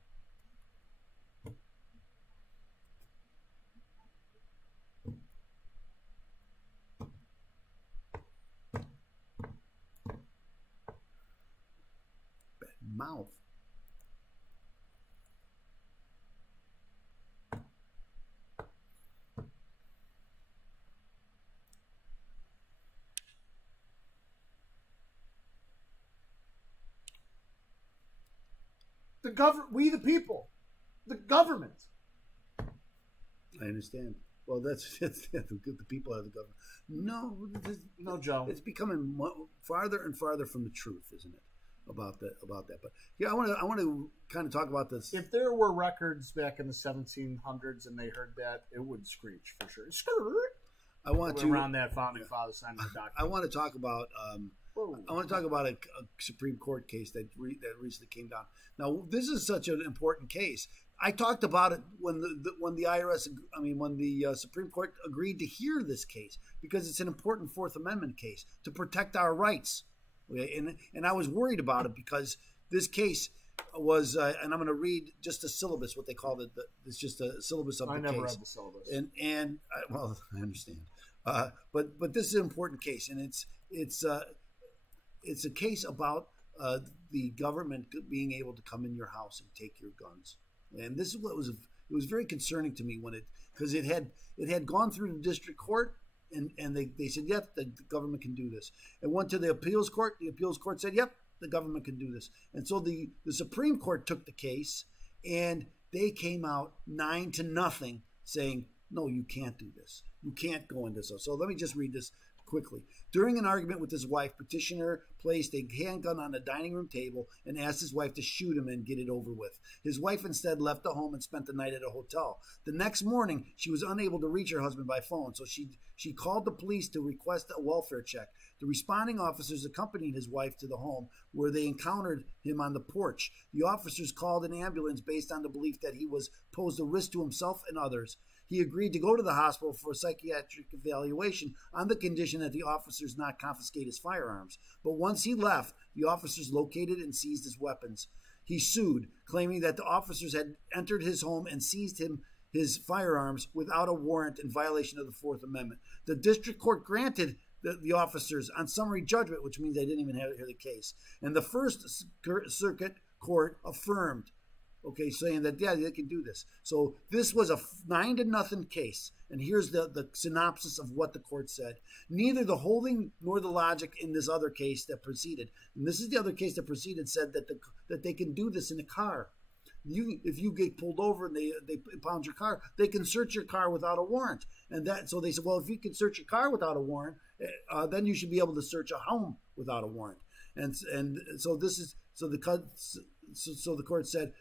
Bad mouth. We the people, the government. I understand. Well, that's the people are the government. No, Joe. It's becoming farther and farther from the truth, isn't it? About that. But yeah, I want to kind of talk about this. If there were records back in the 1700s and they heard that, it would screech for sure. I want to around that founding father signing the document. I want to talk about. I want to talk about a Supreme Court case that recently came down. Now, this is such an important case. I talked about it when the Supreme Court agreed to hear this case because it's an important Fourth Amendment case to protect our rights. Okay? And I was worried about it because this case was, and I'm going to read just a syllabus, what they called it. It's just a syllabus of the case. I never read the syllabus. And I understand. But this is an important case, and it's a case about the government being able to come in your house and take your guns. And this is what it was very concerning to me because it had gone through the district court and they said, yep, the government can do this. It went to the appeals court. The appeals court said, yep, the government can do this. And so the Supreme Court took the case and they came out 9-0 saying, no, you can't do this. You can't go into this. So let me just read this quickly. During an argument with his wife, petitioner placed a handgun on the dining room table and asked his wife to shoot him and get it over with. His wife instead left the home and spent the night at a hotel. The next morning, she was unable to reach her husband by phone, so she called the police to request a welfare check. The responding officers accompanied his wife to the home, where they encountered him on the porch. The officers called an ambulance based on the belief that he posed a risk to himself and others. He agreed to go to the hospital for a psychiatric evaluation on the condition that the officers not confiscate his firearms. But once he left, the officers located and seized his weapons. He sued, claiming that the officers had entered his home and seized his firearms without a warrant in violation of the Fourth Amendment. The district court granted the officers on summary judgment, which means they didn't even hear the case. And the First Circuit Court affirmed, saying that, yeah, they can do this. So this was a 9-0 case. And here's the synopsis of what the court said. Neither the holding nor the logic in this other case that preceded, and this is the other case that preceded, said that they can do this in a car. If you get pulled over and they impound your car, they can search your car without a warrant. So they said, well, if you can search your car without a warrant, then you should be able to search a home without a warrant. And so the court said,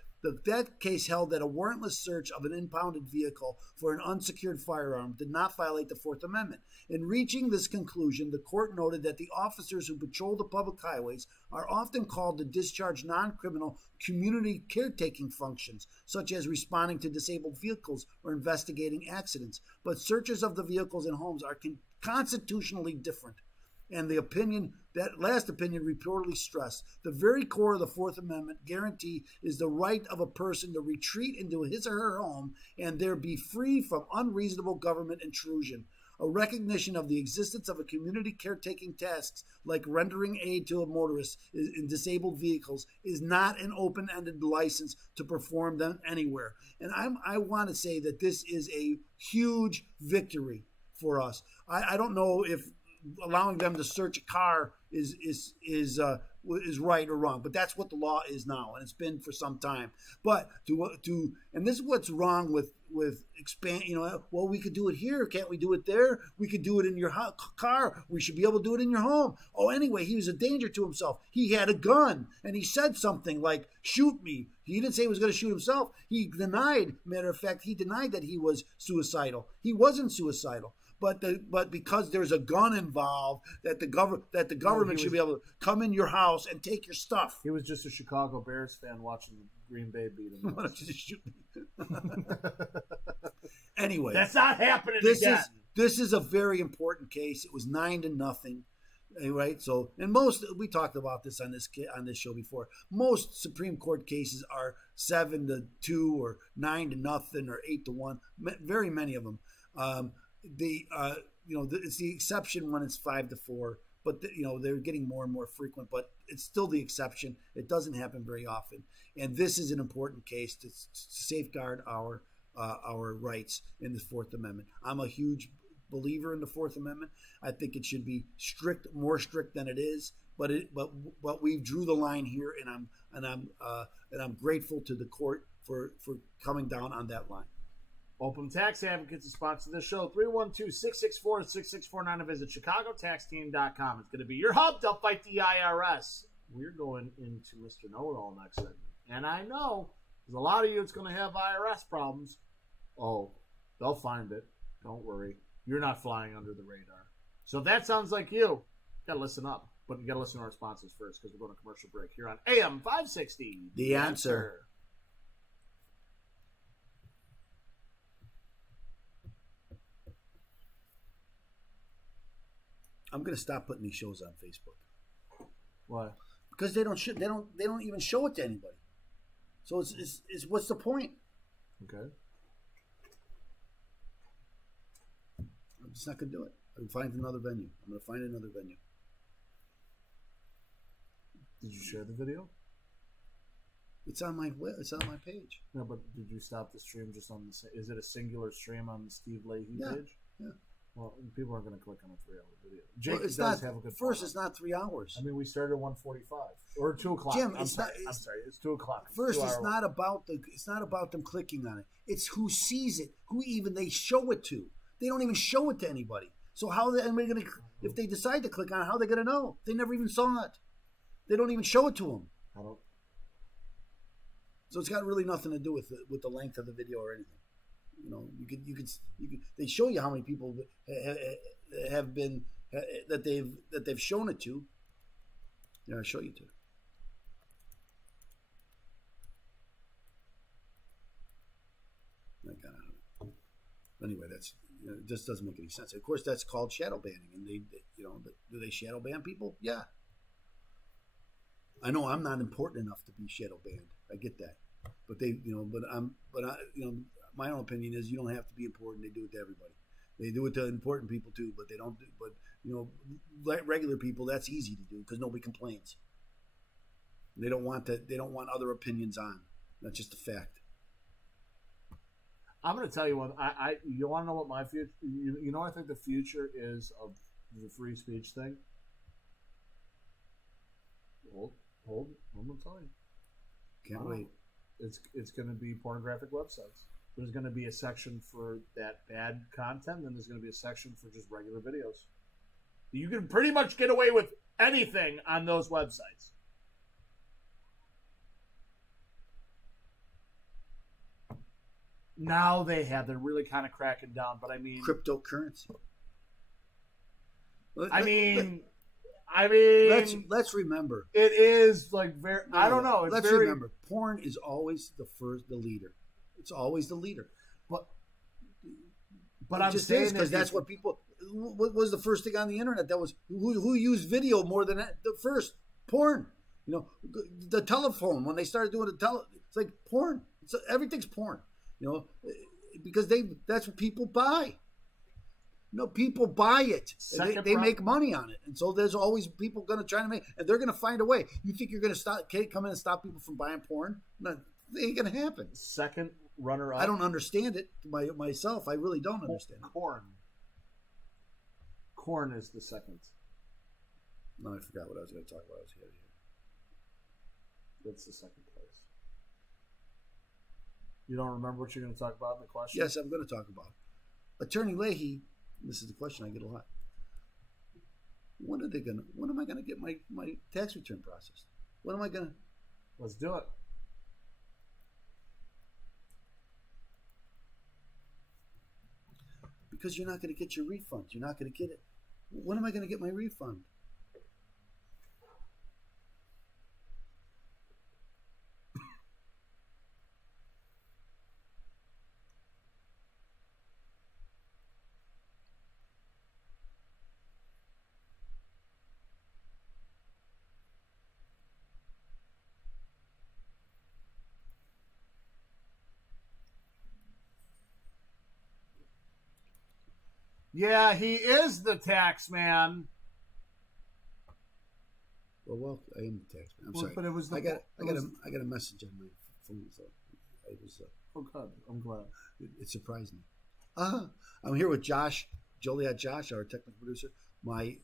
that case held that a warrantless search of an impounded vehicle for an unsecured firearm did not violate the Fourth Amendment. In reaching this conclusion, the court noted that the officers who patrol the public highways are often called to discharge non-criminal community caretaking functions, such as responding to disabled vehicles or investigating accidents. But searches of the vehicles and homes are constitutionally different. And that last opinion reportedly stressed, the very core of the Fourth Amendment guarantee is the right of a person to retreat into his or her home and there be free from unreasonable government intrusion. A recognition of the existence of a community caretaking tasks like rendering aid to a motorist in disabled vehicles is not an open-ended license to perform them anywhere. And I want to say that this is a huge victory for us. I don't know if allowing them to search a car is right or wrong, but that's what the law is now, and it's been for some time. But and this is what's wrong with expand. Well, we could do it here. Can't we do it there? We could do it in your car. We should be able to do it in your home. Oh, anyway, he was a danger to himself. He had a gun, and he said something like, "Shoot me." He didn't say he was going to shoot himself. He denied. Matter of fact, he denied that he was suicidal. He wasn't suicidal. But because there's a gun involved, that the government should be able to come in your house and take your stuff. He was just a Chicago Bears fan watching the Green Bay beat him. Why don't you just shoot me? Anyway, that's not happening again. This is a very important case. It was 9-0. Right. So, and we talked about this on this show before. Most Supreme Court cases are 7-2 or 9-0 or 8-1. Very many of them. It's the exception when it's 5-4, but they're getting more and more frequent, but it's still the exception. It doesn't happen very often. And this is an important case to safeguard our rights in the Fourth Amendment. I'm a huge believer in the Fourth Amendment. I think it should be more strict than it is, but we drew the line here, and I'm grateful to the court for coming down on that line. Open Tax Advocates is sponsor this show. 312-664-6649 to visit ChicagoTaxTeam.com. It's going to be your hub to fight the IRS. We're going into Mr. Know-It-All next segment. And I know there's a lot of you that's going to have IRS problems. Oh, they'll find it. Don't worry. You're not flying under the radar. So if that sounds like you, got to listen up. But you got to listen to our sponsors first because we're going to commercial break here on AM 560. The Answer. I'm going to stop putting these shows on Facebook. Why? Because they don't even show it to anybody. So it's what's the point? Okay. I'm just not going to do it. I'm going to find another venue. Did you share the video? It's on my page. No, but did you stop the stream just on the? Is it a singular stream on the Steve Leahy page? Yeah. Well, people aren't going to click on a 3-hour video. Jake does have a good. First, it's not 3 hours. I mean, we started at 1:45 or 2 o'clock. Jim, I'm sorry, it's 2 o'clock. First, it's not about them clicking on it. It's who sees it, who even they show it to. They don't even show it to anybody. So how are they going to? If they decide to click on it, how are they going to know? They never even saw it. They don't even show it to them. I don't. So it's got really nothing to do with the length of the video or anything. You could they show you how many people have been that they've shown it to. Yeah, I'll show you to. Anyway, that's it just doesn't make any sense. Of course, that's called shadow banning, and do they shadow ban people? Yeah. I know I'm not important enough to be shadow banned. I get that, but my own opinion is you don't have to be important. They do it to everybody. They do it to important people too, but they don't. Regular people, that's easy to do because nobody complains. They don't want that. They don't want other opinions on. That's just a fact. I'm going to tell you what. You want to know what my future? I think the future is of the free speech thing. Hold. I'm going to tell you. Can't wait. It's going to be pornographic websites. There's going to be a section for that bad content, and there's going to be a section for just regular videos. You can pretty much get away with anything on those websites. Now they're really kind of cracking down, but I mean... Cryptocurrency. Let's remember. It is like very... I don't know. Let's remember. Porn is always the leader. It's always the leader. But I'm saying because that's what people. What was the first thing on the internet? That was who used video more than the first porn. The telephone when they started doing it's like porn. Everything's porn. Because that's what people buy. People buy it. They make money on it, and so there's always people going to try to make, and they're going to find a way. You think you're going to come in and stop people from buying porn? No, it ain't going to happen. Second runner-up. I don't understand it myself. I really don't understand it. Corn is the second. No, I forgot what I was going to talk about. That's the second place. You don't remember what you're going to talk about in the question? Yes, I'm going to talk about it. Attorney Leahy, this is the question I get a lot. When am I going to get my tax return processed? When am I going to? Let's do it. Because you're not going to get your refund. You're not going to get it. When am I going to get my refund? Yeah, he is the tax man. Well, I am the tax man. I'm sorry. But it was I got a message on my phone. So I was. Oh, good. I'm glad. It surprised me. I'm here with Josh, Joliet Josh, our technical producer. My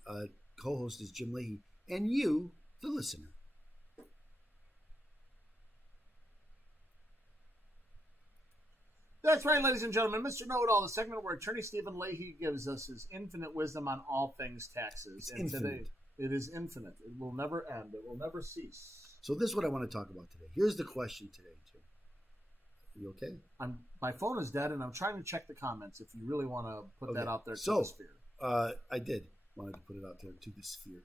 co-host is Jim Leahy, and you, the listener. That's right, ladies and gentlemen. Mr. Know-It-All, the segment where Attorney Stephen Leahy gives us his infinite wisdom on all things taxes. And today, it is infinite. It will never end. It will never cease. So this is what I want to talk about today. Here's the question today, Jim. Are you okay? My phone is dead, and I'm trying to check the comments if you really want to put that out there to the sphere. I did wanted to put it out there to the sphere.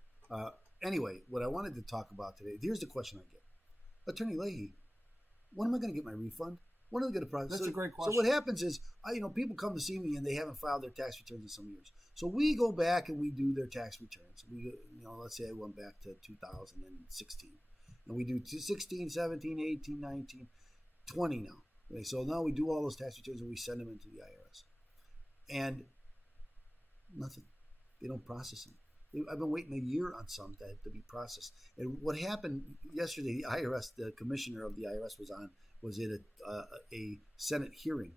Anyway, what I wanted to talk about today, here's the question I get. Attorney Leahy, when am I going to get my refund? When are they going to process? That's a great question. So what happens is, people come to see me and they haven't filed their tax returns in some years. So we go back and we do their tax returns. Let's say I went back to 2016. And we do 16, 17, 18, 19, 20 now. Okay, so now we do all those tax returns and we send them into the IRS. And nothing. They don't process them. I've been waiting a year on some to be processed. And what happened yesterday, the IRS, the commissioner of the IRS was at a Senate hearing.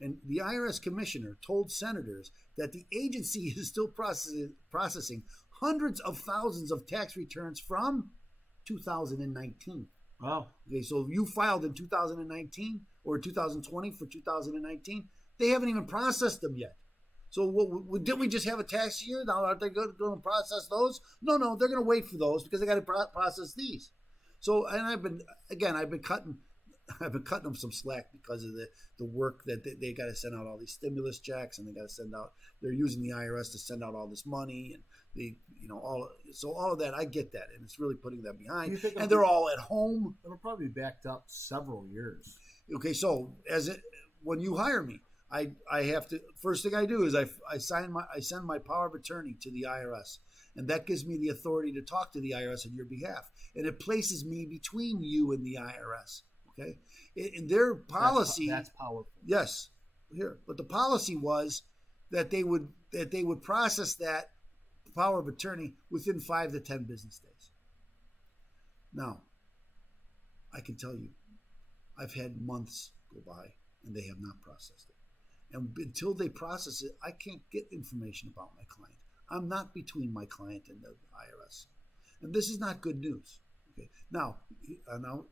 And the IRS commissioner told senators that the agency is still processing hundreds of thousands of tax returns from 2019. Wow. Okay, so if you filed in 2019 or 2020 for 2019, they haven't even processed them yet. So didn't we just have a tax year? Now aren't they going to process those? No, they're going to wait for those because they got to process these. So, and I've been cutting them some slack because of the work that they got to send out all these stimulus checks, and they got to send out. They're using the IRS to send out all this money, and all of that. I get that, and it's really putting them behind. And they're all at home. It'll probably be backed up several years. Okay, so when you hire me, I have to. First thing I do is I send my power of attorney to the IRS, and that gives me the authority to talk to the IRS on your behalf, and it places me between you and the IRS. Okay, in their policy, that's powerful. Yes, but the policy was that they would process that power of attorney within 5 to 10 business days. Now, I can tell you, I've had months go by and they have not processed it. And until they process it, I can't get information about my client. I'm not between my client and the IRS. And this is not good news. Okay. Now I'll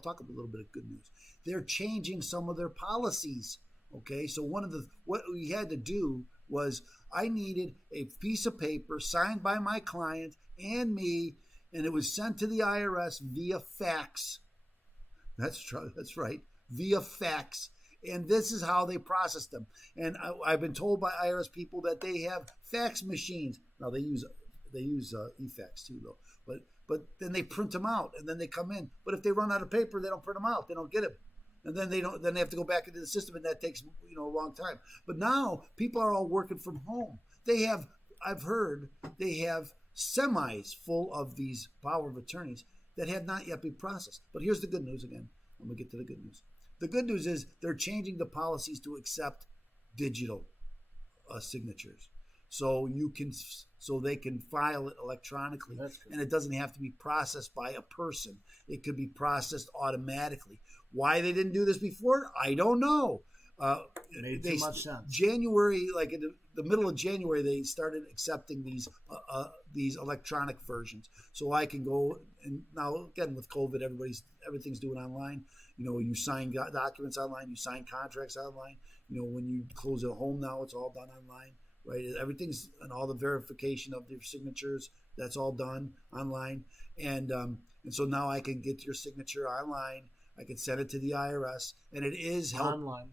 talk a little bit of good news. They're changing some of their policies. Okay. So what we had to do was I needed a piece of paper signed by my client and me, and it was sent to the IRS via fax. That's right. Via fax. And this is how they process them. And I've been told by IRS people that they have fax machines. Now they use e-fax too, though. But then they print them out, and then they come in. But if they run out of paper, they don't print them out. They don't get them, and then they don't. Then they have to go back into the system, and that takes a long time. But now people are all working from home. I've heard they have semis full of these power of attorneys that have not yet been processed. But here's the good news again. When we get to the good news. The good news is they're changing the policies to accept digital signatures, so they can file it electronically, and it doesn't have to be processed by a person. It could be processed automatically. Why they didn't do this before, I don't know. It made too much sense. January, the middle of January, they started accepting these electronic versions. So I can go, and now again with COVID, everything's doing online. You sign documents online, you sign contracts online. When you close a home now, it's all done online, right? Everything's, and all the verification of your signatures, that's all done online. And so now I can get your signature online. I can send it to the IRS, and it is online,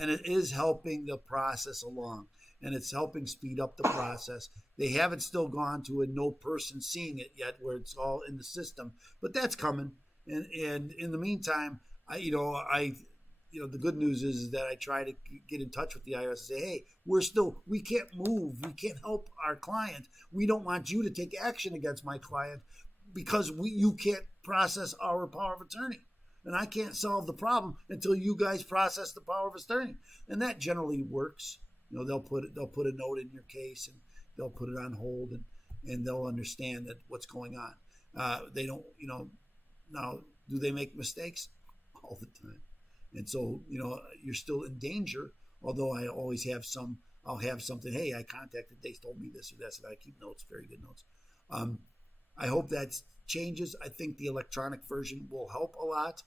and it is helping the process along, and it's helping speed up the process. They haven't still gone to a no person seeing it yet, where it's all in the system, but that's coming. And in the meantime, the good news is that I try to get in touch with the IRS and say, hey, we can't move. We can't help our client. We don't want you to take action against my client because you can't process our power of attorney. And I can't solve the problem until you guys process the power of attorney. And that generally works. They'll put a note in your case, and they'll put it on hold, and they'll understand that what's going on. They don't, now, do they make mistakes? All the time. And so, you're still in danger, although I always I'll have something, hey, I contacted, they told me this or this, and I keep notes, very good notes. I hope that changes. I think the electronic version will help a lot.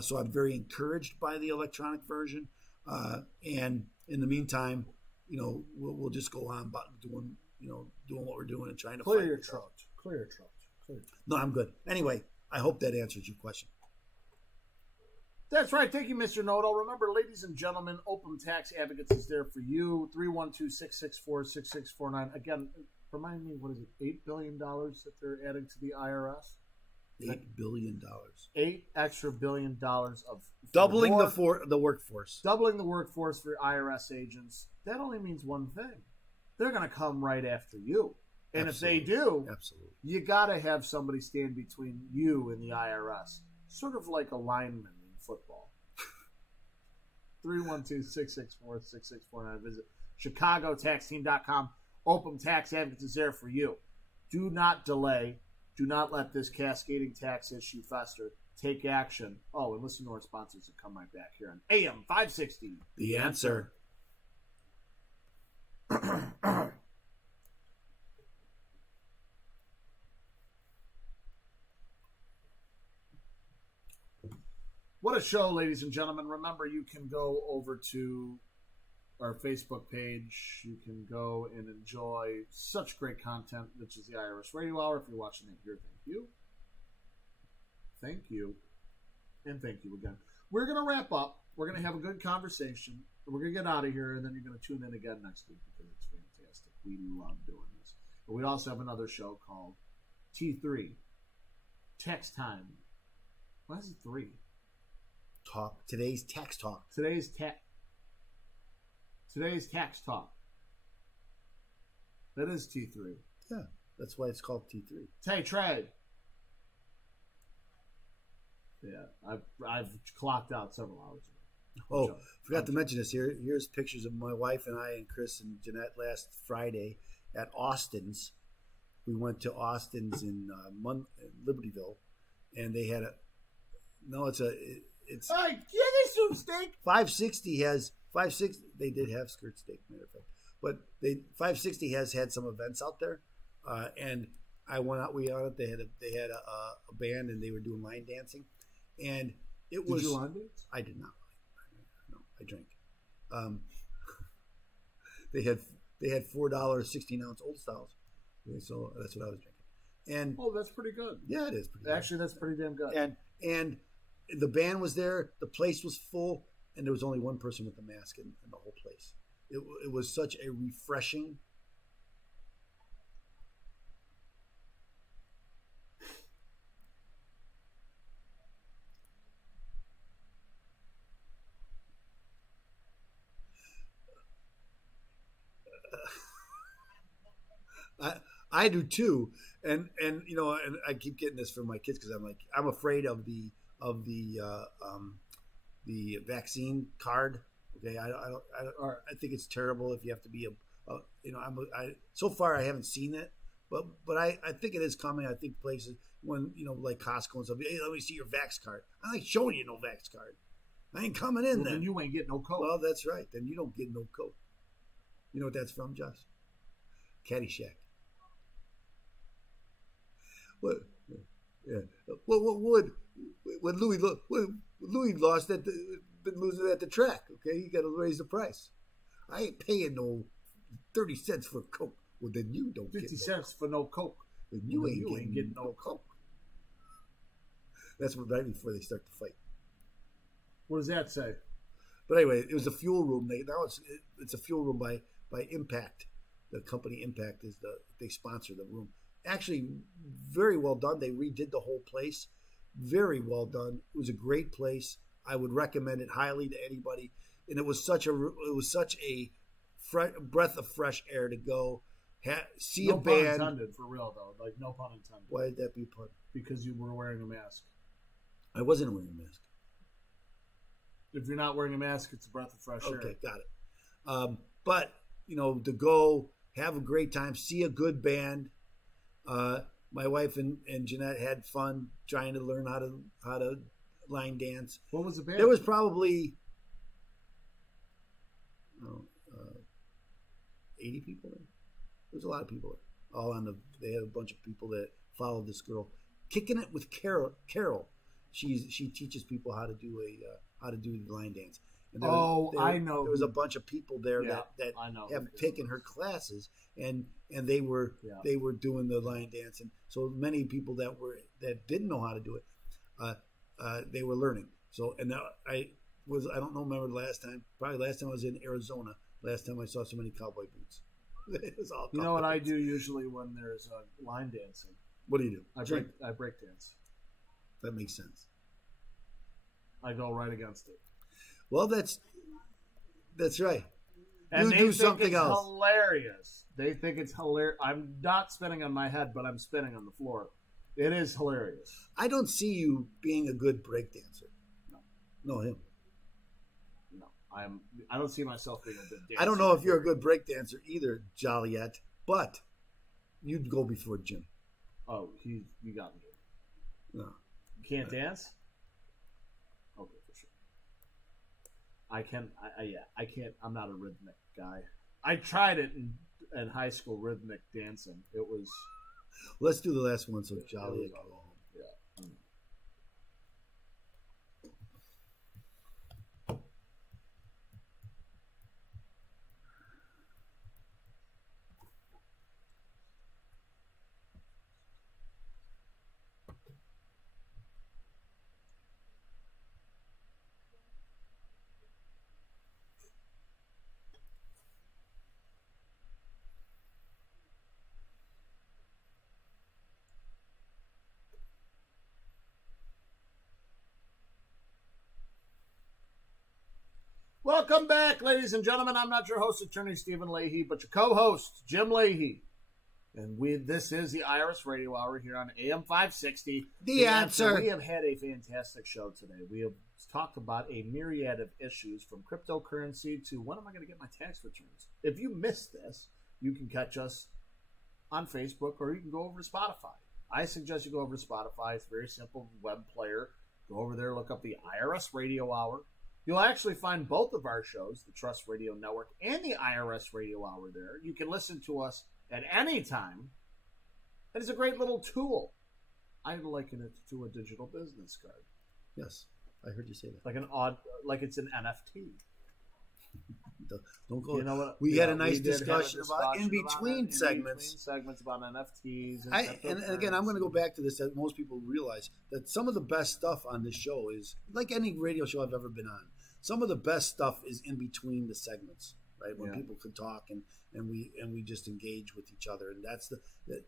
So I'm very encouraged by the electronic version. And in the meantime, we'll just go on about doing what we're doing and trying to clear your throat. Clear your throat. No, I'm good. Anyway, I hope that answers your question. That's right. Thank you, Mr. Nodal. Remember, ladies and gentlemen, Open Tax Advocates is there for you. 312-664-6649. Again, remind me, what is it, $8 billion that they're adding to the IRS? $8 billion. $8 extra billion of doubling the workforce. Doubling the workforce for IRS agents. That only means one thing. They're going to come right after you. And Absolutely. If they do, Absolutely. You got to have somebody stand between you and the IRS. Sort of like a lineman in football. 312-664-6649. Visit ChicagoTaxTeam.com. Open Tax Advocates is there for you. Do not delay. Do not let this cascading tax issue fester. Take action. Oh, and listen to our sponsors and come right back here on AM 560. The Answer. What a show, ladies and gentlemen. Remember, you can go over to our Facebook page. You can go and enjoy such great content, which is the IRS Radio Hour. If you're watching it here, thank you. Thank you. And thank you again. We're going to wrap up. We're going to have a good conversation. And we're going to get out of here, and then you're going to tune in again next week because it's fantastic. We love doing this. But we also have another show called T3, Tax Time. Why is it 3? Talk. Today's tax talk. Today's tax talk. That is T3. Yeah, that's why it's called T3. Hey, Trey. Yeah, I've clocked out several hours ago. Oh, forgot to mention this. Here's pictures of my wife and I and Chris and Jeanette last Friday at Austin's. We went to Austin's in Libertyville, and they had it's hey, give me some steak. 560 has 560. They did have skirt steak, matter of fact, but 560 has had some events out there, and I went out. We on it. They had a band, and they were doing line dancing, and it was. Did you line dance? I did not. No, I drank. They had $4 16-ounce old styles, so that's what I was drinking. And that's pretty good. Yeah, it is. Actually, that's pretty damn good. And the band was there. The place was full, and there was only one person with a mask in the whole place. It was such a refreshing. I do too, and and I keep getting this from my kids because I'm afraid of the vaccine card. Okay, I think it's terrible if you have to be so far I haven't seen it, but I think it is coming. I think places when like Costco and stuff, hey, let me see your vax card. I ain't showing you no vax card. I ain't coming in. Then you ain't getting no coat. Well, that's right. Then you don't get no coat. You know what that's from, Josh? Caddyshack. What? Yeah. What would when Louis lost been losing at the track? Okay, you got to raise the price. I ain't paying no 30 cents for Coke. Well, then you don't 50 get cents for no Coke. Then you ain't getting no Coke. That's right before they start the fight. What does that say? But anyway, it was a fuel room. Now it's a fuel room by Impact. The company Impact they sponsor the room. Actually, very well done. They redid the whole place. Very well done. It was a great place. I would recommend it highly to anybody. And it was such a breath of fresh air to go see a band. No pun intended, for real though. Like no pun intended. Why did that be pun? Because you were wearing a mask. I wasn't wearing a mask. If you're not wearing a mask, it's a breath of fresh air. Okay, got it. But to go have a great time, see a good band. My wife and Jeanette had fun trying to learn how to line dance. What was the band? There was probably 80 people there. There was a lot of people there. They had a bunch of people that followed this girl. Kicking It with Carol. She teaches people how to do the line dance. And I know. There was a bunch of people there that have taken her classes, and they were doing the line dance, and so many people that didn't know how to do it, they were learning. So I don't remember the last time. Probably last time I was in Arizona. Last time I saw so many cowboy boots. It was all. You know what I do usually when there's line dancing? What do you do? I break dance. That makes sense. I go right against it. Well, that's right. And you they do think something it's else. hilarious. They think it's hilarious. I'm not spinning on my head, but I'm spinning on the floor. It is hilarious. I don't see you being a good break dancer. No, him. No, I don't see myself being a good dancer. I don't know if you're a good break dancer either, Joliet, but you'd go before Jim. Oh, you got me. No. You can't dance? Okay, for sure. I can't. I'm not a rhythmic guy. I tried it in high school, rhythmic dancing. It was. Let's do the last one so Joliet can go home. Yeah. Welcome back, ladies and gentlemen. I'm not your host, Attorney Stephen Leahy, but your co-host, Jim Leahy. And this is the IRS Radio Hour here on AM 560. The answer. We have had a fantastic show today. We have talked about a myriad of issues from cryptocurrency to when am I going to get my tax returns? If you missed this, you can catch us on Facebook or you can go over to Spotify. I suggest you go over to Spotify. It's a very simple web player. Go over there, look up the IRS Radio Hour. You'll actually find both of our shows, the Trust Radio Network and the IRS Radio Hour there. You can listen to us at any time. And it's a great little tool. I liken it to a digital business card. Yes, I heard you say that. Like it's an NFT. Don't go. You know what? We had a nice discussion about in between segments about NFTs. And again, I'm going to go back to this. That most people realize that some of the best stuff on this show is like any radio show I've ever been on. Some of the best stuff is in between the segments, right? When people can talk and we just engage with each other, and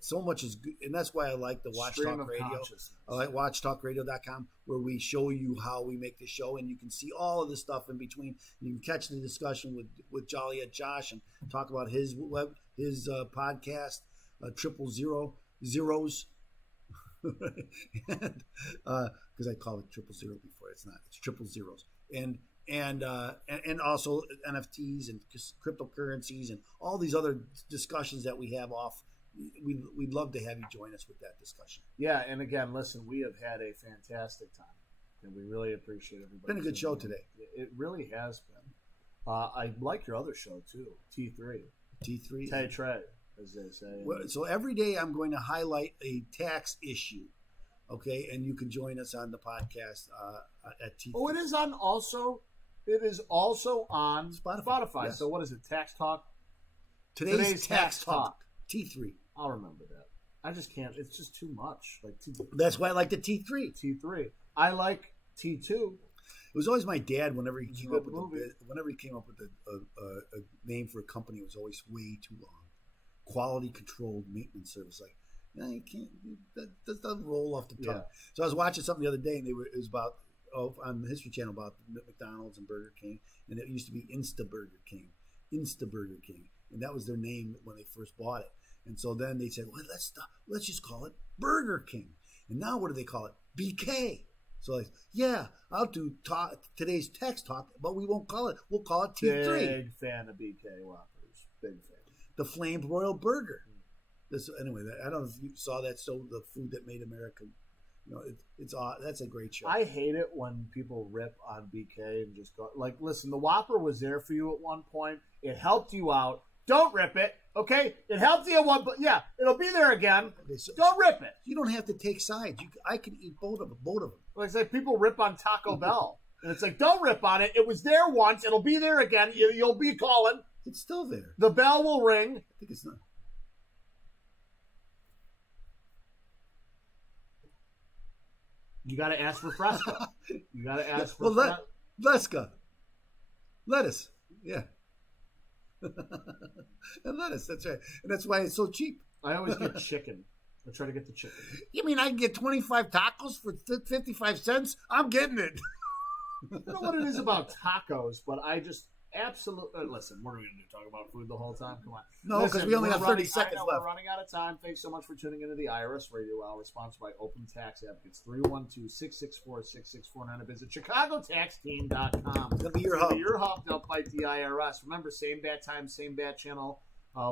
so much is good, and that's why I like the Watch Talk Radio. I like WatchTalkRadio.com, where we show you how we make the show, and you can see all of the stuff in between. You can catch the discussion with Joliet Josh and talk about his podcast, 000 Zeros, because I call it 000 before. It's not. It's 000 and also NFTs and cryptocurrencies and all these other discussions that we have off. We'd love to have you join us with that discussion. Yeah, and again, listen, we have had a fantastic time, and we really appreciate everybody. Been a good show today. It really has been. I like your other show too, T3. T3. Tay Trey, as they say. Well, so every day I'm going to highlight a tax issue. Okay, and you can join us on the podcast at T3. Oh, it is on also. It is also on Spotify. Yes. So what is it? Tax Talk. Today's Tax Talk. T3. I'll remember that. I just can't. It's just too much. Like that's why I like the T3. T3. I like T2. It was always my dad. Whenever he came up with a name for a company, it was always way too long. Quality controlled maintenance service. Like, you can't. That doesn't roll off the tongue. Yeah. So I was watching something the other day, and it was about on the History Channel about McDonald's and Burger King, and it used to be Insta Burger King, and that was their name when they first bought it. And so then they said, well, let's just call it Burger King. And now what do they call it? BK. So like, yeah, I'll do today's Tax Talk, but we won't call it. We'll call it T3. Big fan of BK Whoppers. Big fan. The Flamed Royal Burger. Anyway, I don't know if you saw that. So the food that made America, that's a great show. I hate it when people rip on BK and just go like, listen, the Whopper was there for you at one point. It helped you out. Don't rip it, okay? It helped you at one, but yeah, it'll be there again. Don't rip it. You don't have to take sides. I can eat both of them. Like I say, people rip on Taco Bell, and it's like, don't rip on it. It was there once. It'll be there again. You'll be calling. It's still there. The bell will ring. I think it's not. You got to ask for Fresca. You got to ask for Fresca. Lettuce. Yeah. And lettuce, that's right. And that's why it's so cheap. I always get chicken. I try to get the chicken. You mean I can get 25 tacos for 55 cents? I'm getting it. I don't know what it is about tacos, but I just absolutely... Listen, what are we going to do? Talk about food the whole time? Come on. No, because we only have 30 seconds left. We're running out of time. Thanks so much for tuning into the IRS Radio Hour, sponsored by Open Tax Advocates. 312-664-6649. Visit ChicagoTaxTeam.com. It'll be your hub. It'll be your hub. They'll fight the IRS. Remember, same bad time, same bad channel.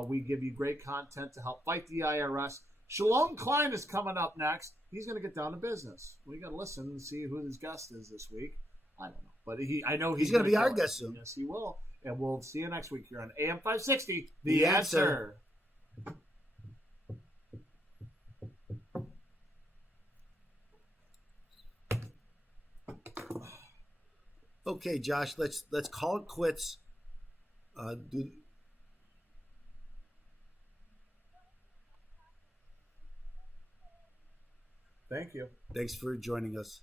We give you great content to help fight the IRS. Shalom Klein is coming up next. He's going to get down to business. We got to listen and see who his guest is this week. I don't know. But I know he's going to be our guest soon. Yes, he will. And we'll see you next week here on AM 560, The Answer. Okay, Josh, let's call it quits. Thank you. Thanks for joining us.